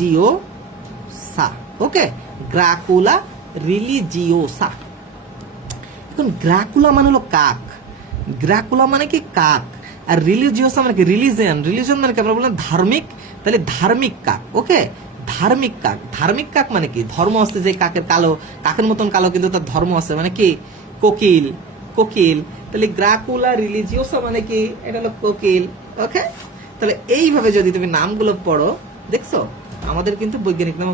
রিলিজিওসা। ওকে, গ্রাকুলা রিলিজিওসা। এখন গ্রাকুলা মানে হলো কাক, গ্রাকুলা মানে কি? কাক। আর রিলিজিওসা মানে কি? রিলিজিয়ন, রিলিজিয়ন মানে কি? আমরা বললাম ধার্মিক, তাহলে ধার্মিক কাক। ওকে, ধার্মিক কাক। ধার্মিক কাক মানে কি, ধর্ম আছে যে কাকের কালো, কাকের মতন কালো কিন্তু তার ধর্ম আছে, মানে কি কোকিল। কোকিল, তাহলে গ্রাকুলা রিলিজিওসা মানে কি, এটা হলো কোকিল। ওকে, তাহলে এইভাবে যদি তুমি নামগুলো পড়ো, দেখছো আমাদের কিন্তু বৈজ্ঞানিক নাম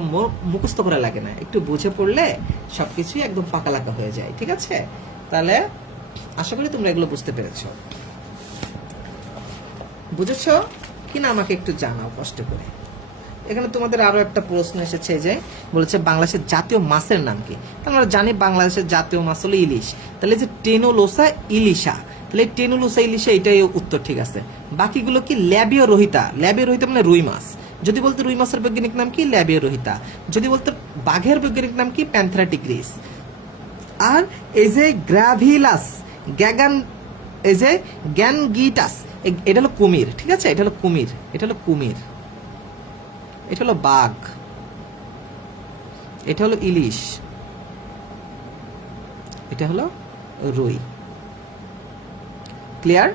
মুখস্থ করা লাগে না, একটু বুঝে পড়লে সবকিছুই একদম পাকালাকা হয়ে যায়। ঠিক আছে, তাহলে আশা করি তোমরা এগুলো বুঝতে পেরেছো। বুঝেছো কিনা আমাকে একটু জানাও কষ্ট করে। এখানে তোমাদের আরো একটা প্রশ্ন এসেছে যে বলেছে বাংলাদেশের জাতীয় মাছের নাম কি। আমরা জানি বাংলাদেশের জাতীয় মাছ হলো ইলিশ, তাহলে যে টেনোলোসা ইলিশা, তাহলে টেনোলোসা ইলিশা এটাই উত্তর। ঠিক আছে, বাকিগুলো কি ল্যাবিও রোহিতা। ল্যাবিও রোহিতা মানে রুই মাছ। যদি বলতে রুই মাছের বৈজ্ঞানিক নাম কি, ল্যাবিও রোহিতা। যদি বলতে বাঘের বৈজ্ঞানিক নাম কি, প্যান্থেরা টিগ্রিস। আর এই যে গ্রাভিলাস গ্যাগান, এই যে গ্যানগিটাস, এটা হলো কুমির। ঠিক আছে, এটা হলো কুমির, এটা হলো কুমির, এটা হলো বাঘ, এটা হলো ইলিশ, এটা হলো রুই। ক্লিয়ার?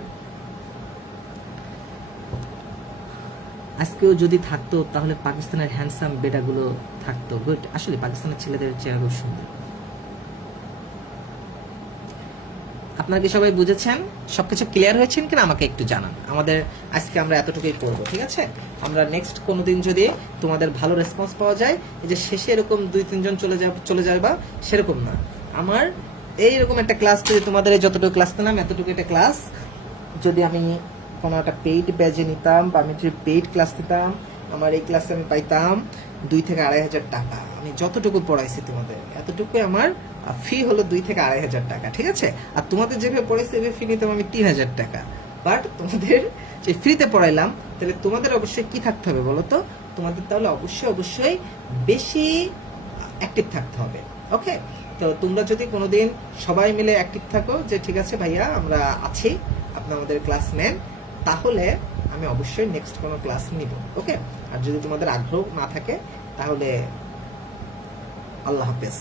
আজকেও যদি থাকতো তাহলে পাকিস্তানের হ্যান্ডসাম বেটাগুলো থাকতো। গুড, আসলে পাকিস্তানের ছেলেদের চেহারা খুব সুন্দর। আপনারা কি সবাই বুঝেছেন? সবকিছু ক্লিয়ার হয়েছেন কিনা আমাকে একটু জানান। আমাদের আজকে আমরা এতটুকুই করবো। ঠিক আছে, আমরা নেক্সট কোনোদিন যদি তোমাদের ভালো রেসপন্স পাওয়া যায়, এই যে শেষে এরকম 2-3 জন চলে যাবে বা সেরকম না, আমার এইরকম একটা ক্লাস যদি তোমাদের যতটুকু ক্লাস নিলাম এতটুকু একটা ক্লাস যদি আমি কোনো একটা পেইড ব্যাজে নিতাম বা আমি যদি পেইড ক্লাস নিতাম, আমার এই ক্লাসে আমি পাইতাম 2 থেকে 2,500 টাকা। আমি যতটুকু পড়াইছি তোমাদের এতটুকু আমার ফি হলো 2 থেকে 2,500 টাকা। ঠিক আছে, আর তোমাদের যেভাবে পড়াইছি এভাবে ফি নিতাম আমি 3,000 টাকা। বাট তোমাদের যে ফ্রিতে পড়াইলাম, তাহলে তোমাদের অবশ্যই কি থাকতে হবে বলো তো? তোমাদের তাহলে অবশ্যই বেশি অ্যাক্টিভ থাকতে হবে। ওকে, তো তোমরা যদি কোনোদিন সবাই মিলে অ্যাক্টিভ থাকো যে ঠিক আছে ভাইয়া আমরা আছি, আপনি আমাদের ক্লাস নেন, তাহলে আমি অবশ্যই নেক্সট কোনো ক্লাস নিব। ওকে, আর যদি তোমাদের আগ্রহ না থাকে তাহলে আল্লাহ হাফেজ।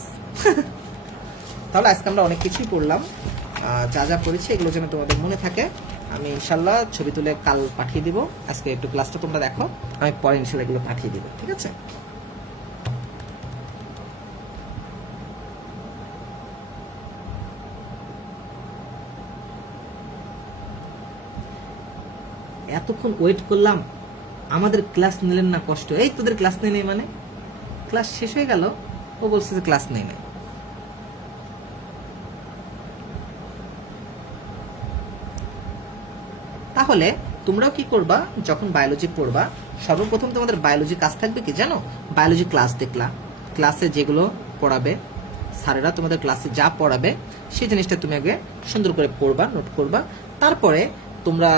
তাহলে আজকে আমরা অনেক কিছুই পড়লাম, যা যা পড়েছি এগুলো যেন তোমাদের মনে থাকে। আমি ইনশাল্লাহ ছবি তুলে কাল পাঠিয়ে দিব। আজকে একটু ক্লাসটা তোমরা দেখো, আমি পরে ইনশাল্লাহ এগুলো পাঠিয়ে দিব। ঠিক আছে, এতক্ষণ ওয়েট করলাম, আমাদের ক্লাস নিলেন না, কষ্ট। এই তোদের ক্লাস নেই মানে ক্লাস শেষ হয়ে গেল, ও বলছে যে ক্লাস নেই। তাহলে তোমরাও কি করবা, যখন বায়োলজি পড়বা সর্বপ্রথম তোমাদের বায়োলজি কাজ থাকবে কি জানো? বায়োলজি ক্লাস দেখলা, ক্লাসে যেগুলো পড়াবে স্যারেরা তোমাদের ক্লাসে যা পড়াবে সেই জিনিসটা তুমি আগে সুন্দর করে পড়বা, নোট করবা। তারপরে তোমরা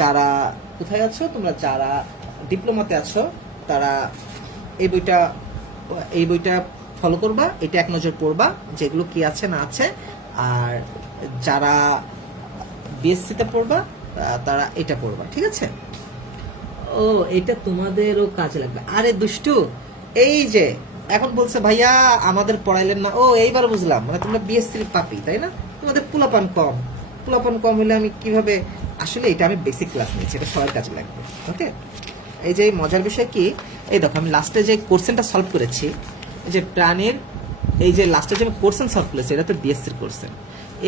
যারা কোথায় আছো, তোমরা যারা ডিপ্লোমাতে আছো তারা এই বইটা ফলো করবা, এটা এক নজর পড়বা যেগুলো কি আছে না আছে। আর যারা বিএসসিতে পড়বা তারা এটা পড়বা। ঠিক আছে, ও এটা তোমাদেরও কাজে লাগবে। আরে দুষ্টু, এই যে এখন বলছে ভাইয়া আমাদের পড়াইলেন না, ও এইবার বুঝলাম, মানে তোমরা বিএসসির পাপি তাই না? তোমাদের পোলাপান কম হলে আমি কিভাবে, আসলে এটা আমি বেসিক ক্লাস নিয়েছি, এটা সবার কাজে লাগবে। ওকে, এই যে মজার বিষয় কি, এই দেখো আমি লাস্টে যে কোশ্চেনটা সলভ করেছি, এই যে প্রাণীর, এই যে লাস্টে যে আমি কোশ্চেন সলভ করেছি এটা তো বিএসসির কোশ্চেন।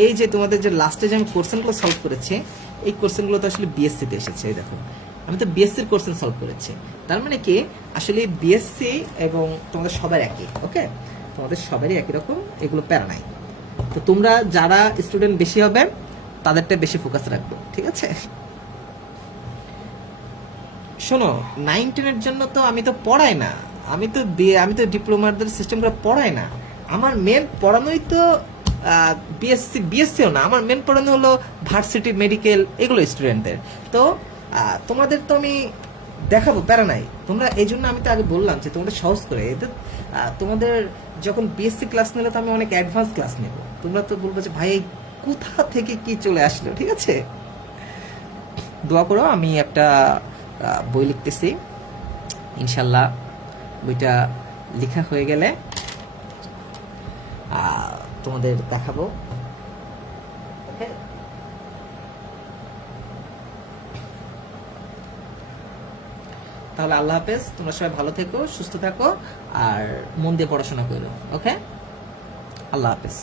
এই যে তোমাদের যে লাস্টে যে আমি কোশ্চেনগুলো সলভ করেছি, এই কোশ্চেনগুলো তো আসলে বিএসসিতে এসেছে। এই দেখো আমি তো বিএসসির কোশ্চেন সলভ করেছি, তার মানে কি আসলে বিএসসি এবং তোমাদের সবার একই। ওকে, তোমাদের সবারই একই রকম, এগুলো প্যারা নাই। তো তোমরা যারা স্টুডেন্ট বেশি হবে তাদেরটা বেশি ফোকাস রাখবো। ঠিক আছে, শোনো 9-10-এর জন্য তো আমি তো পড়াই না, আমি তো ডিপ্লোমারদের সিস্টেম করে পড়াই না। আমার মেন পড়ানোই তো বিএসসিও না, আমার মেন পড়ানো হলো ভার্সিটি, মেডিকেল, এগুলো স্টুডেন্টদের। তো তোমাদের তো আমি দেখাবো, প্যারা নাই। তোমরা এই জন্য আমি তো আগে বললাম যে তোমাদের সহজ করে এদের, তোমাদের যখন বিএসসি ক্লাস নিলে তো আমি অনেক অ্যাডভান্স ক্লাস নেব, তোমরা তো বলবো যে ভাই কোথা থেকে কি চলে আসলো। ঠিক আছে, দোয়া করো, আমি একটা বই লিখতেছি, ইনশাল্লাহ বইটা লেখা হয়ে গেলে তোমাদের দেখাবো। তাহলে আল্লাহ হাফেজ, তোমরা সবাই ভালো থেকো, সুস্থ থাকো, আর মন দিয়ে পড়াশোনা করো। ওকে, আল্লাহ হাফেজ।